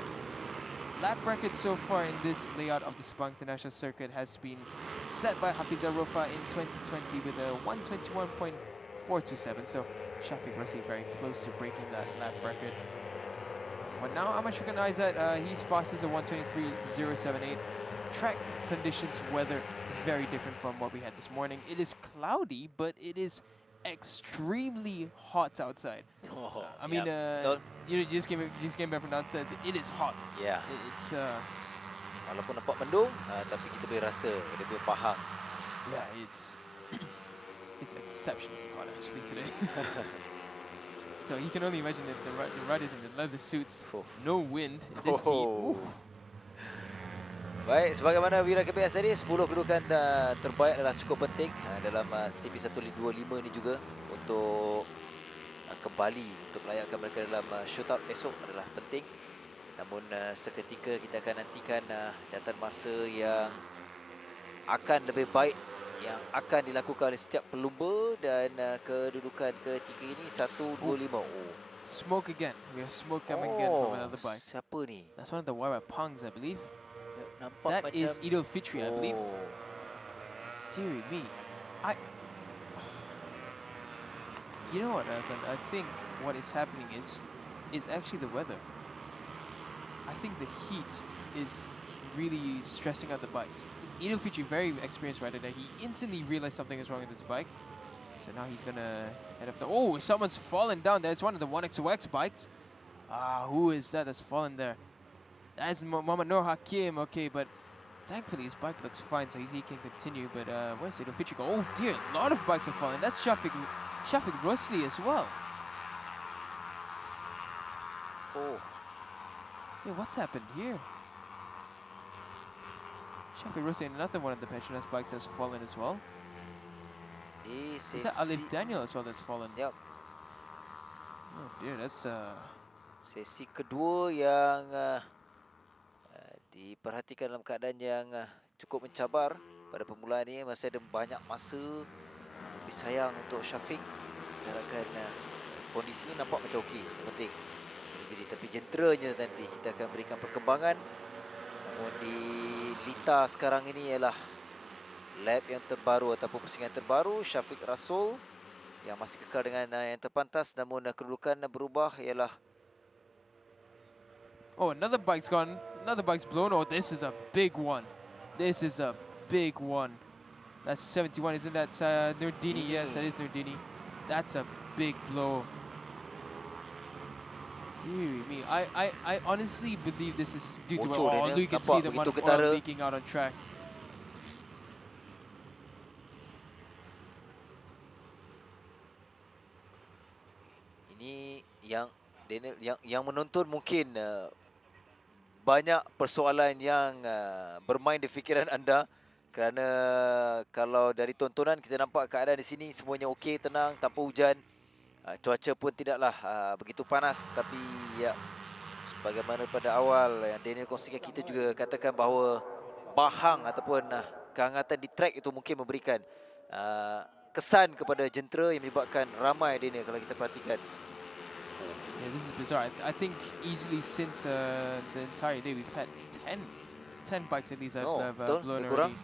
Lap record so far in this layout of the Sepang International Circuit has been set by Hafizah Rofa in 2020 with a 1:21.427, so Shafiq Rosli very close to breaking that lap record. For now, Ahmad Syukanaizat, he's fastest at 1:23.078. Track conditions, weather, very different from what we had this morning. It is cloudy, but it is extremely hot outside. I mean, you just came back from downstairs. It is hot. Yeah. It's walaupun nampak mendung, tapi kita boleh rasa dia punya pahang. yeah, it's exceptionally hot actually today. So you can only imagine that the riders in the leather suits, no wind, this heat. Oof. Baik, sebagaimana Wira KBS tadi, 10 kedudukan terbaik adalah cukup penting dalam CP125 ni juga untuk kembali untuk melayakkan mereka dalam shootout esok adalah penting. Namun seketika kita akan nantikan catatan masa yang akan lebih baik yang akan dilakukan oleh setiap pelumba dan kedudukan ketiga ini 1:25. Oh. Smoke again. We have smoke coming again from another bike. Siapa ni? That's one of the Wira Pungs, I believe. Nampak That macam is Idul Fitri, I believe. Dear me. You know what, Azlan? I think what is happening is actually the weather. I think the heat is really stressing out the bikes. Idul Fitri, very experienced rider there. He instantly realized something is wrong with his bike. So now he's gonna head up the... Oh, someone's fallen down there. It's one of the 1XOX bikes. Who is that that's fallen there? That is Muhammad Nur Hakim, okay, but thankfully his bike looks fine, so he can continue. But where's Idul Fitri go? Oh dear, a lot of bikes are falling. That's Shafiq Rosli as well. Oh. Yeah, what's happened here? Shafiq Rosli, another one of the Petronas bikes has fallen as well. Is that Alif Daniel as well that's fallen? Yep. Oh dear, that's sesi kedua yang diperhatikan dalam keadaan yang cukup mencabar pada permulaan ini. Masih ada banyak masa. Tapi sayang untuk Shafiq. Harapkan kondisi nampak macam okey. Penting. Jadi tapi jenteranya nanti kita akan berikan perkembangan. Namun di Litar sekarang ini ialah lap yang terbaru ataupun pusingan terbaru. Shafiq Rasul yang masih kekal dengan yang terpantas. Namun kedudukan berubah ialah... Oh, another bike's gone. Another bike's blown. Oh, this is a big one. This is a big one. That's 71. Isn't that Nurdini? Yes, that is Nurdini. That's a big blow. Dear me. I honestly believe this is due to... Oh, you can see the amount of oil leaking out on track. Ini yang menonton mungkin banyak persoalan yang bermain di fikiran anda kerana kalau dari tontonan kita nampak keadaan di sini semuanya okey, tenang, tanpa hujan. Cuaca pun tidaklah begitu panas, tapi ya sebagaimana pada awal yang Daniel kongsikan, kita juga katakan bahawa bahang ataupun kehangatan di track itu mungkin memberikan kesan kepada jentera yang menyebabkan ramai, Daniel, kalau kita perhatikan. Yeah, this is bizarre. I think easily since the entire day we've had 10 bikes at least that have blown already.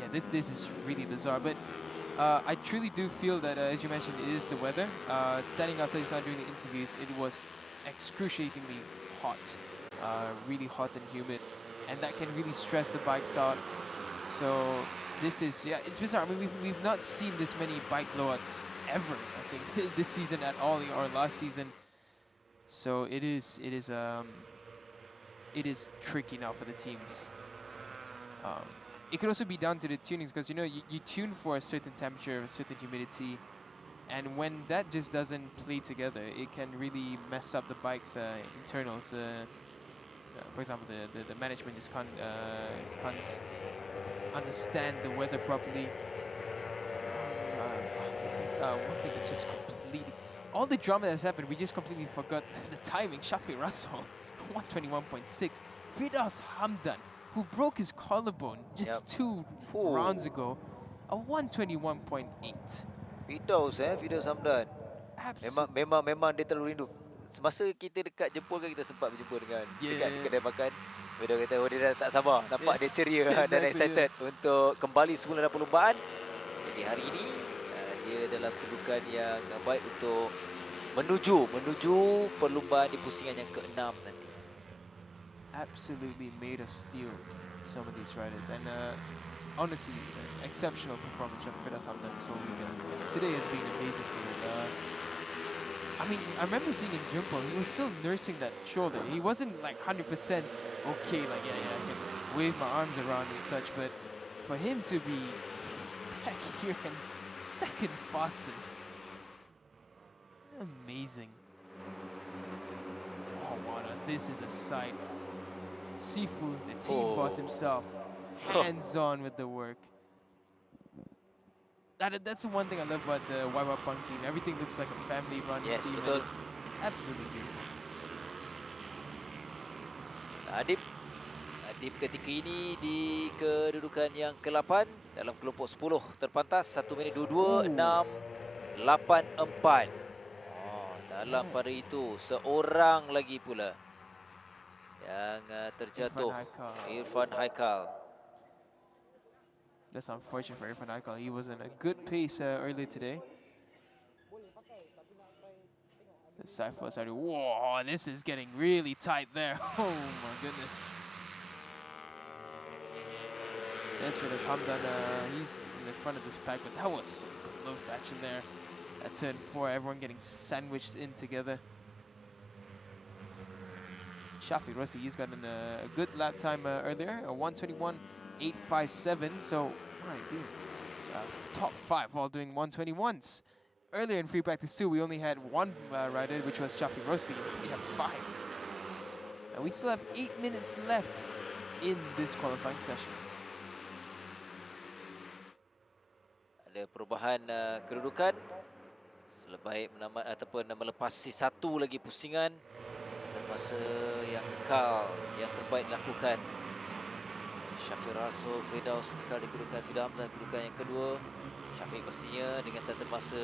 Yeah, this is really bizarre. But I truly do feel that, as you mentioned, it is the weather. Standing outside just now doing the interviews, it was excruciatingly hot, really hot and humid, and that can really stress the bikes out. So this is, yeah, it's bizarre. I mean, we've not seen this many bike blowouts ever, I think, this season at all, or last season. So it is tricky now for the teams. It could also be down to the tunings, because you know you tune for a certain temperature, a certain humidity, and when that just doesn't play together, it can really mess up the bike's internals. For example, the management just can't understand the weather properly. One thing that's just completely, all the drama that's happened, we just completely forgot the timing. Shafiq Russell, 121.6. Firdaus Hamdan, who broke his collarbone just 2 rounds ago, a 121.8. Firdaus Hamdan. Absolutely. Memang dia terlalu rindu. Semasa kita dekat Jepun kan, kita sempat berjumpa dengan dekat kedai makan. Firdaus kata, oh dia dah tak sabar. Nampak dia ceria dan excited untuk kembali semula dalam perlombaan. Jadi hari ini dia dalam kedudukan yang baik untuk menuju perlombaan di pusingan yang ke-6 nanti. Absolutely made of steel, some of these riders, and honestly, exceptional performance from Firdaus Hamdan this whole weekend. Today has been amazing for him. I mean, I remember seeing in Jumbo, he was still nursing that shoulder. He wasn't like 100% okay, like yeah, I can wave my arms around and such, but for him to be back here and second fastest, amazing. Oh, Wada, this is a sight. Sifu, the team boss himself, hands-on with the work. That's the one thing I love about the WIRA Punk team. Everything looks like a family-run team, and it's absolutely beautiful. Adib ketika ini di kedudukan yang ke-8 dalam kelompok 10 terpantas 1 minit 22.684. Dalam pada itu seorang lagi pula yang terjatuh, Irfan Haikal. That's unfortunate for Irfan Haikal. He was in a good pace earlier today. The Cypher started. Whoa, this is getting really tight there. Oh my goodness. There's Firdaus Hamdan. He's in the front of this pack, but that was so close action there. At turn 4, everyone getting sandwiched in together. Shafiq Russell, he's gotten a good lap time earlier, a 121.857. So, my dear, top 5 while doing 121s. Earlier in free practice too, we only had one rider, which was Shafiq Russell. We have 5. And we still have 8 minutes left in this qualifying session. Ada perubahan kedudukan. Selebaik melepasi satu lagi pusingan. Masa yang kekal, yang terbaik dilakukan. Shafiq Russell, Firdaus kekal di kedudukan, Firdaus Hamdan kedudukan yang kedua. Shafiq pastinya dengan tata masa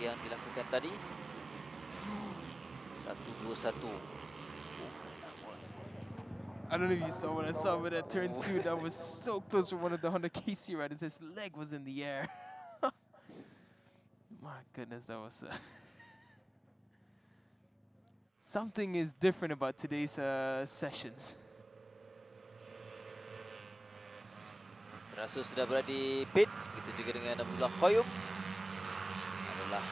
yang dilakukan tadi. 1:21. I don't know if you saw what I saw, but at turn 2, that was so close for one of the Honda KC riders. His leg was in the air. My goodness, that was... Something is different about today's sessions. Rasul sudah berada di pit. Begitu juga dengan Abdullah Khoyum. Adalah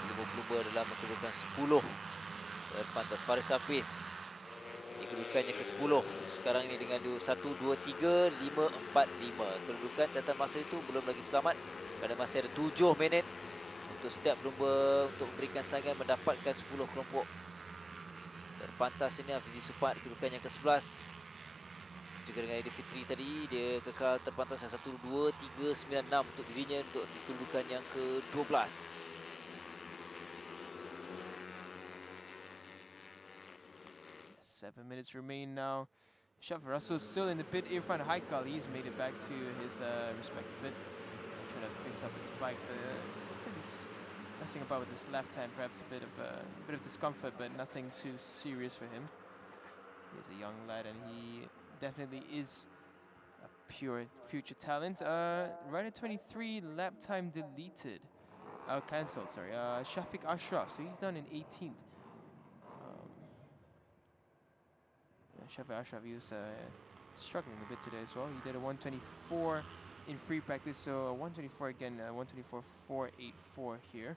lumba-lumba dalam kedudukan 10. Terpantas Faris Hafiz di kedudukannya ke-10. Sekarang ini dengan 1:23.545. Kedudukan catatan masa itu belum lagi selamat kerana masih ada 7 minit untuk setiap lumba untuk memberikan saingan mendapatkan 10 kelompok. Terpantas ini Hafizi Supat kedudukan yang ke-11. Juga dengan Aidil Fitri tadi, dia kekal terpantas yang 1:23.96 untuk dirinya untuk kedudukan yang ke-12. Seven minutes remain now. Shafiq Russell still in the pit. Irfan Haikal, he's made it back to his respective pit. Trying to fix up his bike. Looks like he's messing about with his left hand, perhaps a bit of discomfort, but nothing too serious for him. He's a young lad, and he definitely is a pure future talent. Rider 23 lap time deleted. Cancelled, sorry. Shafiq Ashraf, so he's done in 18th. Shafiq Ashraf, he was struggling a bit today as well. He did a 124 in free practice, so a 124 again, 124.484 here.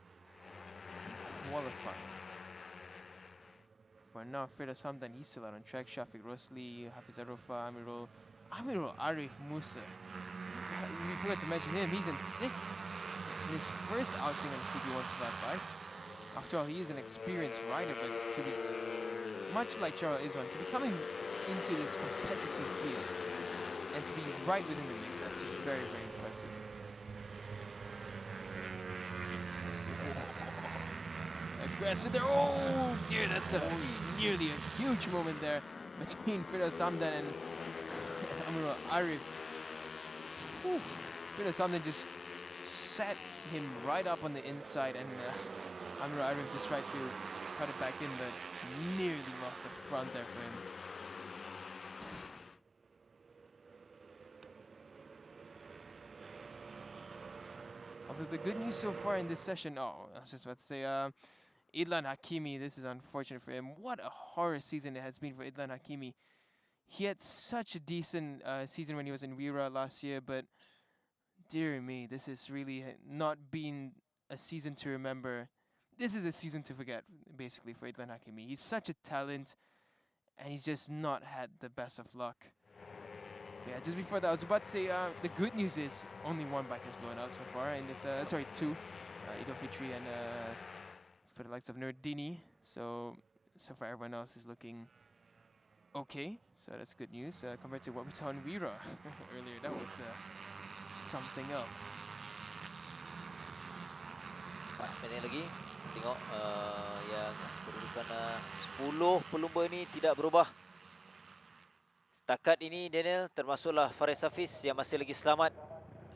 Qualifying. For now, Firdaus Hamdan, he's still out on track. Shafiq Rosli, Hafiz Arofa, Amirul Arif Musa. We forgot to mention him. He's in 6th in his first outing on the CP125 bike. After all, he is an experienced rider, but to be much like Charo Izwan, to be coming into this competitive field and to be right within the mix, that's very, very impressive. Aggressive there. Oh dear, that's nearly a huge moment there between Firdaus Hamdan and Amirul Arif. Firdaus Hamdan just set him right up on the inside, and Amirul Arif just tried to cut it back in, but nearly lost the front there for him. Also, the good news so far in this session, I was just about to say, Idlan Hakimi, this is unfortunate for him. What a horror season it has been for Idlan Hakimi. He had such a decent season when he was in Wira last year, but dear me, this has really not been a season to remember. This is a season to forget, basically, for Idlan Hakimi. He's such a talent, and he's just not had the best of luck. Yeah, just before that, I was about to say, the good news is only one bike has blown out so far in this, two, Idul Fitri and for the likes of Nurdini. So far everyone else is looking okay, so that's good news compared to what we saw in Wira earlier. That was something else. 4 minit lagi. Tengok yang kedudukan 10 pelumba ni tidak berubah. Setakat ini Daniel, termasuklah Faris Hafiz yang masih lagi selamat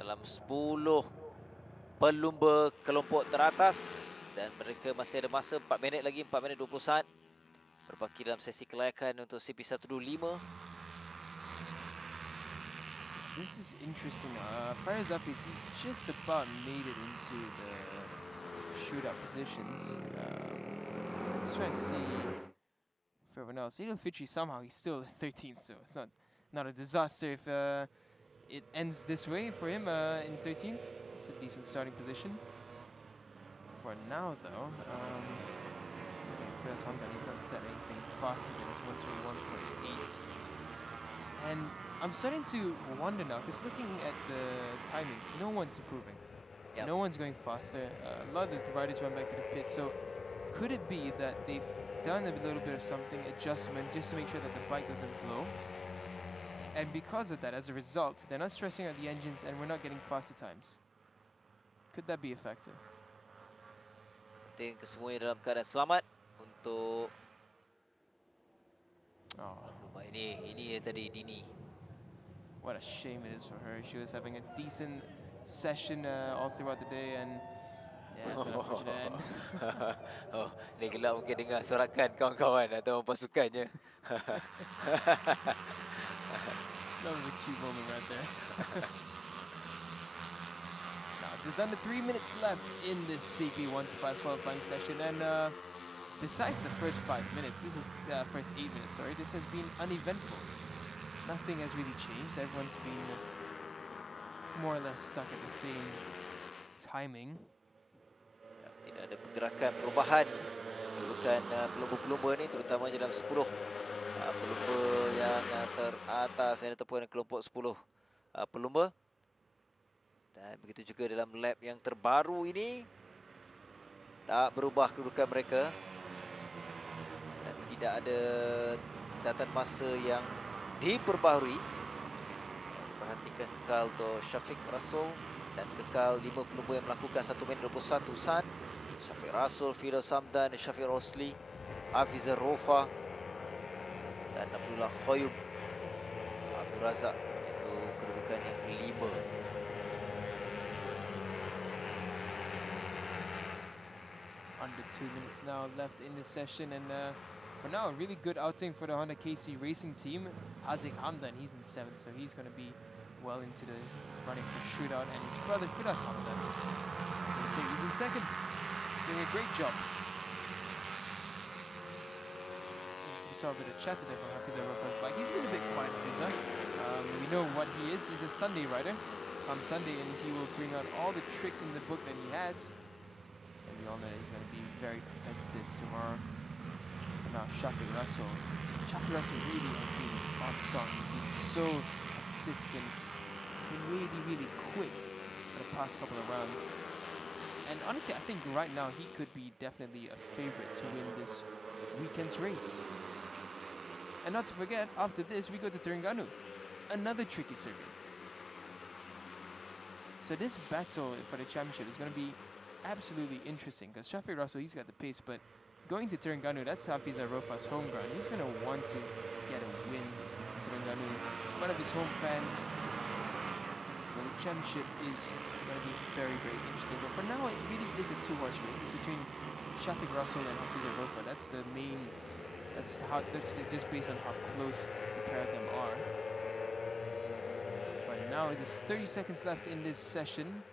dalam 10 pelumba kelompok teratas, dan mereka masih ada masa 4 minit lagi, 4 minit 20 saat berbaki dalam sesi kelayakan untuk CP125. This is interesting. Faris Hafiz, he's just about made it into the shootout positions. I'm just trying to see for everyone else. Idul Fitri, somehow he's still 13th, so it's not a disaster if it ends this way for him in 13th. It's a decent starting position. For now, though, looking at Firdaus Hamdan, he's not set anything faster than his 121.8. And I'm starting to wonder now, because looking at the timings, no one's improving. Yep. No one's going faster. A lot of the riders went back to the pit, so could it be that they've done a little bit of something, adjustment, just to make sure that the bike doesn't blow? And because of that, as a result, they're not stressing out the engines and we're not getting faster times. Could that be a factor? Penting kesemuanya dalam keadaan selamat untuk ini tadi Dini. What a shame it is for her. She was having a decent session all throughout the day, and yeah, it's an unfortunate end. Ni gelap mungkin dengar sorakan kawan-kawan atau pasukannya. That was a cute moment right there. Now, just under 3 minutes left in this CP125 qualifying session, and besides the first 5 minutes, this is first 8 minutes. Sorry, this has been uneventful. Nothing has really changed. Everyone's been more or less stuck at the same timing. Tidak ada pergerakan perubahan. Bukan pelumba-pelumba ni, terutama dalam 10 pelumba yang teratas yang ataupun kelompok 10 pelumba. Dan begitu juga dalam lap yang terbaru ini, tak berubah kedudukan mereka. Dan tidak ada catatan masa yang diperbaharui. Perhatikan kekal untuk Syafiq Rasul dan kekal 5 pelumba yang melakukan 1 minit 21 saat. Syafiq Rasul, Firdaus Hamdan, Syafiq Rosli, Hafiz Rofa dan Abdullah Khoyum Abdul Razak, itu kedudukan yang kelima. Under 2 minutes now left in the session, and for now a really good outing for the Honda KC racing team. Haziq Hamdan, he's in 7th, so he's going to be well into the running for shootout, and his brother Firdaus Hamdan, he's in 2nd. He's doing a great job. We saw a bit of chatter there from Hafiz Rofa's bike. He's been a bit quiet, Hafiz. We know what he is. He's a Sunday rider. Come Sunday, and he will bring out all the tricks in the book that he has. And we all know that he's going to be very competitive tomorrow. For now Shafiq Russell. Shafiq Russell really has been on song. He's been so consistent. He's been really, really quick for the past couple of rounds. And honestly, I think right now he could be definitely a favorite to win this weekend's race. And not to forget, after this, we go to Terengganu, another tricky circuit. So this battle for the championship is going to be absolutely interesting because Shafiq Russell, he's got the pace, but going to Terengganu, that's Hafiz Arofa's home ground. He's going to want to get a win in Terengganu in front of his home fans. So the championship is going to be very, very interesting. But for now, it really is a two-horse race. It's between Shafiq Russell and Hafiz Arofa. That's the main. That's just based on how close the pair of them are. For now, it is 30 seconds left in this session.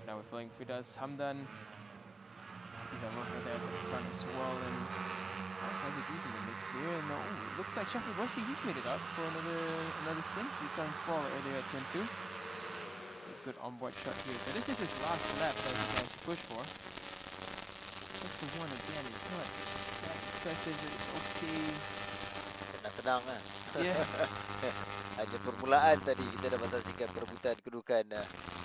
For now, we're following Fidas Hamdan. Hafiz Arofa there at the front as well, and he's in the mix here. And it looks like Shafiq Russell, he's made it up for another stint. We saw him fall earlier at turn 2. So good onboard shot here. So this is his last lap that he can actually push for. Sector 1 again, it's not that impressive, but it's okay. Tenang-tenang lah. Yeah. Hanya permulaan tadi kita dapat saksikan perebutan kedudukan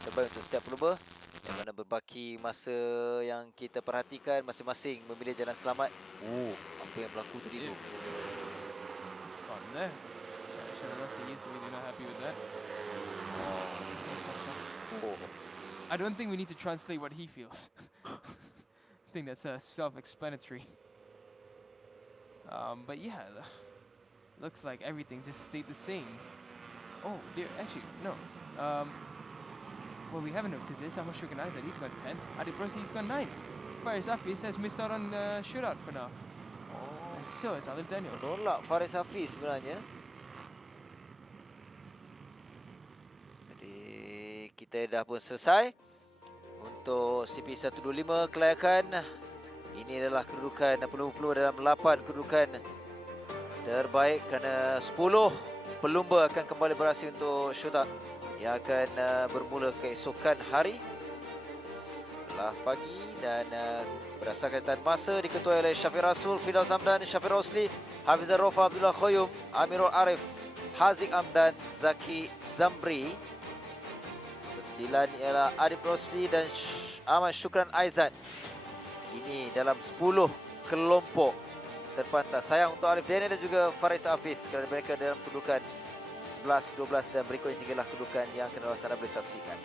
terbaik untuk setiap pelumba. Yang mana berbaki masa yang kita perhatikan masing-masing memilih jalan selamat. Apa yang berlaku tadi tu? It's gone there. Shafiq Russell is really not happy with that. I don't think we need to translate what he feels. I think that's self-explanatory. But yeah, looks like everything just stayed the same. Oh, actually, no. What we haven't noticed is how much recognized that he's gone 10th. Adib Rossi, he's gone 9th. Faris Hafiz has missed out on shootout for now. And so is Alif Daniel. Menolak Faris Hafiz sebenarnya. Jadi kita dah pun selesai untuk CP125 kelayakan. Ini adalah kedudukan pelumba-pelumba dalam 8 kedudukan terbaik kerana 10 pelumba akan kembali beraksi untuk shootout yang akan bermula keesokan hari setelah pagi dan berdasarkan catatan masa diketuai oleh Shafiq Rasul, Fidaus Hamdan, Syafiq Rosli, Hafiz Arofa, Abdullah Khoyum, Amirul Arif, Haziq Amdan, Zaki Zamri. 9 ialah Adib Rosli dan Ahmad Syukran Aizat. Ini dalam 10 kelompok terpantas. Sayang untuk Alif Daniel dan juga Faris Hafiz kerana mereka dalam kedudukan 11, 12 dan berikutnya sehinggalah kedudukan yang akan luar sana boleh saksikan.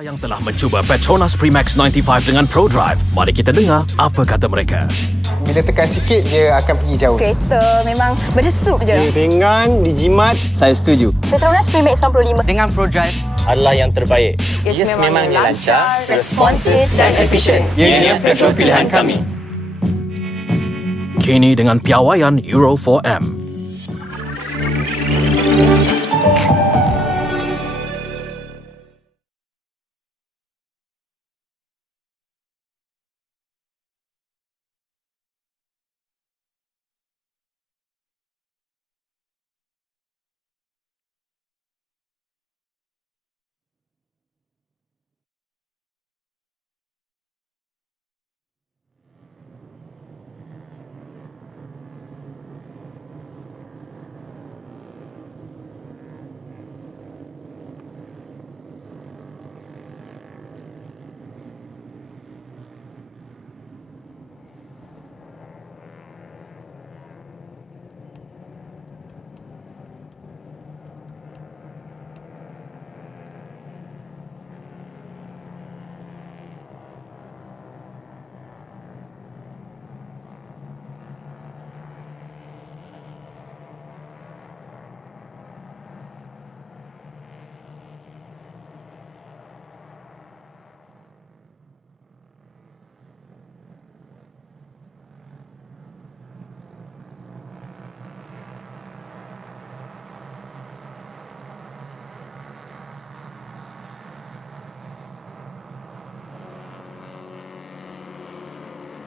Yang telah mencuba PETRONAS Max 95 dengan ProDrive. Mari kita dengar apa kata mereka. Bila tekan sikit, dia akan pergi jauh. Kereta memang berdesuk je. Dia ringan, dijimat. Saya setuju. PETRONAS Max 95 Dengan ProDrive Adalah yang terbaik. Yes, memangnya lancar, responsif dan efisien. Ianya petrol pilihan kami. Kini dengan piawaian Euro 4M.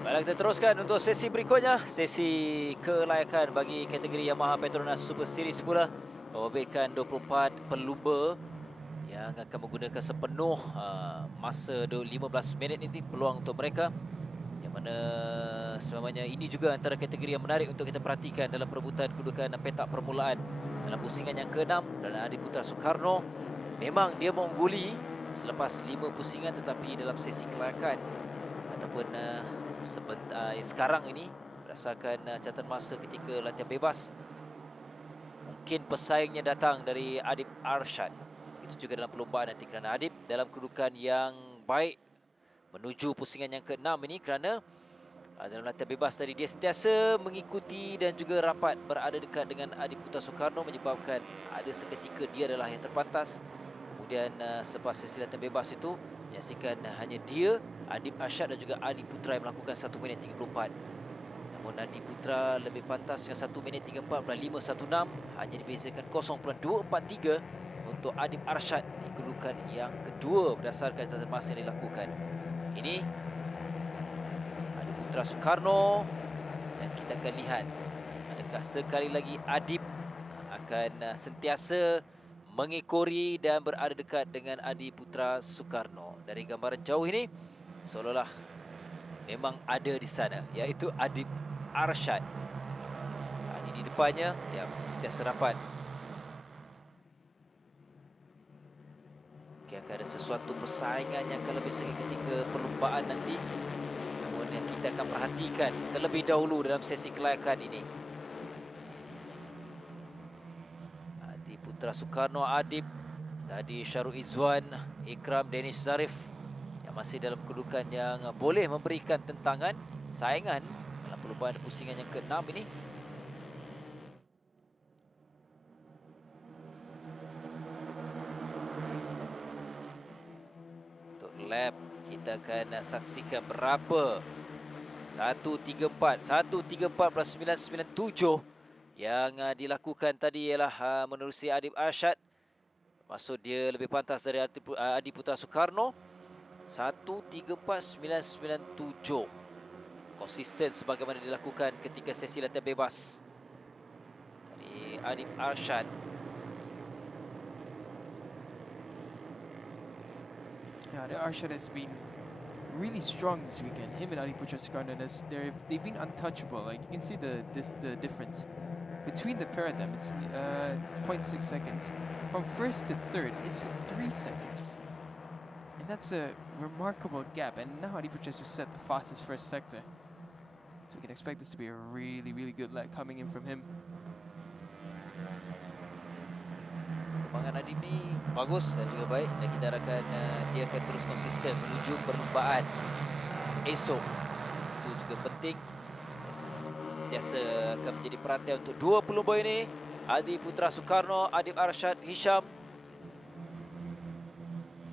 Baiklah, kita teruskan untuk sesi berikutnya. Sesi kelayakan bagi kategori Yamaha PETRONAS Super Series pula. Memberikan 24 pelumba yang akan menggunakan sepenuh masa 15 minit ini peluang untuk mereka. Yang mana sebenarnya ini juga antara kategori yang menarik untuk kita perhatikan dalam perebutan kedudukan petak permulaan dalam pusingan yang ke-6 dalam Adi Putra Soekarno. Memang dia mengungguli selepas 5 pusingan, tetapi dalam sesi kelayakan ataupun sekarang ini berdasarkan catatan masa ketika latihan bebas, mungkin pesaingnya datang dari Adib Arshad. Itu juga dalam perlombaan nanti, kerana Adib dalam kedudukan yang baik menuju pusingan yang ke-6 ini, kerana dalam latihan bebas tadi dia sentiasa mengikuti dan juga rapat berada dekat dengan Adib Putra Soekarno, menyebabkan ada seketika dia adalah yang terpantas. Kemudian selepas sesi latihan bebas itu, menyaksikan hanya dia, Adib Arshad dan juga Adi Putra yang melakukan 1 minit 34. Namun Adi Putra lebih pantas dengan 1 minit 34.516, hanya dibezakan 0.243 untuk Adib Arshad di kedudukan yang kedua berdasarkan catatan masa yang dilakukan. Ini Adi Putra Soekarno, dan kita akan lihat adakah sekali lagi Adib akan sentiasa mengekori dan berada dekat dengan Adi Putra Soekarno. Dari gambaran jauh ini, seolah-olah memang ada di sana, iaitu Adib Arshad. Adi di depannya, dia sentiasa rapat. Okay, akan ada sesuatu persaingan yang akan lebih sengit ketika perlombaan nanti. Namun yang kita akan perhatikan terlebih dahulu dalam sesi kelayakan ini, Putra Soekarno, Adib, tadi Syarul Izzuan, Ikram, Danish Zarif yang masih dalam kedudukan yang boleh memberikan tentangan, saingan dalam perlombaan pusingan yang ke-6 ini. Untuk lap, kita akan saksikan berapa 134 plus 997 yang dilakukan tadi ialah menerusi Adib Arshad. Maksud dia lebih pantas dari Adi Putra Soekarno. 134.997. Konsisten sebagaimana dilakukan ketika sesi latihan bebas dari Adib Arshad. Yeah, the Arshad has been really strong this weekend. Him and Adi Putra Soekarno, they've been untouchable. Like, you can see the difference between the pair of them. It's 0.6 seconds. From first to third, it's 3 seconds. And that's a remarkable gap. And now Adi Putra just set the fastest first sector. So we can expect this to be a really, really good lap coming in from him. Perkembangan Adib ni bagus dan juga baik, dan kita harapkan dia akan terus konsisten menuju perlumbaan esok. Itu juga penting. Sentiasa akan menjadi perhatian untuk dua pelumba ini. Adi Putra Soekarno, Adib Arsyad Hisham.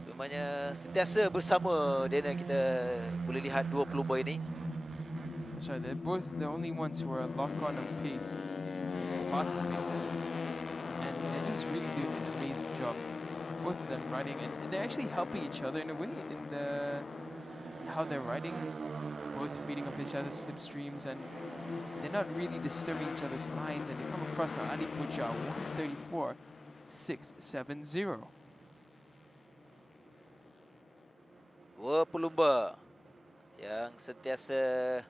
Sebenarnya sentiasa bersama Dana, kita boleh lihat dua pelumba ini. That's right, they're both the only ones who are lock on pace, the fastest pace that is. And they're just really doing an amazing job. Both of them riding, and they're actually helping each other in a way in how they're riding, both feeding off each other's slipstreams, and they're not really disturbing each other's lines, and they come across now. Adi Putra 134.670. Dua pelumba yang sentiasa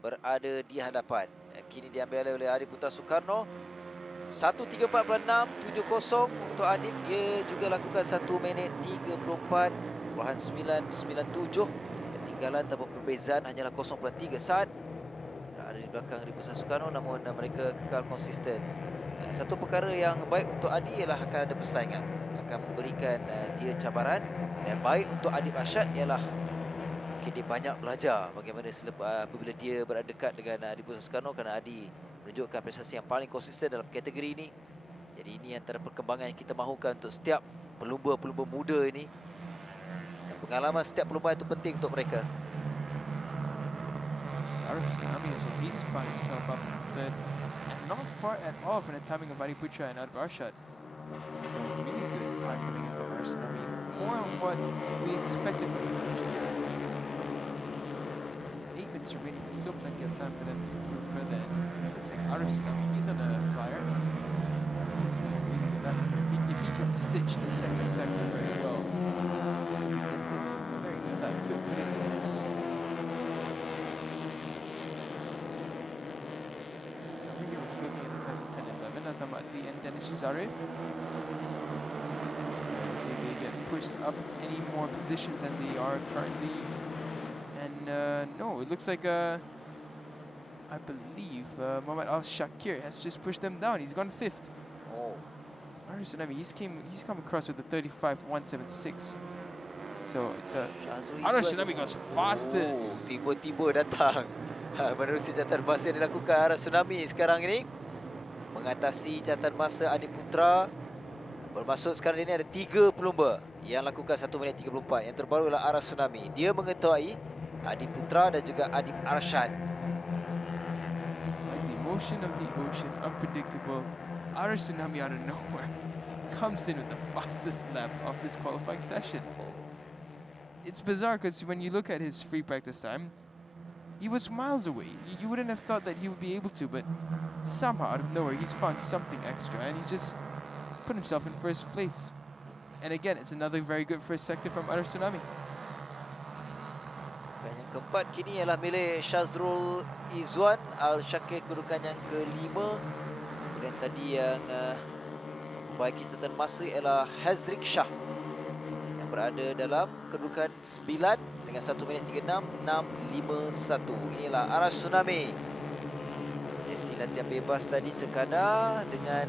berada di hadapan. Dan kini diambil oleh Adib Putra Soekarno. 1:34.670 untuk Adib. Dia juga lakukan 1 minit 34.997. Ketinggalan tanpa perbezaan hanyalah 0.3 saat. Ada di belakang Adib Putra Soekarno, namun mereka kekal konsisten. Satu perkara yang baik untuk Adi ialah akan ada persaingan, akan memberikan dia cabaran. Dan baik untuk Adib Arsyad ialah mungkin dia banyak belajar bagaimana apabila dia berada dekat dengan Adib Putra Soekarno, kerana Adi menunjukkan prestasi yang paling konsisten dalam kategori ini. Jadi ini antara perkembangan yang kita mahukan untuk setiap pelumba-pelumba muda ini. Dan pengalaman setiap pelumba itu penting untuk mereka. He's found himself up into third, and not far at all from the timing of Adi Putra and Adib Arsyad. So really good time coming in from Arsenal. More of what we expected from him actually. 8 minutes remaining, there's still plenty of time for them to improve further. And it looks like Arsenal, he's on a flyer. He's been really good at it. If he can stitch the second sector very well, this will be definitely very good. That could put him into second. Looking at the times of 10 and 11, Azam Adli and Danish Zarif. See if they get pushed up any more positions than they are currently. And no, it looks like I believe Muhammad Al Shakir has just pushed them down. He's gone 5th. Oh, Arsenal, he's come across with a 35.176. So it's a Arsenal goes fastest. Tiba-tiba datang menerusi catatan masa yang dilakukan arah tsunami sekarang ini, mengatasi catatan masa Adib Putra. Bermaksud sekarang ini ada 3 pelumba yang lakukan 1 minit 34. Yang terbaru adalah arah tsunami. Dia mengetuai Adib Putra dan juga Adib Arsyad. Like the motion of the ocean, unpredictable. Arah tsunami out of nowhere comes in with the fastest lap of this qualifying session. It's bizarre because when you look at his free practice time, he was miles away. You wouldn't have thought that he would be able to, but somehow out of nowhere he's found something extra and he's just put himself in first place. And again, it's another very good first sector from Arah Tsunami. Yang keempat kini ialah milik Shazrul Izwan Al-Shakir, kedudukan yang kelima. Kemudian tadi yang membaiki catatan masa ialah Hazrik Shah yang berada dalam kedudukan 9 dengan 1 minit 36.651. Inilah Arah Tsunami. Sesi latihan bebas tadi sekadar dengan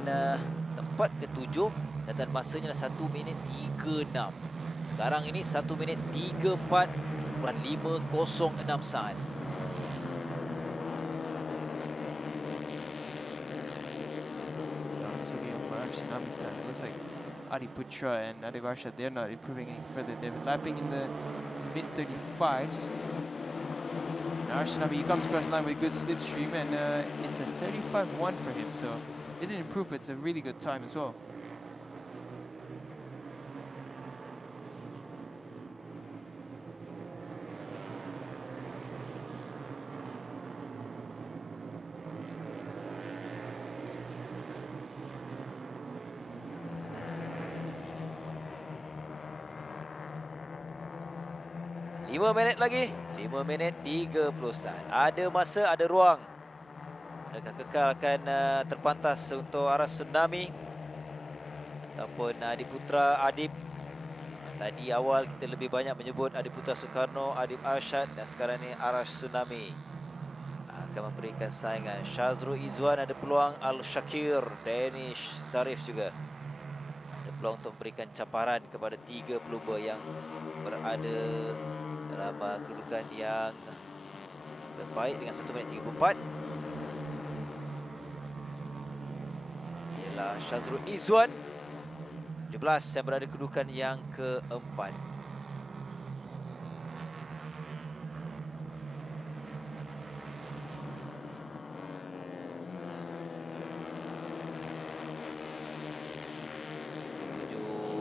tempat ke-7. Catatan masanya adalah 1 minit 36. Sekarang ini 1 minit 34.506 saat. Just looking out for Arah Tsunami's time. It looks like Adi Putra and Adib Arsyad, they're not improving any further. They're lapping in the mid-35s. Arah Tsunami, he comes across line with good slipstream, and it's a 35.1 for him. So didn't improve, but it's a really good time as well. Lima minit lagi. 5 minit 30 saat. Ada masa, ada ruang. Adakah kekal akan terpantas untuk Arah Tsunami ataupun Adib Putra, Adib? Tadi awal kita lebih banyak menyebut Adib Putra Soekarno, Adib Arsyad, dan sekarang ni Arah Tsunami akan memberikan saingan. Shazrul Izwan ada peluang, Al Shakir, Danish Zarif juga ada peluang untuk memberikan caparan kepada 3 pelumba yang berada dalam kedudukan yang terbaik dengan 1 minit 34. Ialah Syazrul Izzuan 17 yang berada kedudukan yang keempat.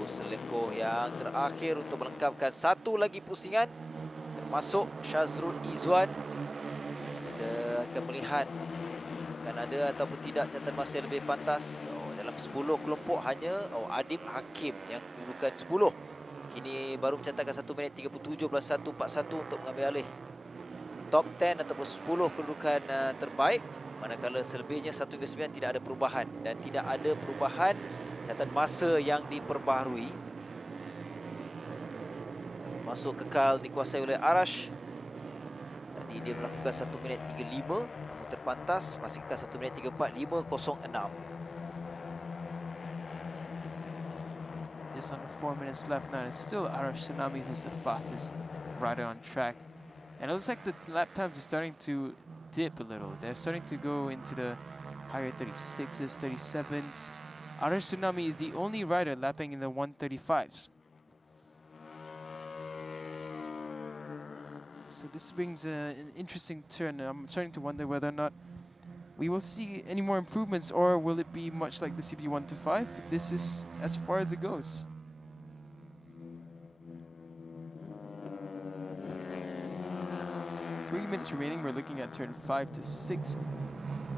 Selengkoh yang terakhir untuk melengkapkan satu lagi pusingan, termasuk Syazrul Izzuan. Kita akan melihat akan ada ataupun tidak catatan masa yang lebih pantas. Dalam 10 kelompok hanya Adib Hakim yang kedudukan 10. Kini baru mencatatkan 1 minit 37.141 untuk mengambil alih top 10 ataupun 10 kedudukan terbaik. Manakala selebihnya 1 hingga 9 tidak ada perubahan dan tidak ada perubahan catatan masa yang diperbaharui. Masuk kekal dikuasai oleh Arash. Tadi dia melakukan 1 minit 35, namun terpantas masih kekal 1 minit 34.506. Just under 4 minutes left now. It's still Arash Tsunami who's the fastest rider on track. And it looks like the lap times are starting to dip a little. They're starting to go into the higher 36s, 37s. Arash Tsunami is the only rider lapping in the 135s. So this brings an interesting turn. I'm starting to wonder whether or not we will see any more improvements, or will it be much like the CP125? This is as far as it goes. Three minutes remaining. We're looking at turn 5 to 6.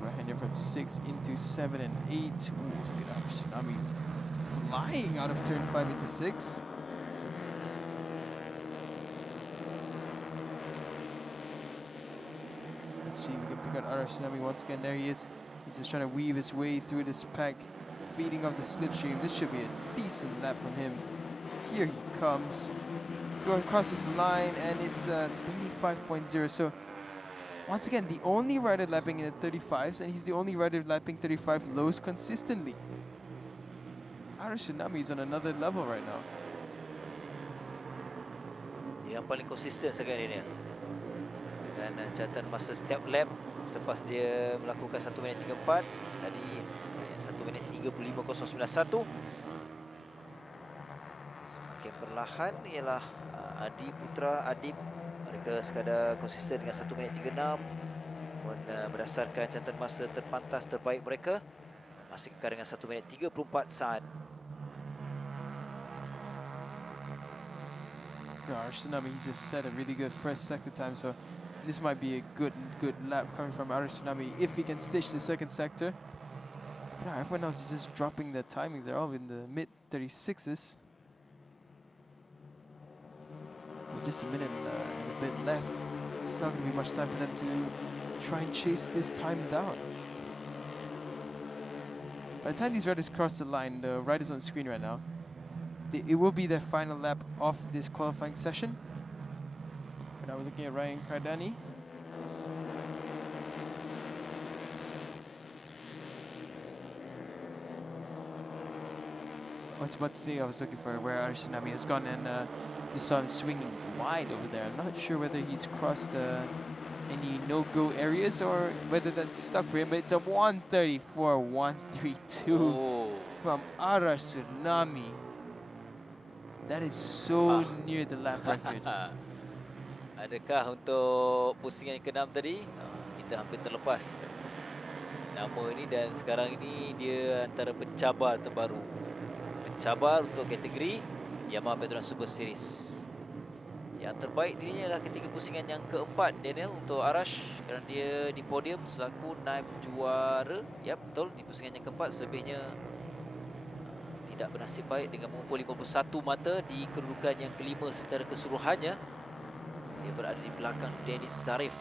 We're heading from 6 into 7 and 8. Ooh, look at our Tsunami flying out of turn 5 into 6. Let's see if we can pick out our Tsunami once again. There he is. He's just trying to weave his way through this pack, feeding off the slipstream. This should be a decent lap from him. Here he comes. Going across this line, and it's 35.0. So once again, the only rider lapping in the 35s, and he's the only rider lapping 35 lows consistently. Arash Tsunami is on another level right now. Yang paling konsisten sekarang ini dengan catatan masa setiap lap selepas dia melakukan 1 minit 34, tadi 1 minit 35.091. Semakin perlahan ialah Adi Putra Adib, mereka sekadar konsisten dengan 1 minit 36. Dan berdasarkan catatan masa terpantas terbaik mereka, masih kekal dengan 1 minit 34 saat. Arash Tsunami, he just set a really good first sector time, so this might be a good lap coming from Arash Tsunami if he can stitch the second sector. For now, everyone else is just dropping their timings. They're all in the mid 36s. With just a minute and a bit left, it's not going to be much time for them to try and chase this time down. By the time these riders cross the line, the riders on screen right now, it will be their final lap of this qualifying session. For now, we're looking at Ryan Cardani. I was about to say, I was looking for where Arash Tsunami has gone, and just saw him swinging wide over there. I'm not sure whether he's crossed any no-go areas or whether that's stuck for him, but it's a 134.132 from Arash Tsunami. That is so near the lap record. Adakah untuk pusingan yang ke-6 tadi, kita hampir terlepas nama ini, dan sekarang ini dia antara pencabar terbaru. Pencabar untuk kategori Yamaha PETRONAS Super Series. Yang terbaik dirinya adalah ketika pusingan yang keempat, Daniel, untuk Arash, kerana dia di podium selaku naib juara. Ya, betul, di pusingan yang keempat. Selebihnya tidak bernasib baik dengan mengumpul 51 mata di kedudukan yang kelima secara keseluruhannya. Dia berada di belakang Danish Zarif.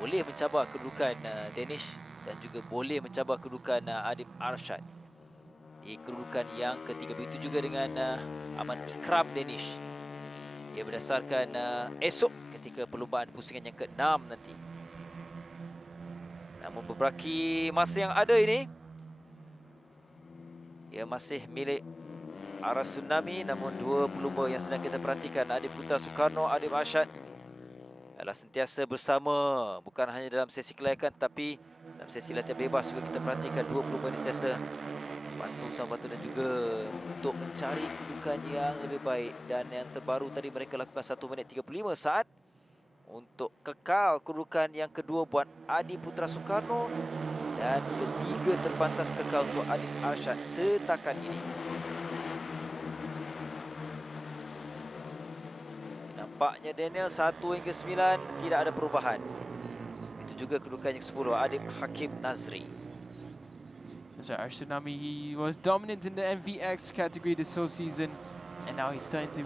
Boleh mencabar kedudukan Danish dan juga boleh mencabar kedudukan Adib Arshad di kedudukan yang ketiga. Begitu juga dengan Aman Ikram Danish. Ia berdasarkan esok ketika perlumbaan pusingan yang ke-6 nanti. Namun beberapa masa yang ada ini, ia masih milik arah tsunami, namun dua pelumba yang sedang kita perhatikan, Adib Putra Soekarno, Adib Arsyad, adalah sentiasa bersama, bukan hanya dalam sesi kelayakan tapi dalam sesi latihan bebas juga kita perhatikan dua pelumba ini sentiasa bantu sama bantu dan juga untuk mencari kedudukan yang lebih baik. Dan yang terbaru tadi mereka lakukan 1 minit 35 saat untuk kekal kedudukan yang kedua buat Adi Putra Soekarno, dan ketiga terpantas kekal untuk Adib Arsyad setakat ini. Nampaknya Daniel 1 hingga 9 tidak ada perubahan. Itu juga kedudukan yang 10 Adib Hakim Nazri. So our Tsunami, he was dominant in the MVX category this whole season, and now he's starting to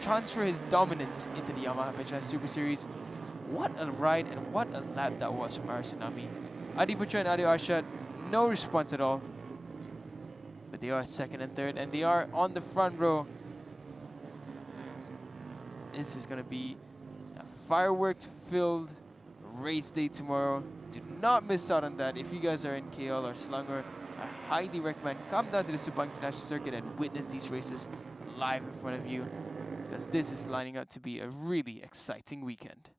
transfer his dominance into the Yamaha PETRONAS Super Series. What a ride and what a lap that was from our Tsunami. Adi Putra and Adi Arshad, no response at all. But they are second and third, and they are on the front row. This is going to be a fireworks-filled race day tomorrow. Do not miss out on that. If you guys are in KL or Selangor, I highly recommend come down to the Sepang International Circuit and witness these races live in front of you, because this is lining up to be a really exciting weekend.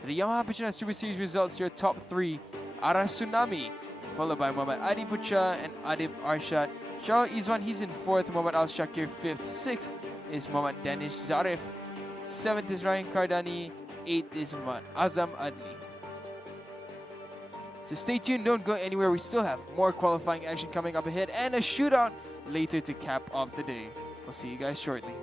So the Yamaha PETRONAS Super Series results, your top 3, Arah Tsunami, followed by Muhammad Adi Putra and Adib Arshad. Shah Izwan, he's in 4th, Muhammad Al Shakir 5th, 6th is Muhammad Danish Zarif, 7th is Ryan Kardani, 8th is Muhammad Azam Adli. So stay tuned, don't go anywhere, we still have more qualifying action coming up ahead and a shootout later to cap off the day. We'll see you guys shortly.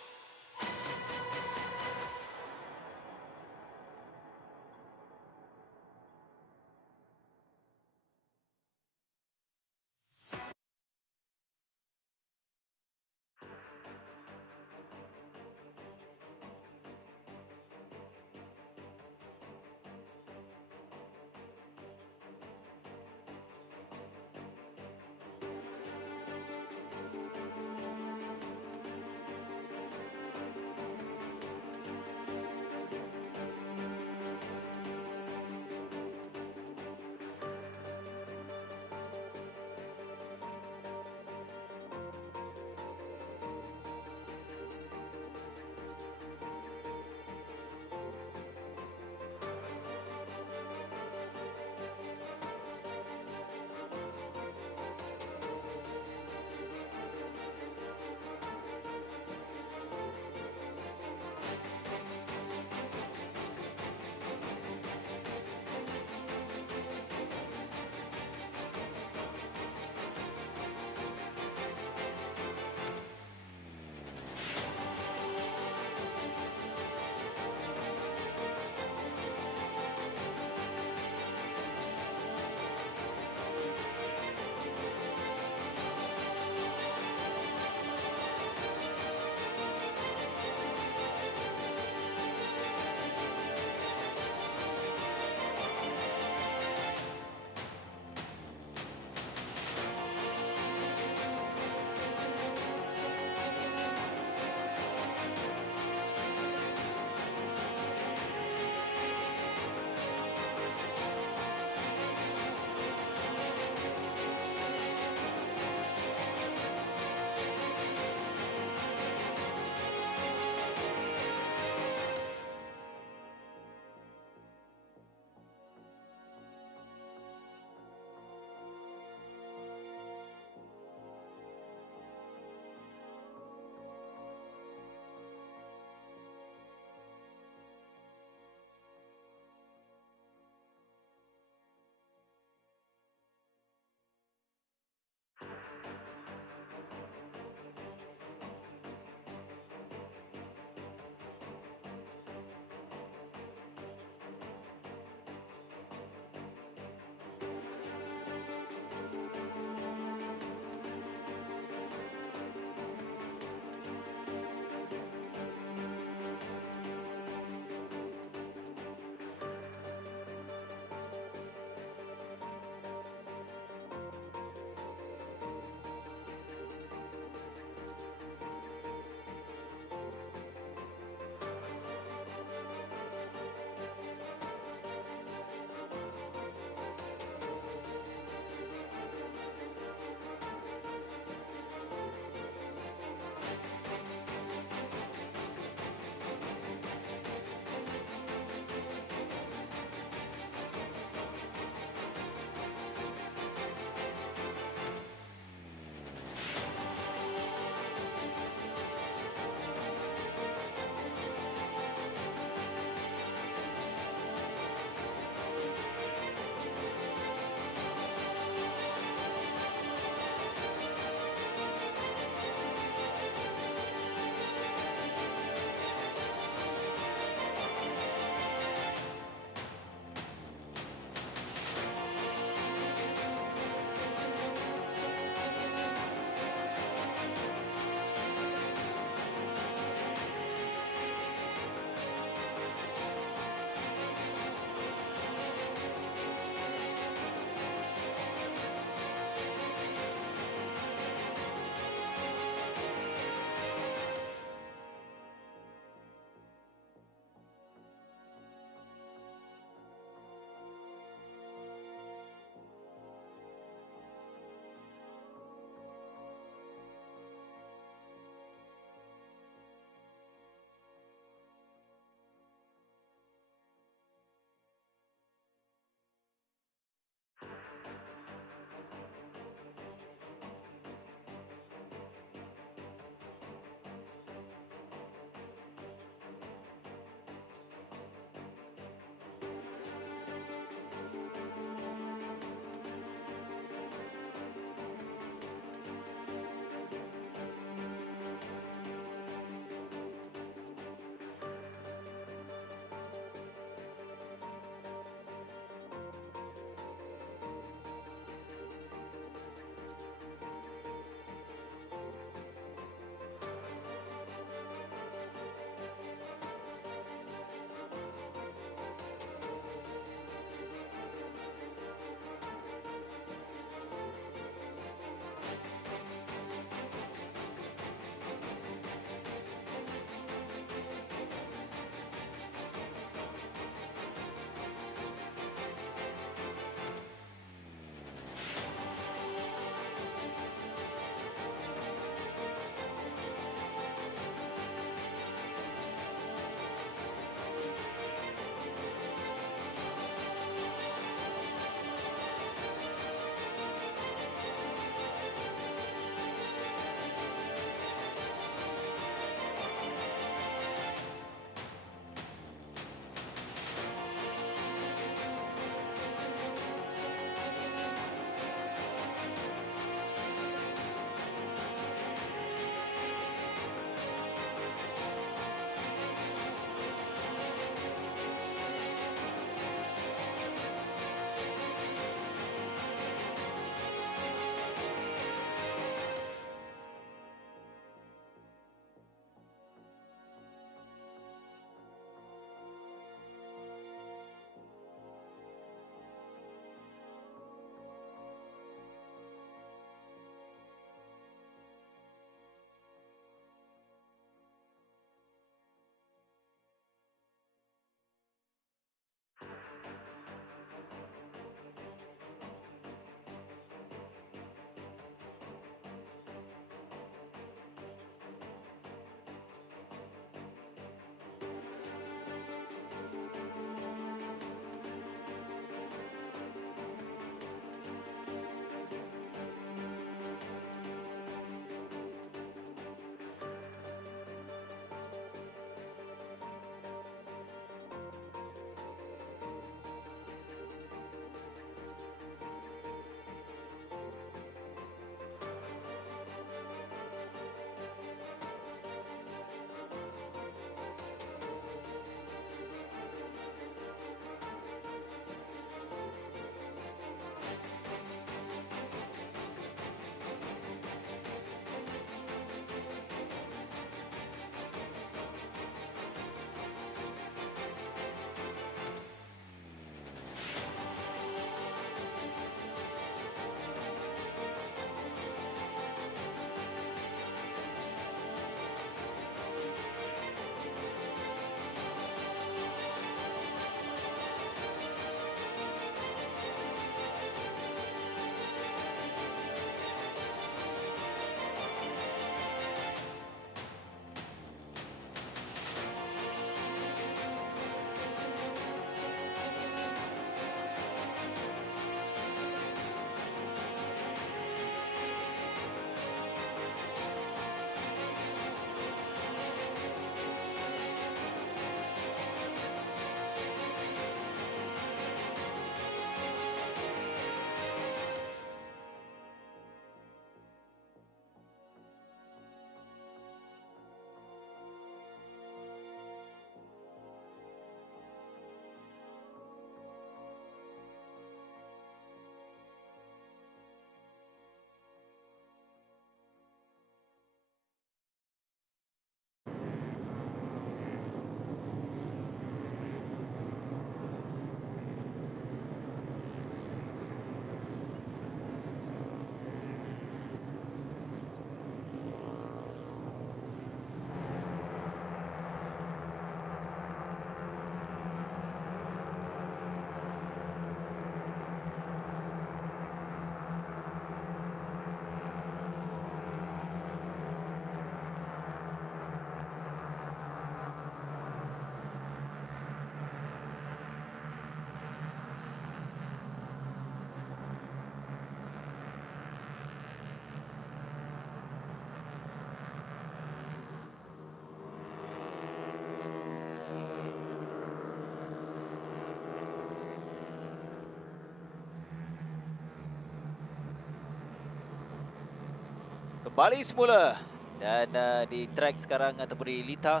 kembali semula. Dan di track sekarang ataupun di Litar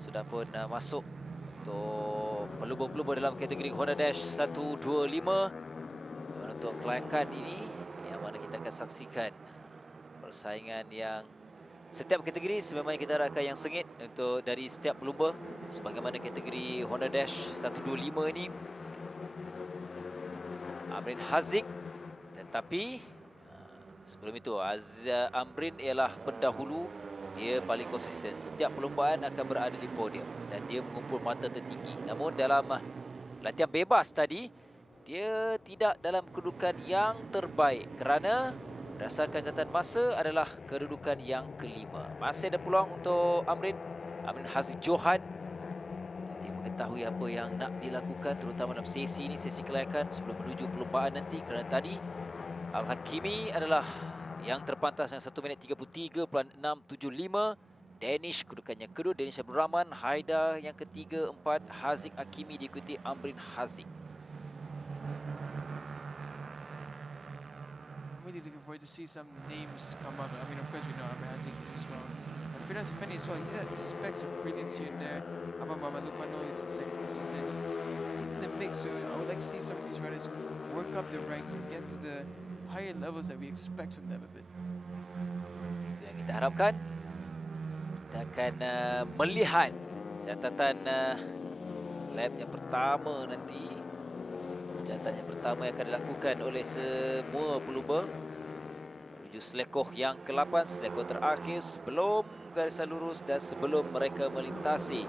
sudah pun masuk untuk pelumba-pelumba dalam kategori Honda Dash 125. Untuk kelayakan ini yang mana kita akan saksikan persaingan yang setiap kategori sebenarnya kita harapkan yang sengit untuk dari setiap pelumba. Sebagaimana kategori Honda Dash 125 ini Amrin Haziq, tetapi sebelum itu Amrin ialah pendahulu. Dia paling konsisten. Setiap perlombaan akan berada di podium dan dia mengumpul mata tertinggi. Namun dalam latihan bebas tadi, dia tidak dalam kedudukan yang terbaik kerana berdasarkan catatan masa adalah kedudukan yang kelima. Masih ada peluang untuk Amrin Haziq Johan. Dia mengetahui apa yang nak dilakukan terutama dalam sesi ini, sesi kelayakan sebelum menuju perlombaan nanti, kerana tadi Al-Hakimi adalah yang terpantas dengan 1 minit 33.675. Danish kedudukan yang kedua, Danish Abdul Rahman. Haidar yang ketiga, 4. Haziq Hakimi diikuti Amrin Haziq. I'm really looking forward to see some names come up. I mean, of course, we know Amrin Haziq is strong. But Firas Effendi as well, he's had specks of brilliance here and there. Abang Mama Lukmano, it's his second season. He's in the mix, so I would like to see some of these riders work up the ranks and get to the higher levels that we expect from them a bit. Itu yang kita harapkan. Kita akan melihat catatan lap yang pertama nanti. Catatan yang pertama yang akan dilakukan oleh semua pelumba menuju selekoh yang ke-8, selekoh terakhir sebelum garisan lurus dan sebelum mereka melintasi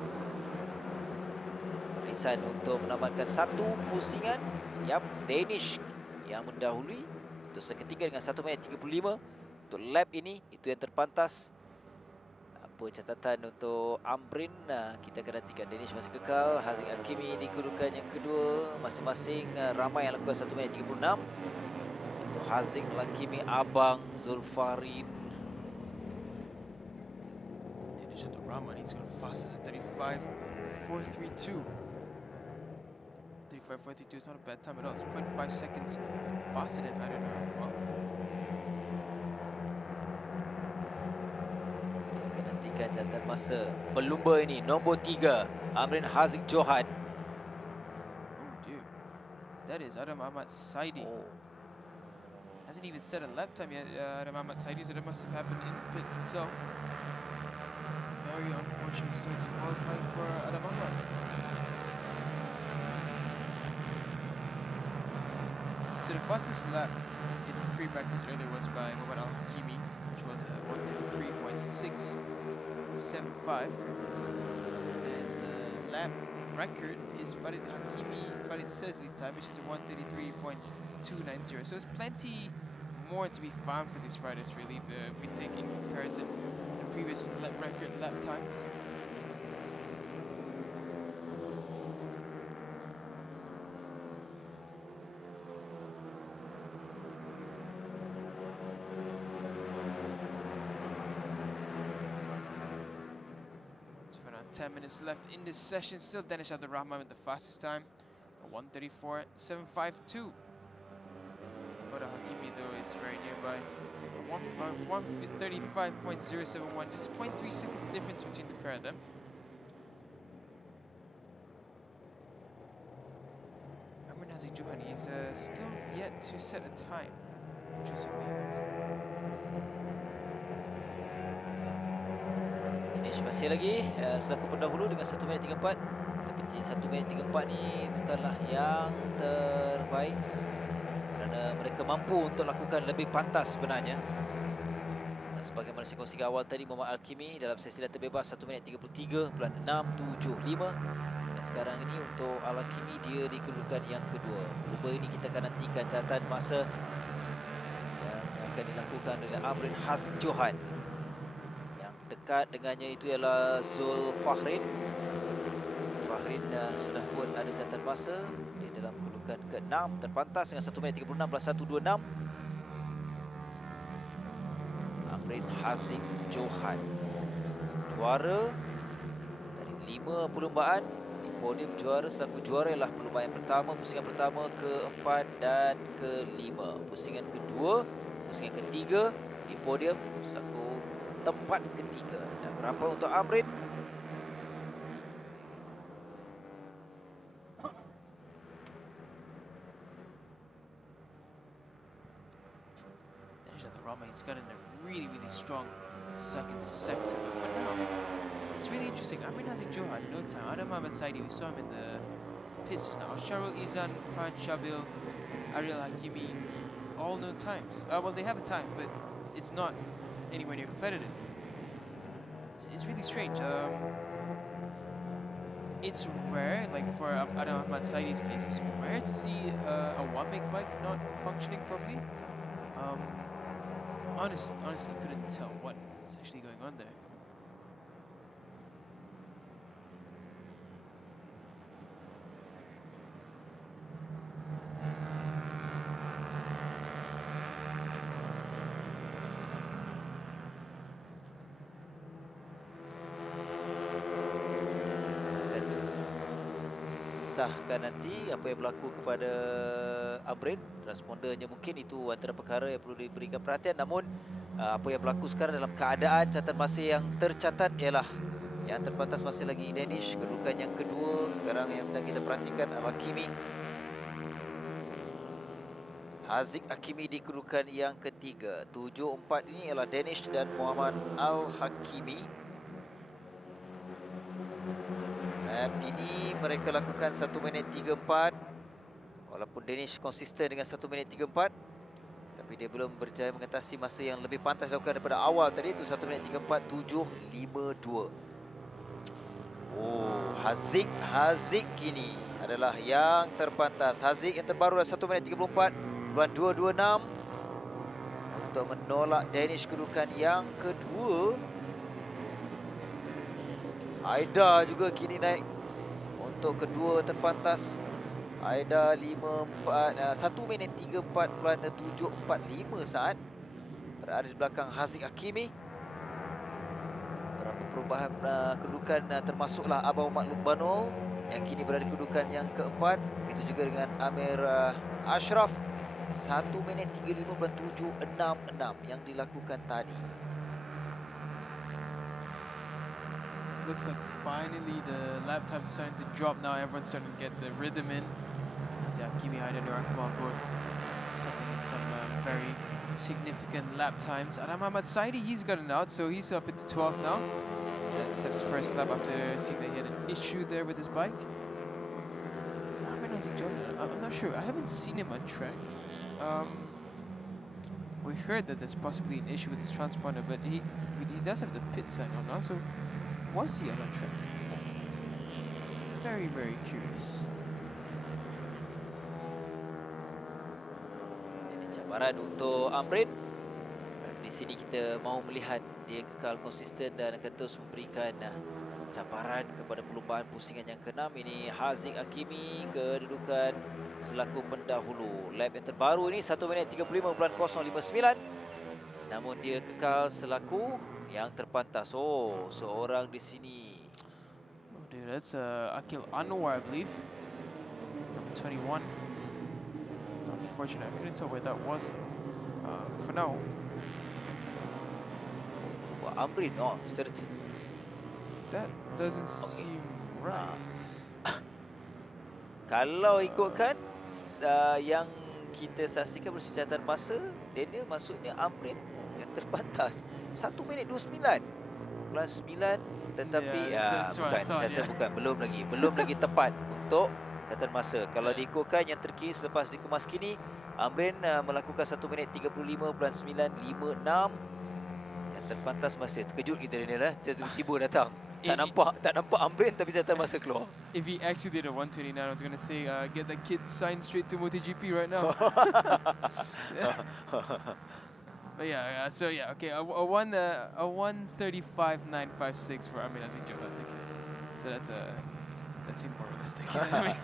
barisan untuk menamatkan satu pusingan. Yap, Danish yang mendahului untuk seketiga dengan 1 minit 35 untuk lap ini. Itu yang terpantas. Apa catatan untuk Amrin? Kita akan nantikan. Danish masih kekal. Haziq Hakimi di kedudukan yang kedua. Masing-masing ramai yang lakukan 1 minit 36. Untuk Haziq, Hakimi, Abang, Zulfarin. Danish Abdul Rahman, he's going fastest at 35.432. 35.432 is not a bad time at all. It's 0.5 seconds faster than I don't know. Well, Kita nantikan catatan masa pelumba ini. Nombor 3, Amrin Haziq Johan. oh dear. That is Adam Ahmad Saidi. Hasn't even set a lap time yet, Adam Ahmad Saidi, so that must have happened in the pits itself. Very unfortunate start to qualifying for Adam Ahmad. So the fastest lap in free practice earlier was by Muhammad Al-Hakimi, which was 133.675. And the lap record is Farid Sezli's time, which is a 133.290. So there's plenty more to be found for these riders, really, if we take in comparison the previous record lap times. So for now, 10 minutes left in this session. Still Danish Abdul Rahman with the fastest time, 134.752. But Hakimi though is very nearby, 135.071, just 0.3 seconds difference between the pair of them. Amrin Haziq Johan, he's still yet to set a time, interestingly enough. Danish masih lagi selaku pendahulu dengan 1 minit 34. Tapi 1 minit 34 ni bukanlah yang terbaik kerana mereka mampu untuk lakukan lebih pantas sebenarnya. Sebagaimana saya kongsikan awal tadi, Muhammad Al-Hakimi dalam sesi latihan bebas 1 minit 33.675. Dan sekarang ini untuk Al-Hakimi, dia di kedudukan yang kedua. Pelumba ini kita akan nantikan catatan masa yang akan dilakukan oleh Amrin Haziq Johan. Yang dekat dengannya itu ialah Zulfarin. Zulfarin sudah pun ada catatan masa. Dia dalam kedudukan ke-6, terpantas dengan 1 minit 36.126. Amrin Haziq Johan, juara dari 5 perlumbaan di podium. Juara selaku juara ialah perlumbaan yang pertama, pusingan pertama, ke-4 dan ke-5. Pusingan kedua, pusingan ketiga di podium selaku tempat ketiga. Dan berapa untuk Amrin? He's got in a really, really strong second sector, but for now, it's really interesting. Amrin Haziq Johar, no time. Adam Ahmad Saidi, we saw him in the pits just now. Sharul Izan, Fahad Shabil, Ariel Hakimi, all no times. Well, they have a time, but it's not anywhere near competitive. It's really strange. It's rare, like for Adam Ahmad Saidi's case, it's rare to see a one-make bike not functioning properly. Honestly, couldn't tell what is actually going on there. Sahkan nanti apa yang berlaku kepada Amrin. Respondernya mungkin itu antara perkara yang perlu diberikan perhatian. Namun apa yang berlaku sekarang dalam keadaan catatan masa yang tercatat ialah yang terbatas masih lagi Danish, kedudukan yang kedua. Sekarang yang sedang kita perhatikan adalah Hakimi. Haziq Hakimi di kedudukan yang ketiga. 7-4 ini ialah Danish dan Muhammad Al-Hakimi. Lap ini mereka lakukan 1 minit 34. Walaupun Danish konsisten dengan 1 minit 34, tapi dia belum berjaya mengatasi masa yang lebih pantas dilakukan daripada awal tadi, itu 1 minit 34.752. Oh, Haziq kini adalah yang terpantas. Haziq yang terbaru adalah 1 minit 34.226 untuk menolak Danish kedudukan yang kedua. Aida juga kini naik untuk kedua terpantas. Aida 1 minit 34.745 saat berada di belakang Haziq Hakimi. Berapa perubahan kedudukan termasuklah Abang Maklum Banul yang kini berada di kedudukan yang keempat. Itu juga dengan Amir Ashraf 1 minit 35.766 yang dilakukan tadi. Looks like finally the lap time's starting to drop now. Everyone's starting to get the rhythm in. As Hakimi and Akmal both setting in some very significant lap times. Adam Ahmad Saidi, he's gotten out, so he's up into 12th now. Set his first lap after seeing that he had an issue there with his bike. I'm not sure. I haven't seen him on track. We heard that there's possibly an issue with his transponder, but he does have the pit sign on now, so was he on track? Very, very curious. Ini cabaran untuk Amrin. Di sini kita mahu melihat dia kekal konsisten dan akan terus memberikan cabaran kepada perlumbaan pusingan yang ke-6. Ini Haziq Hakimi kedudukan selaku pendahulu. Lap yang terbaru ini 1 minit 35.059. Namun dia kekal selaku yang terpantas. Oh, seorang di sini. Oh dude, that's Akil Anwar, I believe. Number 21. It's unfortunate. I couldn't tell where that was though. For now. Wah, Amrin. Oh, search. That doesn't seem right. Kalau ikutkan yang kita saksikan bersecatan masa, Daniel maksudnya Amrin yang terpantas. 1 minit 29.9, tetapi bukan, saya rasa bukan, belum lagi tepat untuk catatan masa. Kalau diikutkan yang terkini selepas dikemas kini, Amrin melakukan 1 minit 35.956. Yang terpantas masa. Terkejut kita Daniel, tiba-tiba datang. Tak nampak Amrin tapi catatan masa keluar. If he actually did a 129, I was gonna say get the kid signed straight to MotoGP right now. But okay, a 135.956 for Amrin Haziq Johar. Okay, so that seemed more realistic. I mean,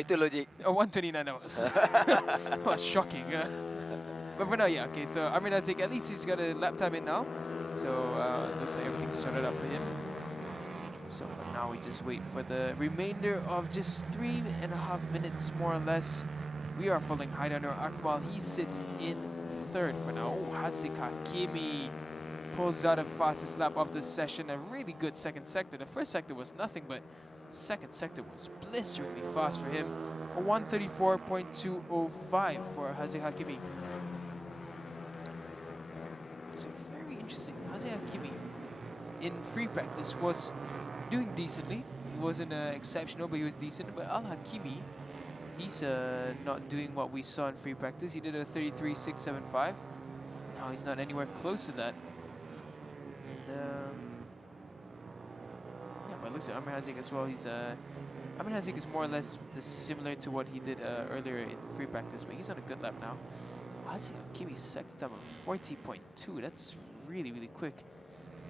itu logik. A 129 was shocking. But for now, yeah, okay. So Amrin Haziq, at least he's got a lap time in now. So looks like everything's sorted out for him. So for now, we just wait for the remainder of just 3.5 minutes, more or less. We are following Haidar Nur Akmal. He sits in third for now. Oh, Haziq Hakimi pulls out the fastest lap of the session. A really good second sector. The first sector was nothing, but second sector was blisteringly fast for him. A 134.205 for Haziq Hakimi. So very interesting. Haziq Hakimi in free practice was doing decently. He wasn't exceptional, but he was decent. But Al Hakimi, he's not doing what we saw in free practice. He did a 33.675. Now he's not anywhere close to that. And, yeah, but looks at Amr Haziq as well. He's Amr Haziq is more or less similar to what he did earlier in free practice, but he's on a good lap now. Haziq Hakimi's sector time of 40.2. That's really, really quick.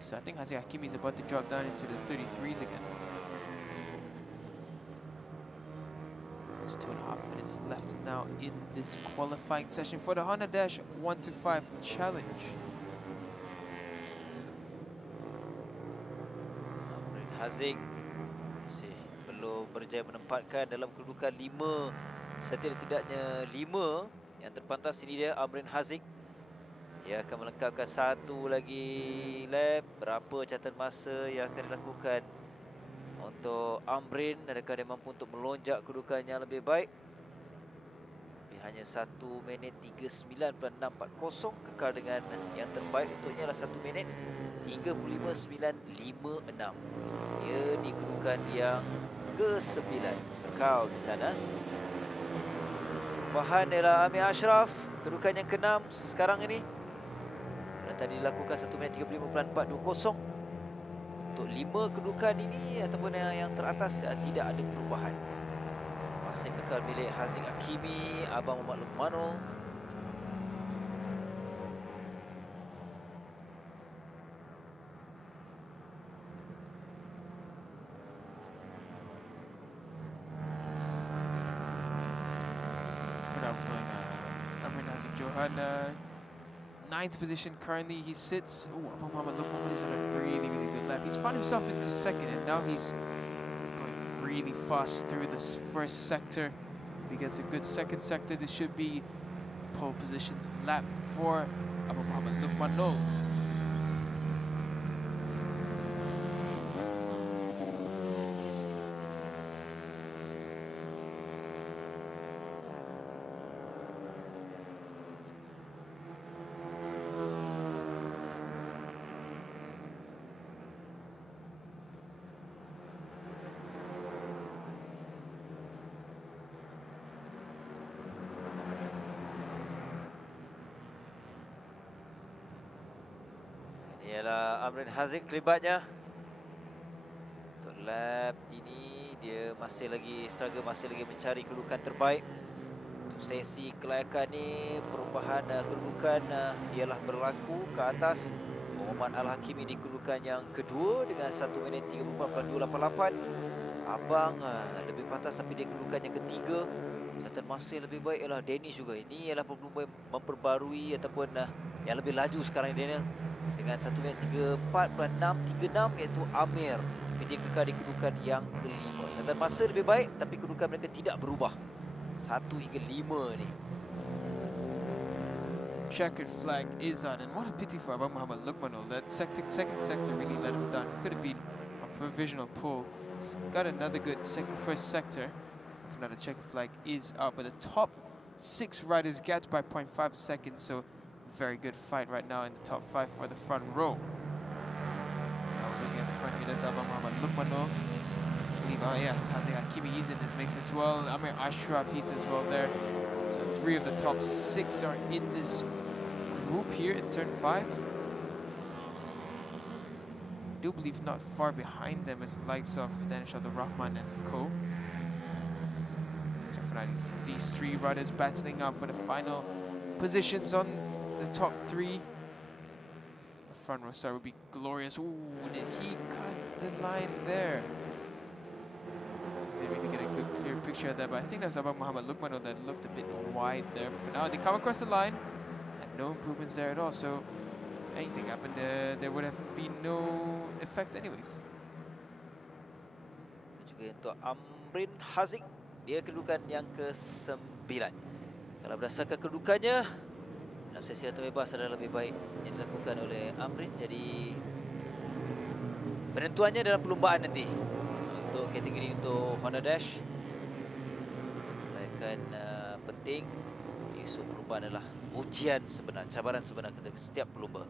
So I think Haziq Hakimi is about to drop down into the 33s again. Just 2.5 minutes left now in this qualifying session for the Honda Dash 1 to 5 challenge. Haziq masih belum berjaya menempatkan dalam kedudukan 5, setidak-tidaknya 5 yang terpantas. Ini dia Amrin Haziq. Dia akan melengkapkan satu lagi lap. Berapa catatan masa yang akan dilakukan untuk Amrin? Adakah dia mampu untuk melonjak kedudukan yang lebih baik? Tapi hanya 1 minit 39.640, kekal dengan yang terbaik untuknya adalah 1 minit 35.956. Dia di kedudukan yang ke-9, kekal di sana. Perubahan adalah Amir Ashraf, kedudukan yang ke-6 sekarang ini. Dan tadi dilakukan 1 minit 35.420. Untuk 5 kedudukan ini ataupun yang teratas tidak ada perubahan. Masih kekal milik Haziq Hakimi, Abang Muhammad Luqmanul. Amrin Haziq Johan, 9th position currently. He sits. Oh, Abang Muhammad Luqmanul is on a really, really good lap. He's found himself into second, and now he's going really fast through this first sector. If he gets a good second sector, this should be pole position lap for Abang Muhammad Luqmanul. Ialah Amrin Haziq kelibatnya. Untuk lap ini dia masih lagi struggle, masih lagi mencari kedudukan terbaik. Untuk sesi kelayakan ni, perubahan kedudukan ialah berlaku ke atas. Muhammad Al-Hakimi di kedudukan yang kedua dengan 1 minit 34.288. Abang lebih pantas tapi dia kedudukan yang ketiga. Catatan masa yang lebih baik ialah Danish juga. Ini ialah pelumba memperbarui ataupun yang lebih laju sekarang ni Daniel. Dengan 1 minit 34.636 iaitu Amir. Tapi dia kekal di kedudukan yang kelima. Catatan masa lebih baik tapi kedudukan mereka tidak berubah. 1 hingga 5 ni. Checkered flag is on, and what a pity for Abang Muhammad Luqmanul. That second sector really let him down. It could have been a provisional pull. He's got another good first sector. If not, a checkered flag is up. But the top 6 riders gapped by 0.5 seconds, so very good fight right now in the top 5 for the front row. Now we're looking at the front here. There's Abang Muhammad Luqmanul. I believe, yes, Haziq Hakimi, he's in this mix as well. Amir Ashraf, he's as well there. So 3 of the top 6 are in this group here in turn 5. I do believe not far behind them is the likes of Danish Abdul Rahman and co. So for now, these 3 riders battling out for the final positions on the top 3. The front row start would be glorious. Ooh, did he cut the line there? Maybe to get a good clear picture of that, but I think that was Abang Muhammad Luqmanul that looked a bit wide there. But for now, they come across the line, and no improvements there at all. So if anything happened, there would have been no effect anyways. Juga untuk Amrin Haziq, dia kedudukan yang ke-9. Kalau berdasarkan kedudukannya, Dalam sesi latihan bebas adalah lebih baik yang dilakukan oleh Amrin. Jadi penentuannya dalam perlumbaan nanti untuk kategori untuk Honda Dash. Akan penting. Isu perlumbaan adalah ujian sebenar, cabaran sebenar kepada setiap pelumba.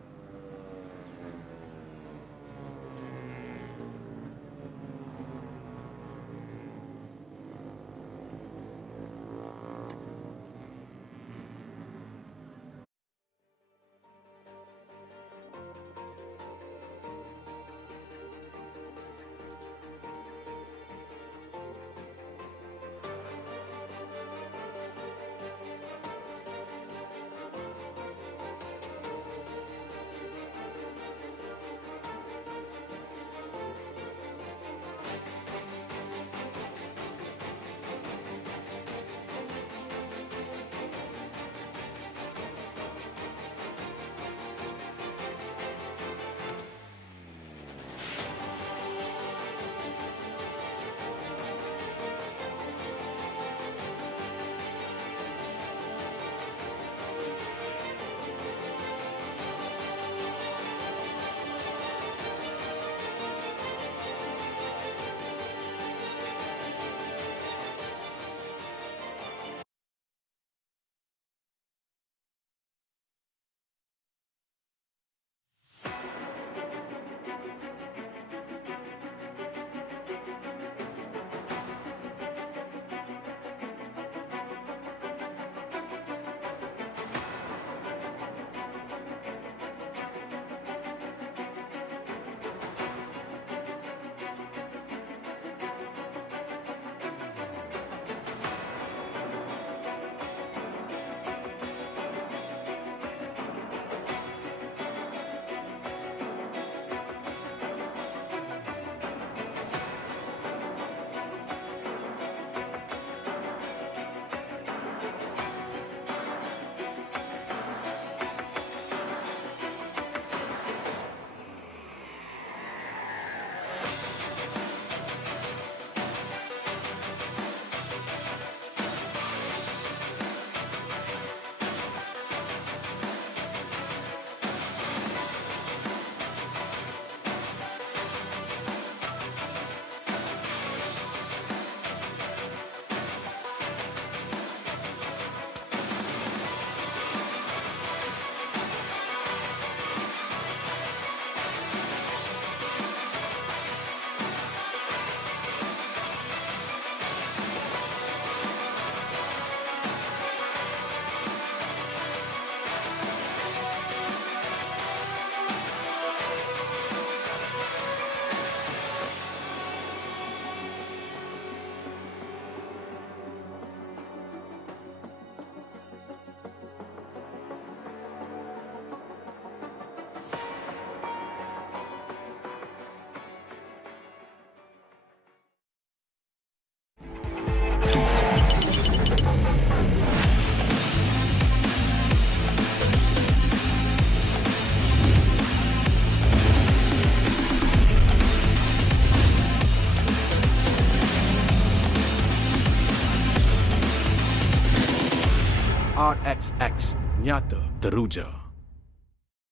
RXX nyata teruja.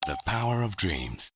The power of dreams.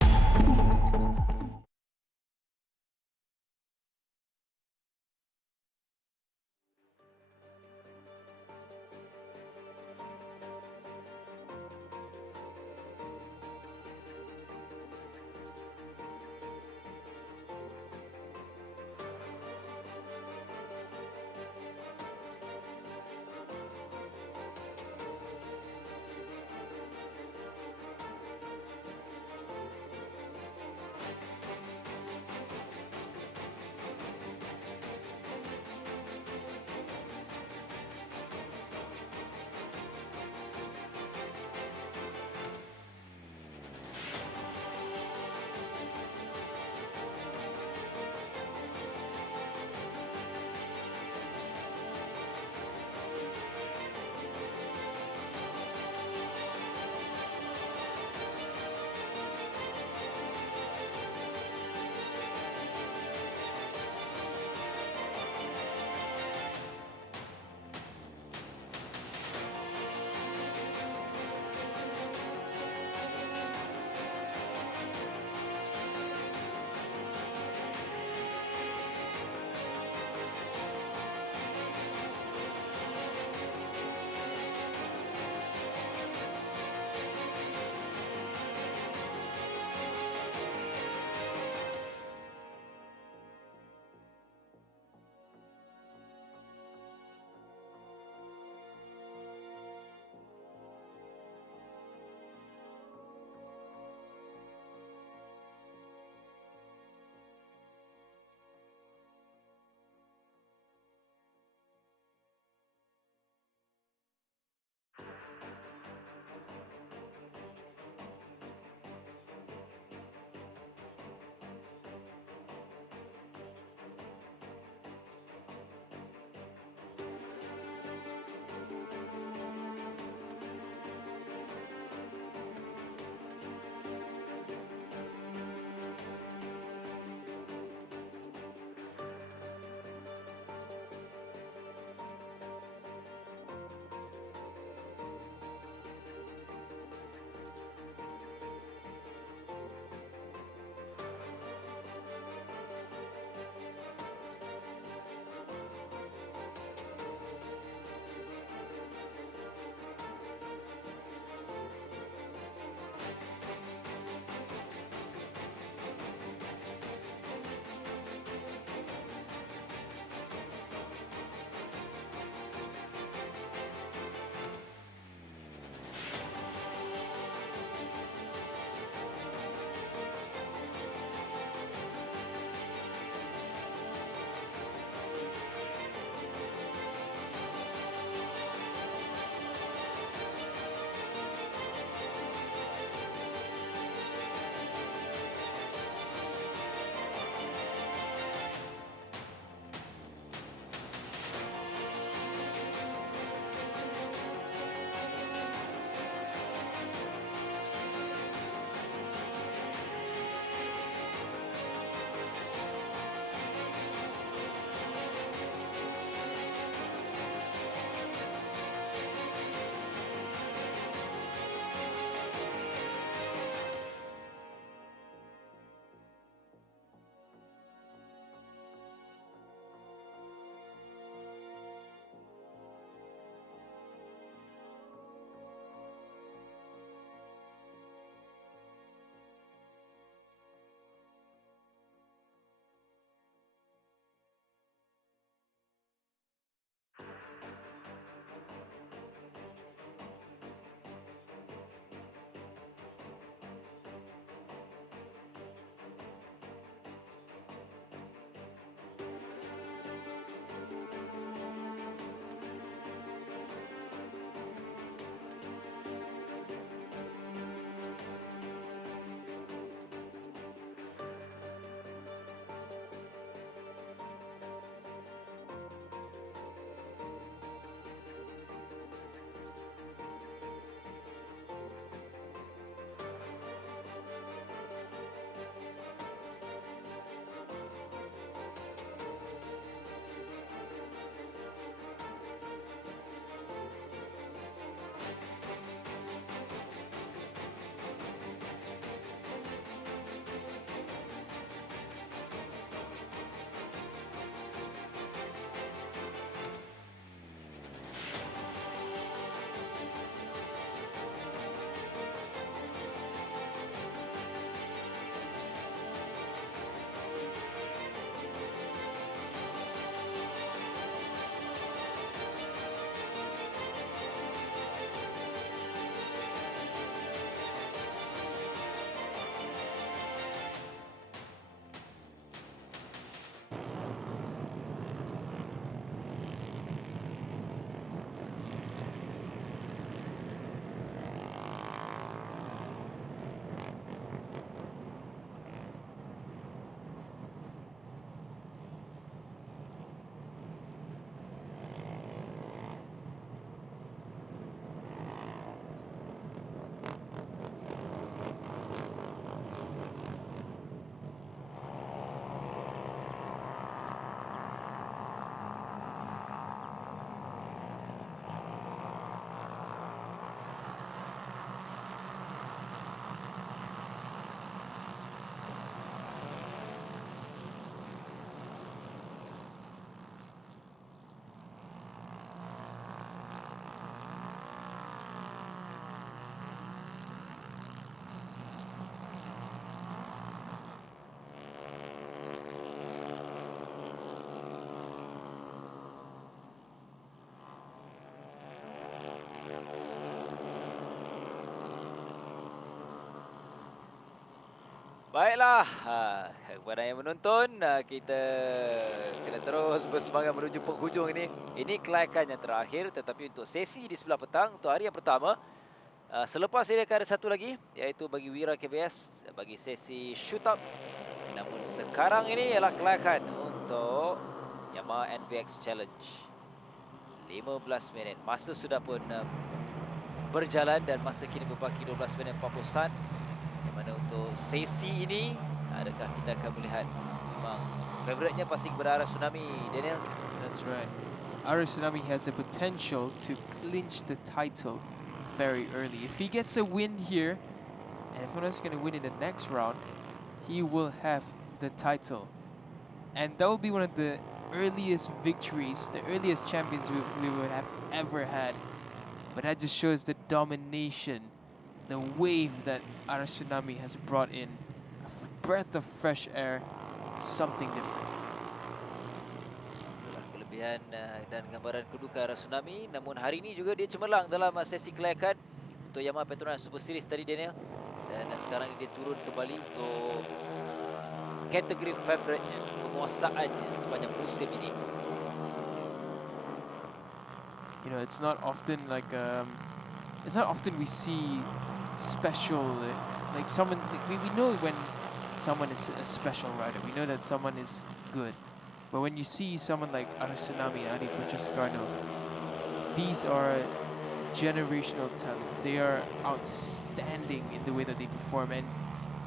Baiklah, kepada yang menonton, kita kena terus bersemangat menuju penghujung ini. Ini kelayakan yang terakhir, tetapi untuk sesi di sebelah petang, untuk hari yang pertama, selepas ini akan ada satu lagi, iaitu bagi Wira KBS, bagi sesi shootout. Namun sekarang ini ialah kelayakan untuk Yamaha NBX Challenge. 15 minit, masa sudah pun berjalan dan masa kini berbaki 12 minit 40 saat. Di mana untuk sesi ini, adakah kita akan melihat memang favoritnya pasti kepada arah Tsunami, Daniel? That's right. Ara Tsunami has the potential to clinch the title very early. If he gets a win here, and if Petronas is going to win in the next round, he will have the title. And that will be one of the earliest victories, the earliest champions we would have ever had. But that just shows the domination, the wave that Ara Tsunami has brought in. A breath of fresh air, something different. Kelebihan dan gambaran kedudukan arah Tsunami. Namun hari ini juga dia cemerlang dalam sesi kelayakan untuk Yamaha Petronas Super Series tadi, Daniel. Dan sekarang dia turun kembali untuk kategori favoritnya, penguasaannya sepanjang musim ini. You know, it's not often we see special, like someone, we know when someone is a special rider. We know that someone is good. But when you see someone like Ara Tsunami and Adi Puchasgarno, these are generational talents. They are outstanding in the way that they perform, and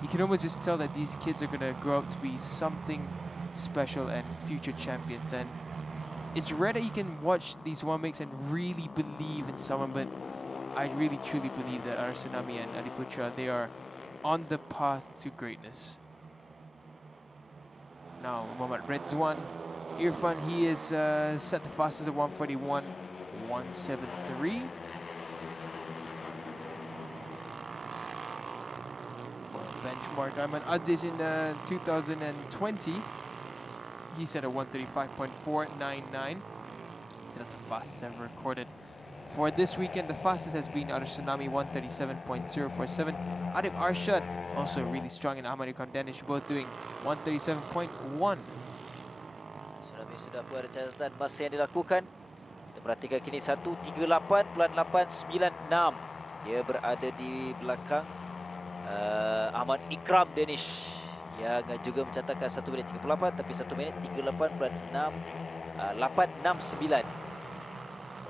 you can almost just tell that these kids are going to grow up to be something special and future champions. And it's rare that you can watch these one-makes and really believe in someone, but I really truly believe that Ara Tsunami and Adi Putra, they are on the path to greatness. Now, Muhammad Redzwan Irfan, he is set the fastest at 141.173. For benchmark, Ayman Aziz in 2020, he set a 135.499. So that's the fastest ever recorded. For this weekend, the fastest has been Ara Tsunami, 137.047. Adib Arshad, also really strong, and Ahmad Ikram Danish, both doing 137.1. Tsunami sudah pun ada catatan masa yang dilakukan. Kita perhatikan kini 1:38.896. Dia berada di belakang Ahmad Ikram Danish yang juga mencatatkan 1 minit 38, tapi 1 minit 38.869.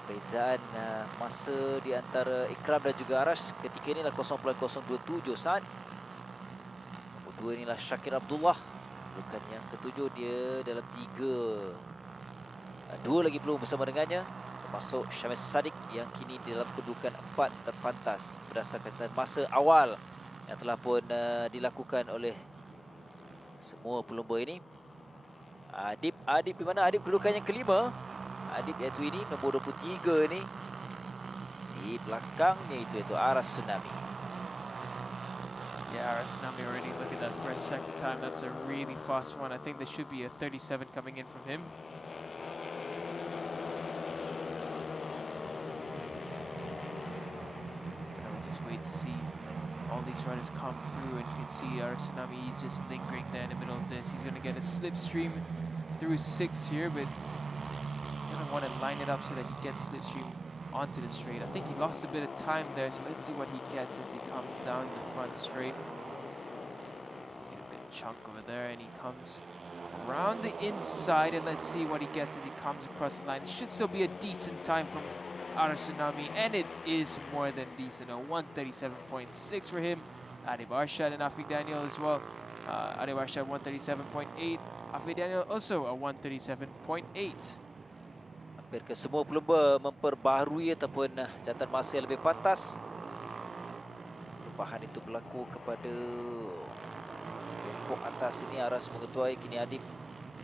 Perbezaan masa di antara Ikram dan juga Arash ketika inilah 0.027 saat. Nombor 2 inilah Syakir Abdullah. Bukan yang ketujuh, dia dalam 3. 2 lagi belum bersama dengannya, termasuk Syamil Sadiq yang kini dalam kedudukan 4 terpantas berdasarkan masa awal yang telah pun dilakukan oleh semua pelumba ini. Adib di mana? Adib kedudukan yang kelima. Adib iaitu ini, nombor 23 ni. Di belakangnya iaitu Ara Tsunami. Yeah, Ara Tsunami already, look at that first sector time. That's a really fast one. I think there should be a 37 coming in from him. But I will just wait to see all these riders come through, and you can see Ara Tsunami, he's just lingering there in the middle of this. He's going to get a slipstream through 6 here, but want to line it up so that he gets slipstream onto the straight. I think he lost a bit of time there, so let's see what he gets as he comes down the front straight. Get a good chunk over there, and he comes around the inside, and let's see what he gets as he comes across the line. It should still be a decent time from Ara Tsunami, and it is more than decent. A 137.6 for him. Adib Arshad and Afiq Daniel as well. Adib Arshad 137.8. Afiq Daniel also a 137.8. Hampir ke semua pelumba memperbaharui ataupun catatan masa yang lebih pantas. Perubahan itu berlaku kepada kelompok atas ini. Aras mengetuai, kini Adib,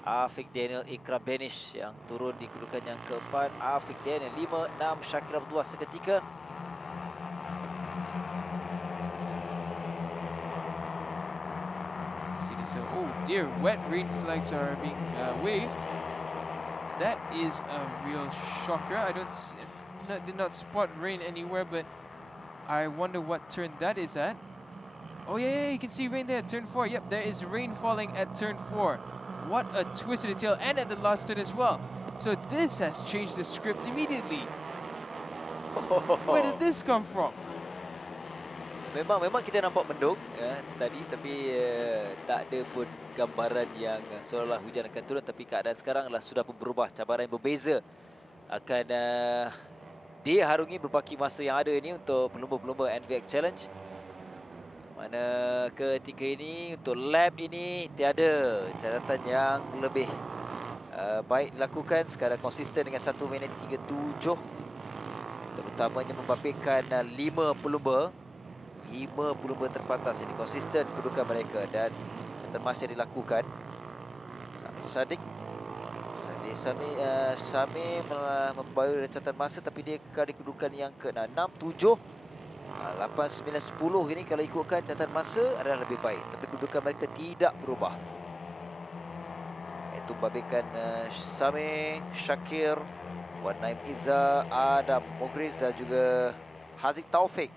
Afiq Daniel, Ikram Danish yang turun di kedudukan yang keempat. Afiq Daniel 5, 6 Syakir Abdullah seketika. See this? Oh dear, wet rain flags are being waved. That is a real shocker. I did not spot rain anywhere, but I wonder what turn that is at. Oh yeah, you can see rain there at turn 4. Yep, there is rain falling at turn 4. What a twist to the tail, and at the last turn as well. So this has changed the script immediately. Where did this come from? Memang kita nampak mendung tadi, tapi tak ada pun gambaran yang seolah-olah hujan akan turun. Tapi keadaan sekarang sudah pun berubah. Cabaran yang berbeza akan diharungi berbaki masa yang ada ini untuk pelumba-pelumba NVX Challenge. Mana ketika ini untuk lap ini tiada catatan yang lebih baik dilakukan. Sekarang konsisten dengan 1 minit 37, terutamanya membabitkan 5 pelumba terpantas ini konsisten kedudukan mereka, dan masih dilakukan. Sami membawa catatan masa, tapi dia kekal di kedudukan yang ke-6, 7, 8, 9, 10 ini kalau ikutkan catatan masa adalah lebih baik, tapi kedudukan mereka tidak berubah. Itu membabitkan Sami, Syakir, Wan Naim Iza, Adam Mughriz dan juga Haziq Taufik.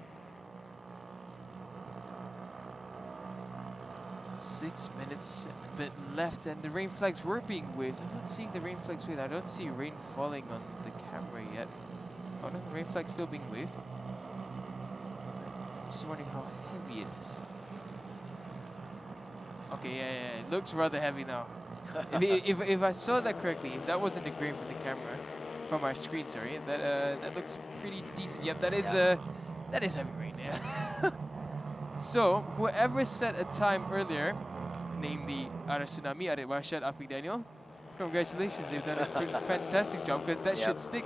6 minutes and a bit left, and the rain flags were being waved. I'm not seeing the rain flags waved. I don't see rain falling on the camera yet. Oh no, rain flag's still being waved. I'm just wondering how heavy it is. Okay, yeah, it looks rather heavy now. if I saw that correctly, if that wasn't the grain from the camera, from our screen, sorry, that looks pretty decent. Yep, that is heavy rain. Yeah. So, whoever set a time earlier, namely Ara Tsunami, Adik Warshad, Afiq Daniel, congratulations, you've done a pretty fantastic job, because that should stick.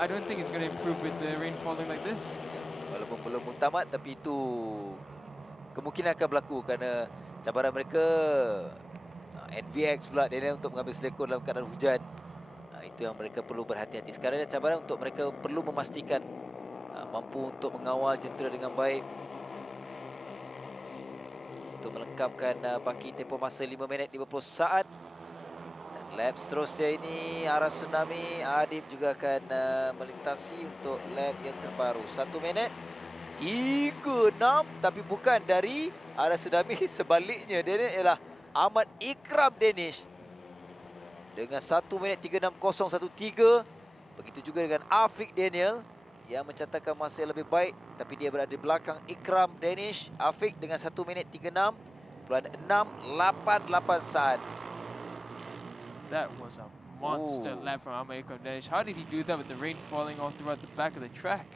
I don't think it's going to improve with the rain falling like this. Walaupun belum muktamad, tapi itu kemungkinan akan berlaku kerana cabaran mereka NVX pula Daniel untuk mengambil selekor dalam keadaan hujan. Itu yang mereka perlu berhati-hati. Sekarang ada cabaran untuk mereka perlu memastikan mampu untuk mengawal jentera dengan baik, untuk melengkapkan baki tempoh masa 5 minit 50 saat. Dan lap seterusnya ini Ara Tsunami, Adib juga akan melintasi untuk lap yang terbaru. 1 minit 36, tapi bukan dari Ara Tsunami, sebaliknya dia ni ialah Ahmad Ikram Danish dengan 1 minit 36.013. Begitu juga dengan Afiq Daniel yang mencatatkan masa yang lebih baik, tapi dia berada di belakang Ikram Danish. Afiq dengan 1 minit 36.688 saat. That was a monster lap from Ahmad Ikram Danish. How did he do that with the rain falling all throughout the back of the track?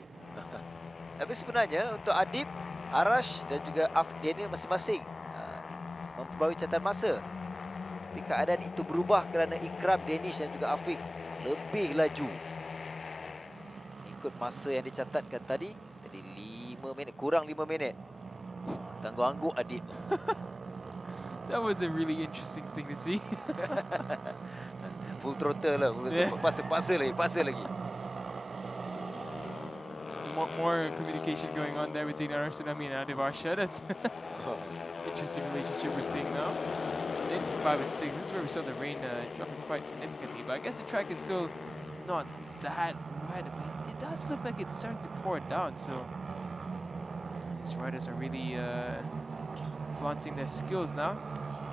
Tapi sebenarnya untuk Adib, Arash dan juga Afiq Daniel masing-masing membawa catatan masa. Tapi keadaan itu berubah kerana Ikram Danish dan juga Afiq lebih laju. Ikut masa yang dicatatkan tadi, jadi 5 minit, kurang 5 minit. Tangguh-angguk Adib. That was a really interesting thing to see. Full throttle lah, paksa lagi. More communication going on there between Ara Tsunami and Adib Arshad. That's interesting relationship we're seeing now. Into 5 and 6, this is where we saw the rain dropping quite significantly, but I guess the track is still not that wet, but it does look like it's starting to pour down, so these riders are really flaunting their skills now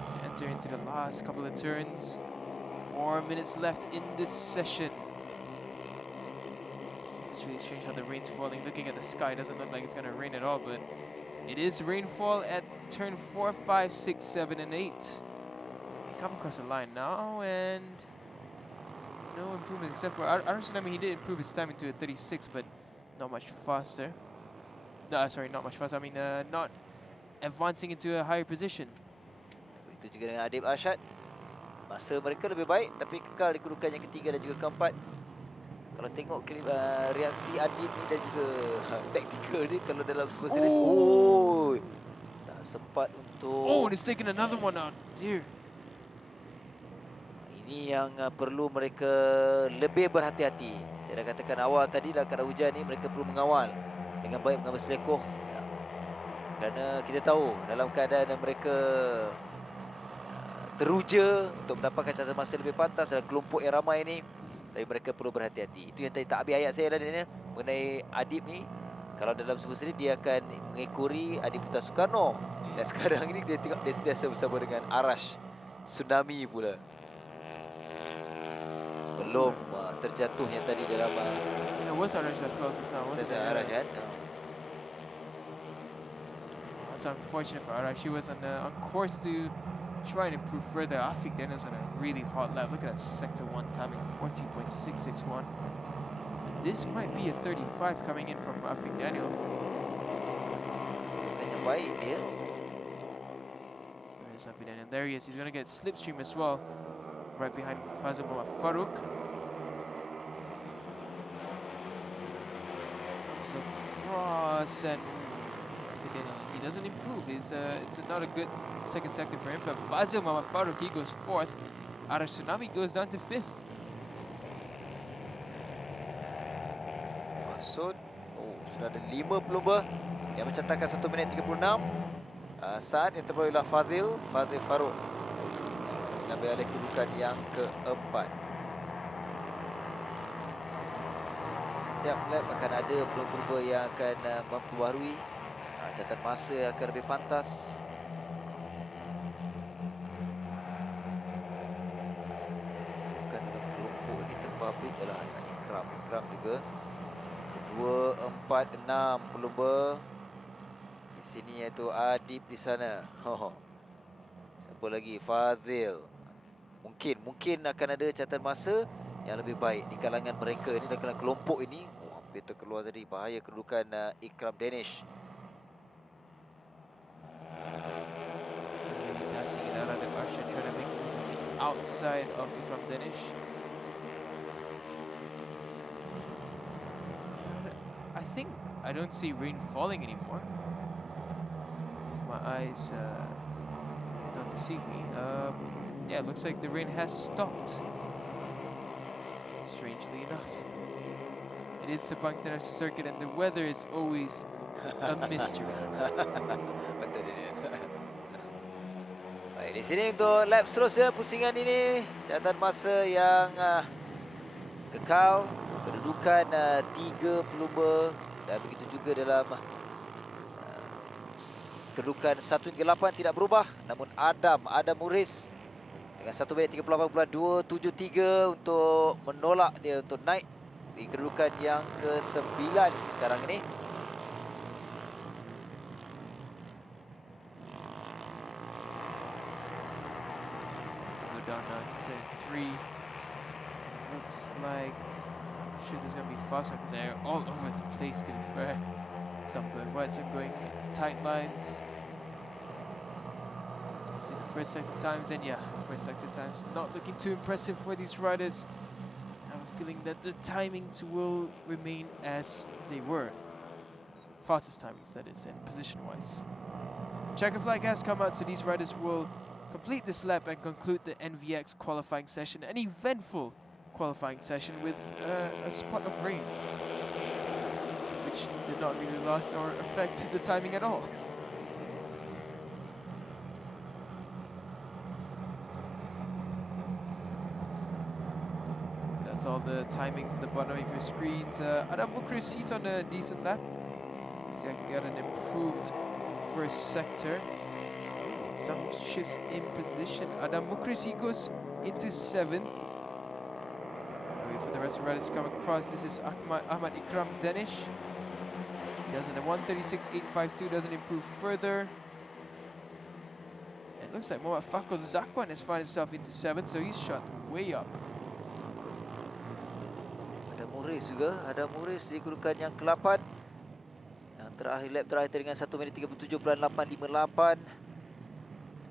to enter into the last couple of turns. 4 minutes left in this session. It's really strange how the rain's falling. Looking at the sky, it doesn't look like it's going to rain at all, but it is rainfall at turn 4, 5, 6, 7, and 8. They come across the line now, and no improvements except for Ara Tsunami. He did improve his time into a 36, but not much faster. No, sorry, not much faster. I mean, not advancing into a higher position. Begitu juga dengan Adib Arshad. Masa mereka lebih baik, tapi kekal di kedudukan yang ketiga dan juga keempat. Kalau tengok reaksi Adib ni dan juga taktikal ni, kalau dalam sebuah series, tak sempat untuk... Oh, and it's taken another one out. Dear. Ini yang perlu mereka lebih berhati-hati. Saya dah katakan awal tadi, dalam keadaan hujan ni mereka perlu mengawal dengan baik, mengambil selekoh. Kerana kita tahu dalam keadaan mereka teruja untuk mendapatkan catatan masa lebih pantas dalam kelompok yang ramai ini, tapi mereka perlu berhati-hati. Itu yang tadi tak habis ayat saya tadi mengenai Adib ni. Kalau dalam sebuah seri dia akan mengekori Adib Putra Soekarno Dan sekarang ini dia tengok dia sentiasa bersama dengan Arash Tsunami pula. Sebelum terjatuhnya tadi dalam Yeah, it was Arash that fell just now, wasn't it? Arash kan. It's unfortunate for Arash. She was on course to try and improve further. Afik Daniel's on a really hot lap. Look at that sector 1 timing, 14.661. This might be a 35 coming in from Afik Daniel. Yang baik dia. There's Afik Daniel. There he is. He's going to get slipstream as well. Right behind Fazil Muhammad Farouk. So cross and Afik Daniel. He doesn't improve. It's not a good second sector for him. But Fazil Muhammad Farouk, he goes 4th. Arash Tsunami goes down to 5th. Maksud, sudah ada 5 pelumba yang mencatatkan 1 minit 36. Saat yang terbaru ialah Fazil Farouk. Mengambil alih kedudukan yang keempat. Setiap lap akan ada pelumba yang akan memperbaharui catatan masa yang akan lebih pantas. Bukan dalam kelompok ini terpabrik adalah Ikram juga. 2, 4, 6 pelumba di sini, iaitu Adib di sana. Siapa lagi? Fazil. Mungkin akan ada catatan masa yang lebih baik di kalangan mereka ini, dalam kelompok ini. Hampir terkeluar tadi. Bahaya kedudukan Ikram Danish. Trying to make outside of Ikram Danish. I don't see rain falling anymore. If my eyes don't deceive me. Yeah, it looks like the rain has stopped. Strangely enough. It is Sepang Utara circuit and the weather is always a mystery. Betul dia. Baik, di sini untuk lap seterusnya pusingan ini, catatan masa yang kekal, kedudukan 3 pelumba, dan begitu juga dalam kedudukan 1 hingga 8 tidak berubah. Namun Adam Muris dengan 1 minit 38.273 untuk menolak dia untuk naik di kedudukan yang ke-9 sekarang ini. Down to 3. Looks like, I'm not sure there's going to be fast one because they're all over the place, to be fair. Some going wide, some going tight lines. Let's see the first sector times, and yeah, first sector times not looking too impressive for these riders. I have a feeling that the timings will remain as they were. Fastest timings, that is, and position-wise. Checker flag has come out, so these riders will complete this lap and conclude the NVX qualifying session, an eventful qualifying session with a spot of rain, which did not really last or affect the timing at all. So that's all the timings at the bottom of your screens. Adam Mukris, he's on a decent lap. He's got an improved first sector. Some shifts in position. Adam Mukris, he goes into 7th. Wait for the rest of the riders to come across. This is Ahmad Ikram Danish. He does it at 1:36.852, doesn't improve further. It looks like Muhammad Fakul Zakwan has found himself into 7th, so he's shot way up. Ada Muris juga, ada Muris di kedudukan yang ke-8. Yang terakhir lap terakhir dengan 1 minit 37.858.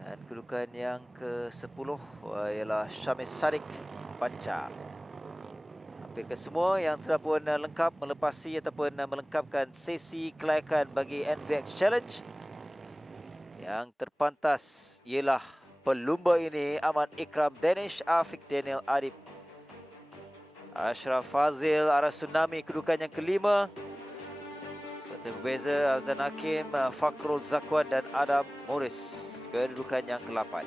Dan kedudukan yang ke-10 ialah Syamil Sadiq Baca. Hampir kesemua yang telah pun lengkap melepasi ataupun melengkapkan sesi kelayakan bagi NVX Challenge. Yang terpantas ialah pelumba ini Ahmad Ikram Danish, Afiq Daniel Adib, Ashraf Fazil, Aras Tsunami kedudukan yang ke-5. Serta berbeza Azan Hakim, Fakrul Zakwan dan Adam Morris kedudukan yang ke-8.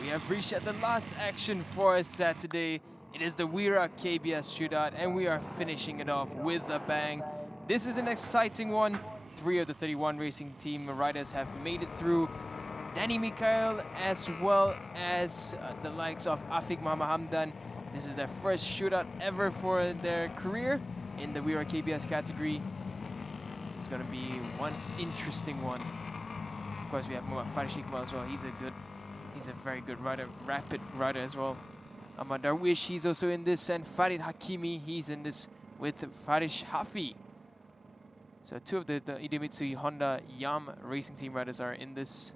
We have reached at the last action for Saturday. It is the Wira KBS Shootout, and we are finishing it off with a bang. This is an exciting one. 3 of the 31 racing team riders have made it through. Danny Mikael, as well as the likes of Afiq Muhammad Hamdan. This is their first shootout ever for their career in the Wira KBS category. This is going to be one interesting one. Of course, we have Muhammad Faris Iqbal as well. He's a very good rider, rapid rider as well. Ahmad Darwish, he's also in this, and Farid Hakimi, he's in this with Farish Hafi. So 2 of the Idemitsu Honda Yam racing team riders are in this.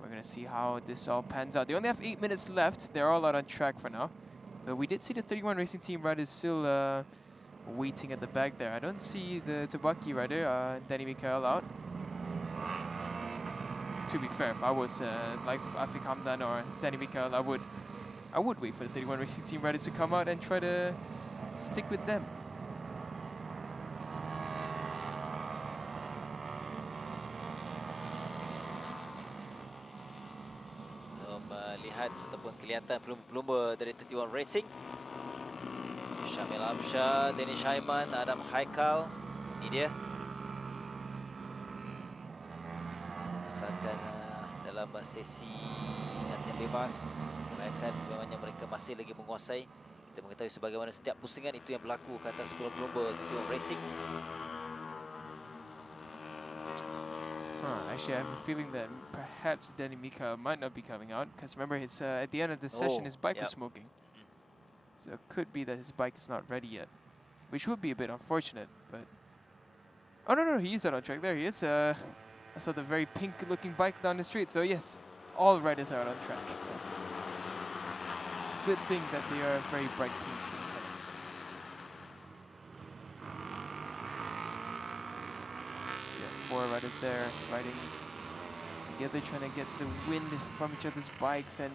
We're going to see how this all pans out. They only have 8 minutes left. They're all out on track for now. But we did see the 31 racing team riders still waiting at the back there. I don't see the Tabaki rider, Danny Mikael, out. To be fair, if I was likes of Afiq Hamdan or Danny Mikael, I would wait for the 31 racing team riders to come out and try to stick with them. Lihat ataupun kelihatan pelumba-pelumba dari 31 Racing. Syamil Amsyah, Danish Haiman, Adam Haikal. Ini dia. Misalkan dalam sesi latihan bebas, kelayakan sebenarnya mereka masih lagi menguasai. Kita mengetahui sebagaimana setiap pusingan itu yang berlaku ke atas pelumba-pelumba 31 Racing. Actually, I have a feeling that perhaps Danny Mikael might not be coming out, because remember, his at the end of the session, his bike was smoking. So it could be that his bike is not ready yet, which would be a bit unfortunate. But oh no, he is out on track. There he is. I saw the very pink-looking bike down the street. So yes, all riders are out on track. Good thing that they are very bright pink. 4 riders there riding together, trying to get the wind from each other's bikes and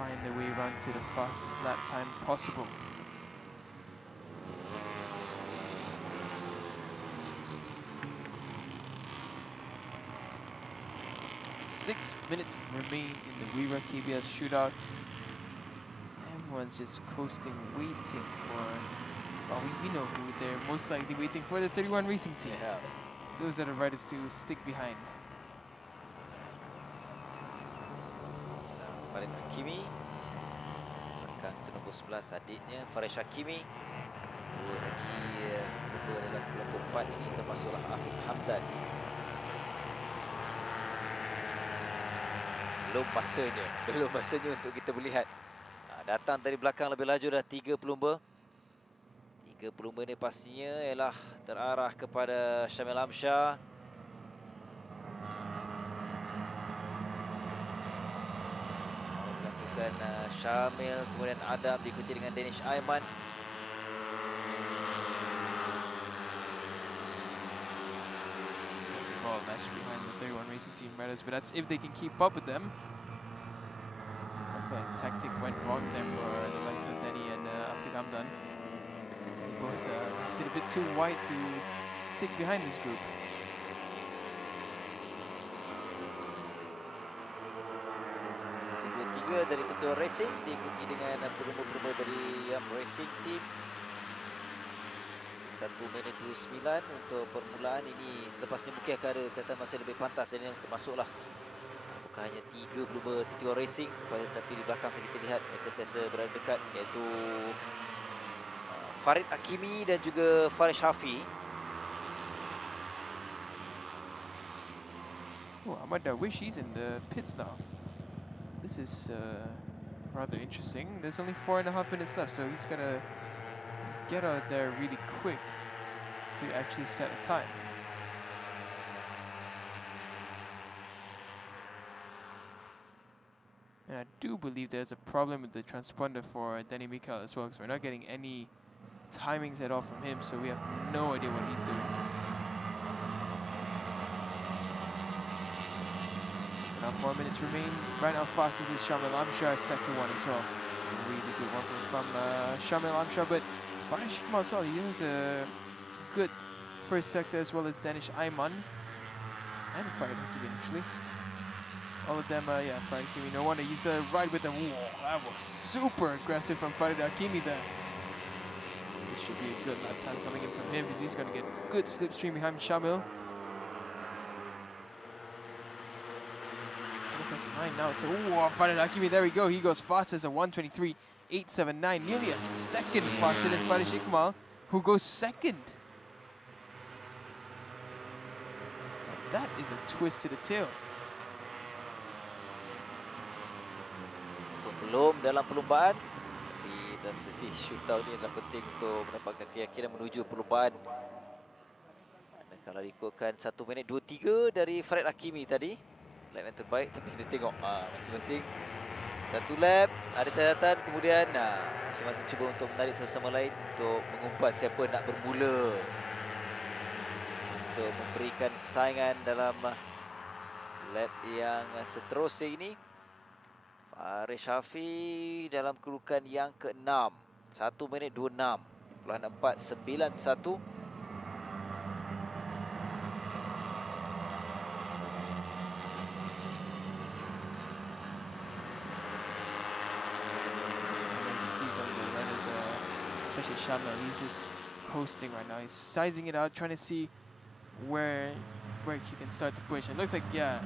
find their way around to the fastest lap time possible. Six minutes remain in the Wira KBS Shootout. Everyone's just coasting, waiting for, well, we know who they're most likely waiting for, the 31 racing team. Yeah. Those are the riders to stick behind. Farid Hakimi, rekan nombor 11 adiknya Faris Hakimi. 2 lagi pelumba dalam kelompok 4 ini termasuklah Afiq Hamdan. Belum masanya untuk kita melihat. Datang dari belakang lebih laju dah 3 pelumba. 3 pelumba ini pastinya ialah terarah kepada Syamil Amsyah. Dilakukan Syamil, kemudian Adam diikuti dengan Danish Aiman. They've all lashed behind the 31 racing team riders, but that's if they can keep up with them. I feel like tactic went wrong there for the likes of Danny and Afiq Hamdan. Both left it a bit too wide to stick behind this group. Kedua-tiga dari Ketua Racing diikuti dengan pelumba-pelumba dari Racing Team. 1 minit 29 untuk permulaan ini. Selepas ini mungkin akan ada catatan masa lebih pantas, dan yang termasuklah bukan hanya 3 pelumba Ketua Racing, tapi di belakang saya kita lihat mereka sentiasa berada dekat, iaitu Farid Hakimi dan juga Farish Hafi. Oh, Ahmad Darwish, he's in the pits now. This is rather interesting. There's only 4.5 minutes left, so he's gonna get out there really quick to actually set a time. And I do believe there's a problem with the transponder for Danny Mikael as well, because we're not getting any timings at all from him, so we have no idea what he's doing. For now, 4 minutes remain. Right now, fastest is Syamil Amsyah, sector 1 as well. A really good one from Syamil Amsyah, but Faris Iqbal as well. He has a good first sector, as well as Danish Aiman and Farid Hakimi actually. All of them, yeah, Farid Hakimi, no wonder he's right with them. Whoa, that was super aggressive from Farid Hakimi there. It should be a good lap time coming in from him because he's going to get good slipstream behind Shamil. Coming across the line now, it's Farid Hakimi, there we go. He goes fast as a 1:23.879, nearly a second faster than Farid Ikmal, who goes second. Now that is a twist to the tail. Belum dalam perlombaan, tapi dalam sesi shootout ni adalah penting untuk mendapatkan keyakinan menuju perlombaan. Dan kalau ikutkan 1 minit 23 dari Farid Hakimi tadi, lap yang terbaik, tapi kita tengok masing-masing satu lap ada catatan, kemudian masing-masing cuba untuk menarik satu sama lain untuk mengumpat siapa nak bermula untuk memberikan saingan dalam lap yang seterusnya ini. Farid Syafi dalam kedudukan yang ke-6, 1 minit 26.491. See some of the runners, especially Shamil, he's just coasting right now. He's sizing it out, trying to see where he can start to push. It looks like, yeah,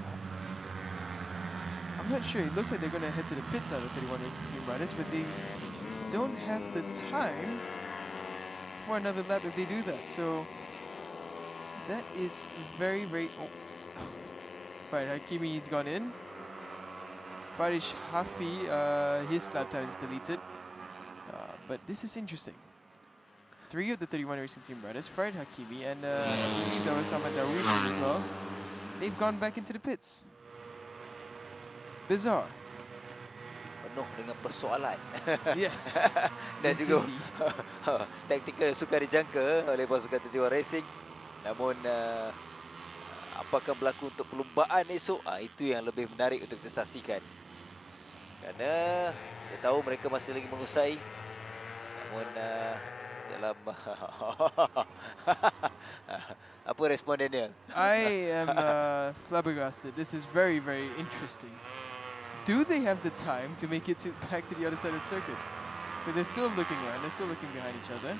I'm not sure. It looks like they're going to head to the pits now, the 31 Racing Team riders, but they don't have the time for another lap if they do that. So that is very, very... Farid Hakimi, he's gone in. Farid Syafi, his lap time is deleted. But this is interesting. 3 of the 31 Racing Team riders, Farid Hakimi and I believe there was Ahmad Darwish as well, they've gone back into the pits. Bizarre. Penuh dengan persoalan. Yes. Dan yes, juga indeed. taktikal sukar dijangka oleh pasukan 31 Racing. Namun apa akan berlaku untuk perlombaan esok, itu yang lebih menarik untuk kita saksikan. Kerana kita tahu mereka masih lagi mengusai. Namun dalam apa respondennya? I am flabbergasted. This is very, very interesting. Do they have the time to make it back to the other side of the circuit? Because they're still looking around, they're still looking behind each other.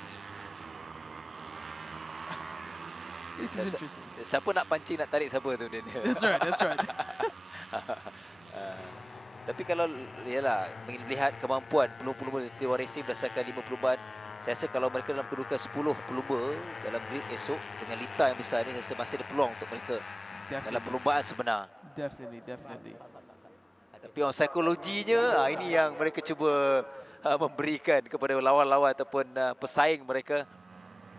This is interesting. Siapa nak pancing, nak tarik siapa tu dia. That's right, that's right. Tapi kalau ialah melihat kemampuan pelumba-pelumba Tiwa Racing berdasarkan 5 perlumbaan, saya rasa kalau mereka dalam kedudukan 10 pelumba dalam grid esok dengan litar yang besar ni, saya rasa masih ada peluang untuk mereka dalam perlumbaan sebenar. Definitely, definitely. Tapi on psikologinya, ini yang mereka cuba memberikan kepada lawan-lawan ataupun pesaing mereka.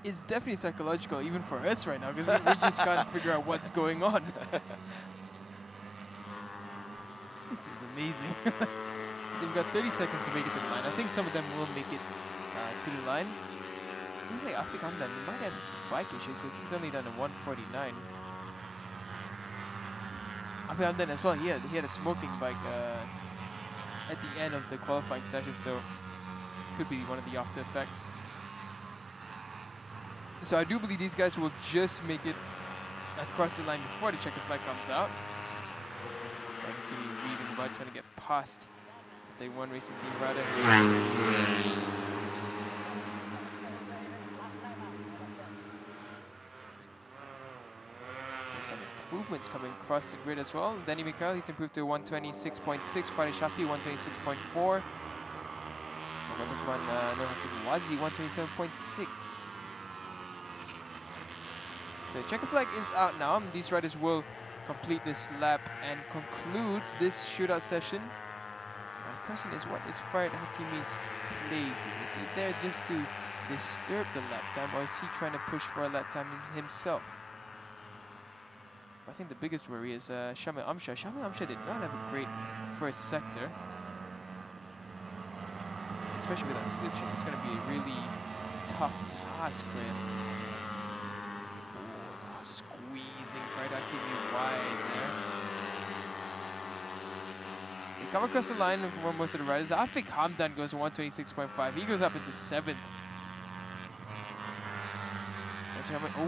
It's definitely psychological, even for us right now, because we just can't figure out what's going on. This is amazing. They've got 30 seconds to make it to the line. I think some of them will make it to the line. Looks like Afiq Hamdan might have bike issues because he's only done a 1:49. Afiq Hamdan as well, he had a smoking bike at the end of the qualifying session, so could be one of the after effects. So I do believe these guys will just make it across the line before the checker flag comes out. Weaving about trying to get past the 31 Racing Team rider. There's some improvements coming across the grid as well. Danny Mikhail, he's improved to 126.6. Farid Syafi, 126.4. Nur Hakim Wazi, 127.6. The checker flag is out now. These riders will complete this lap and conclude this shootout session. Now the question is, what is Farid Hakimi's play here? Is he there just to disturb the lap time, or is he trying to push for a lap time himself? I think the biggest worry is Shamil Amshar. Shamil Amshar did not have a great first sector, especially with that slipstream. It's going to be a really tough task for him. Squeezing Farid Hakimi wide there. They come across the line for most of the riders. Afiq Hamdan goes 126.5. He goes up into 7th. Oh,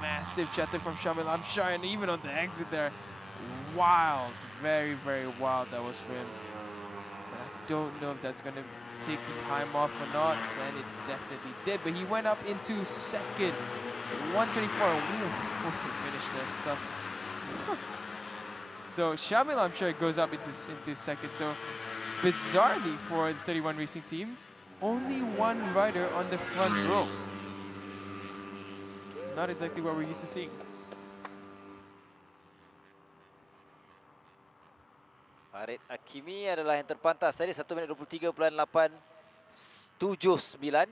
massive chatter from Shamil Amshar, and even on the exit there, wild, very, very wild that was for him. And I don't know if that's going to take the time off or not, and it definitely did. But he went up into second, 124. Ooh, to finish that stuff. So Shamil, I'm sure, goes up into second. So bizarrely for the 31 Racing team, only one rider on the front row. Not exactly what we're used to seeing. Farid Hakimi adalah yang terpantas tadi 1 minit 23.879.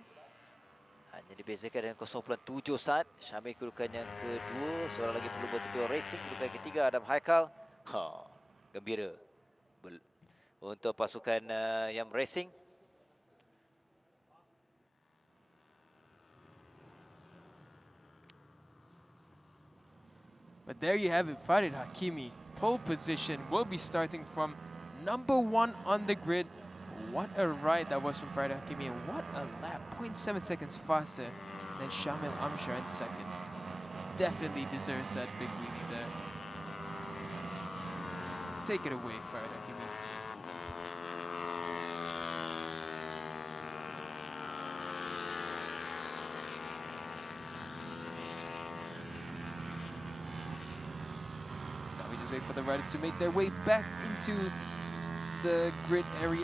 Hanya dibezakan dengan 0.7 saat. Syamil kedudukan yang kedua, seorang lagi perlu bertutur Racing kedudukan ketiga Adam Haikal. Gembira untuk pasukan Yam Racing. But there you have it, Farid Hakimi. Pole position will be starting from number 1 on the grid. What a ride that was from Farid Hakimi, and what a lap, 0.7 seconds faster than Shamil Amshar in second. Definitely deserves that big wheelie there. Take it away, Farid Hakimi. Just wait for the riders to make their way back into the grid area,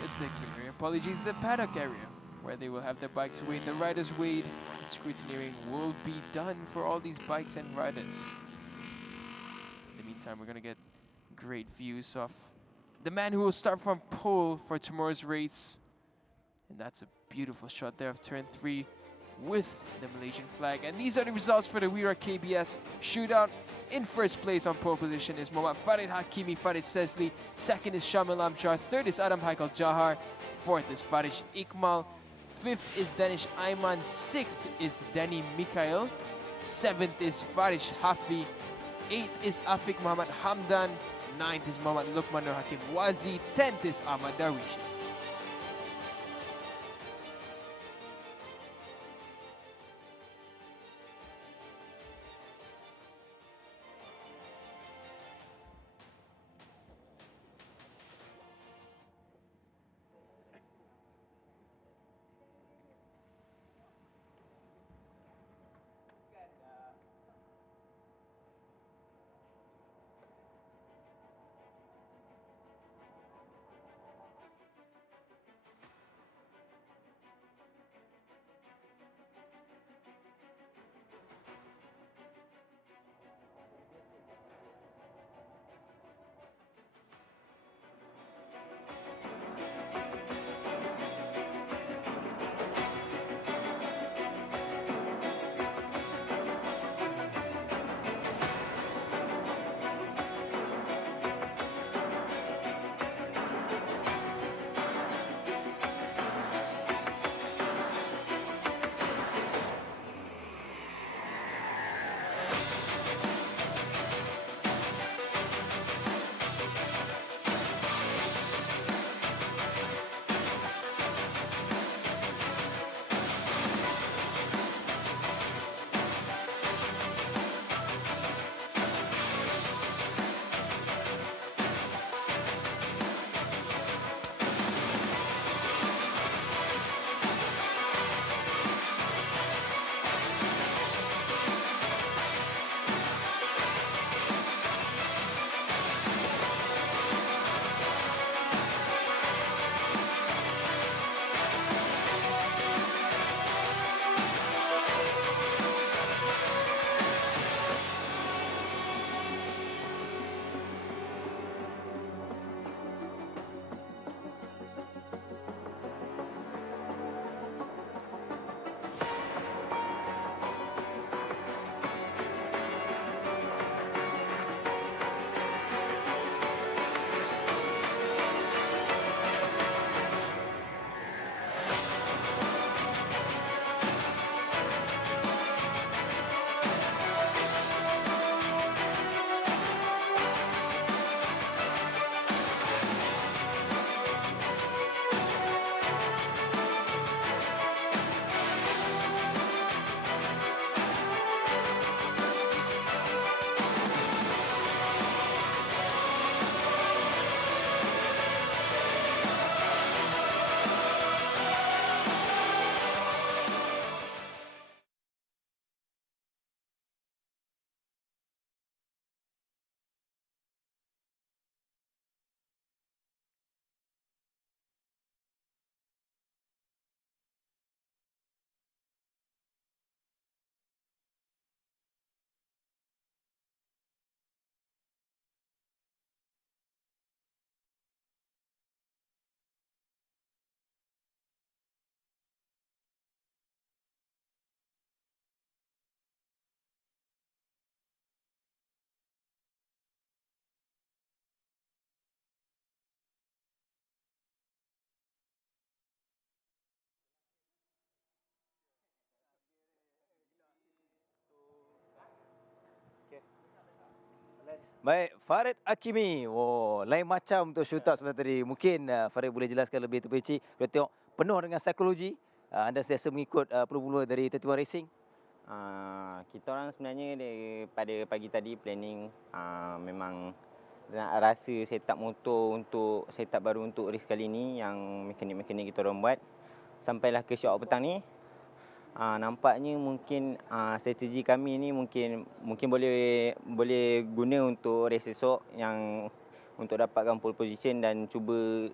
the paddock area, where they will have their bikes weighed. The riders weighed and scrutineering will be done for all these bikes and riders. In the meantime, we're going to get great views of the man who will start from pole for tomorrow's race. And that's a beautiful shot there of turn 3 with the Malaysian flag. And these are the results for the Wira KBS Shootout. In first place on pole position is Mohammad Farid Hakimi, Farid Sesli. Second is Shamil Amshar. Third is Adam Haikal Jahar. Fourth is Farish Ikmal. Fifth is Danish Ayman. Sixth is Danny Mikhail. Seventh is Farish Hafi. Eighth is Afiq Muhammad Hamdan. Ninth is Muhammad Lukman Nur Hakim Wazi. 10th is Ahmad Darwishi. Baik, Farid Hakimi. Oh, lain macam untuk shootout sebenarnya tadi. Mungkin Farid boleh jelaskan lebih terperinci. Kita tengok penuh dengan psikologi. Anda sentiasa mengikut peluru dari 31 Racing. Kita orang sebenarnya pada pagi tadi planning memang nak rasa setup motor untuk setup baru untuk race kali ni yang mekanik-mekanik kita orang buat. Sampailah ke shootout petang ni. Nampaknya mungkin strategi kami ni mungkin boleh guna untuk race esok yang untuk dapatkan pole position dan cuba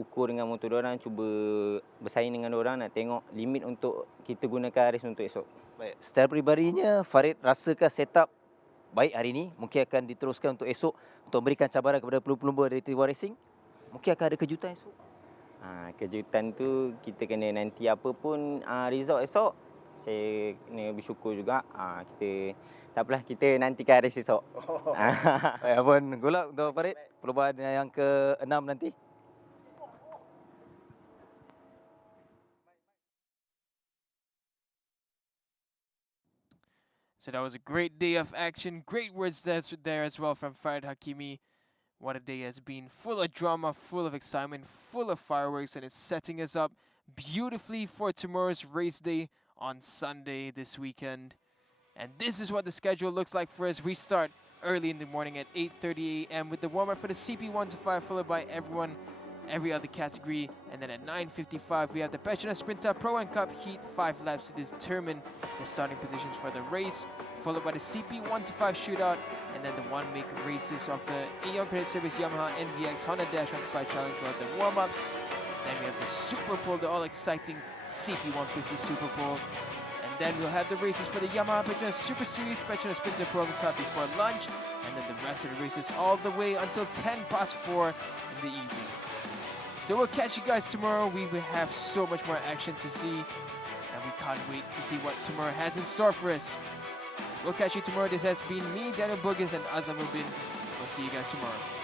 ukur dengan motor diorang, cuba bersaing dengan diorang, nak tengok limit untuk kita gunakan race untuk esok. Baik, secara peribadinya Farid rasakah setup baik hari ini mungkin akan diteruskan untuk esok untuk memberikan cabaran kepada pelumba dari 31 Racing? Mungkin akan ada kejutan esok? Kejutan tu kita kena nanti apa pun result esok, saya kena bersyukur juga. Kita tak apalah, kita nantikan race esok. Baik, abang golak untuk Farid perlombaan yang ke-6 nanti. So that was a great day of action. Great words there as well from Farid Hakimi. What a day has been. Full of drama, full of excitement, full of fireworks, and it's setting us up beautifully for tomorrow's race day on Sunday this weekend. And this is what the schedule looks like for us. We start early in the morning at 8:30 a.m. with the warm-up for the CP125, followed by every other category. And then at 9:55, we have the PETRONAS SPRINTA Pro and Cup Heat 5 laps to determine the starting positions for the race, followed by the CP125 Shootout, and then the one-make races of the AEON Credit Service Yamaha NVX Honda Dash 125 Challenge for the warm-ups. Then we have the Super Pole, the all-exciting CP150 Super Pole. And then we'll have the races for the Yamaha PETRONAS Super Series, PETRONAS SPRINTA Pro and Cup before lunch, and then the rest of the races all the way until 4:10 in the evening. So we'll catch you guys tomorrow. We will have so much more action to see, and we can't wait to see what tomorrow has in store for us. We'll catch you tomorrow. This has been me, Daniel Burgess, and Azam Ubin. We'll see you guys tomorrow.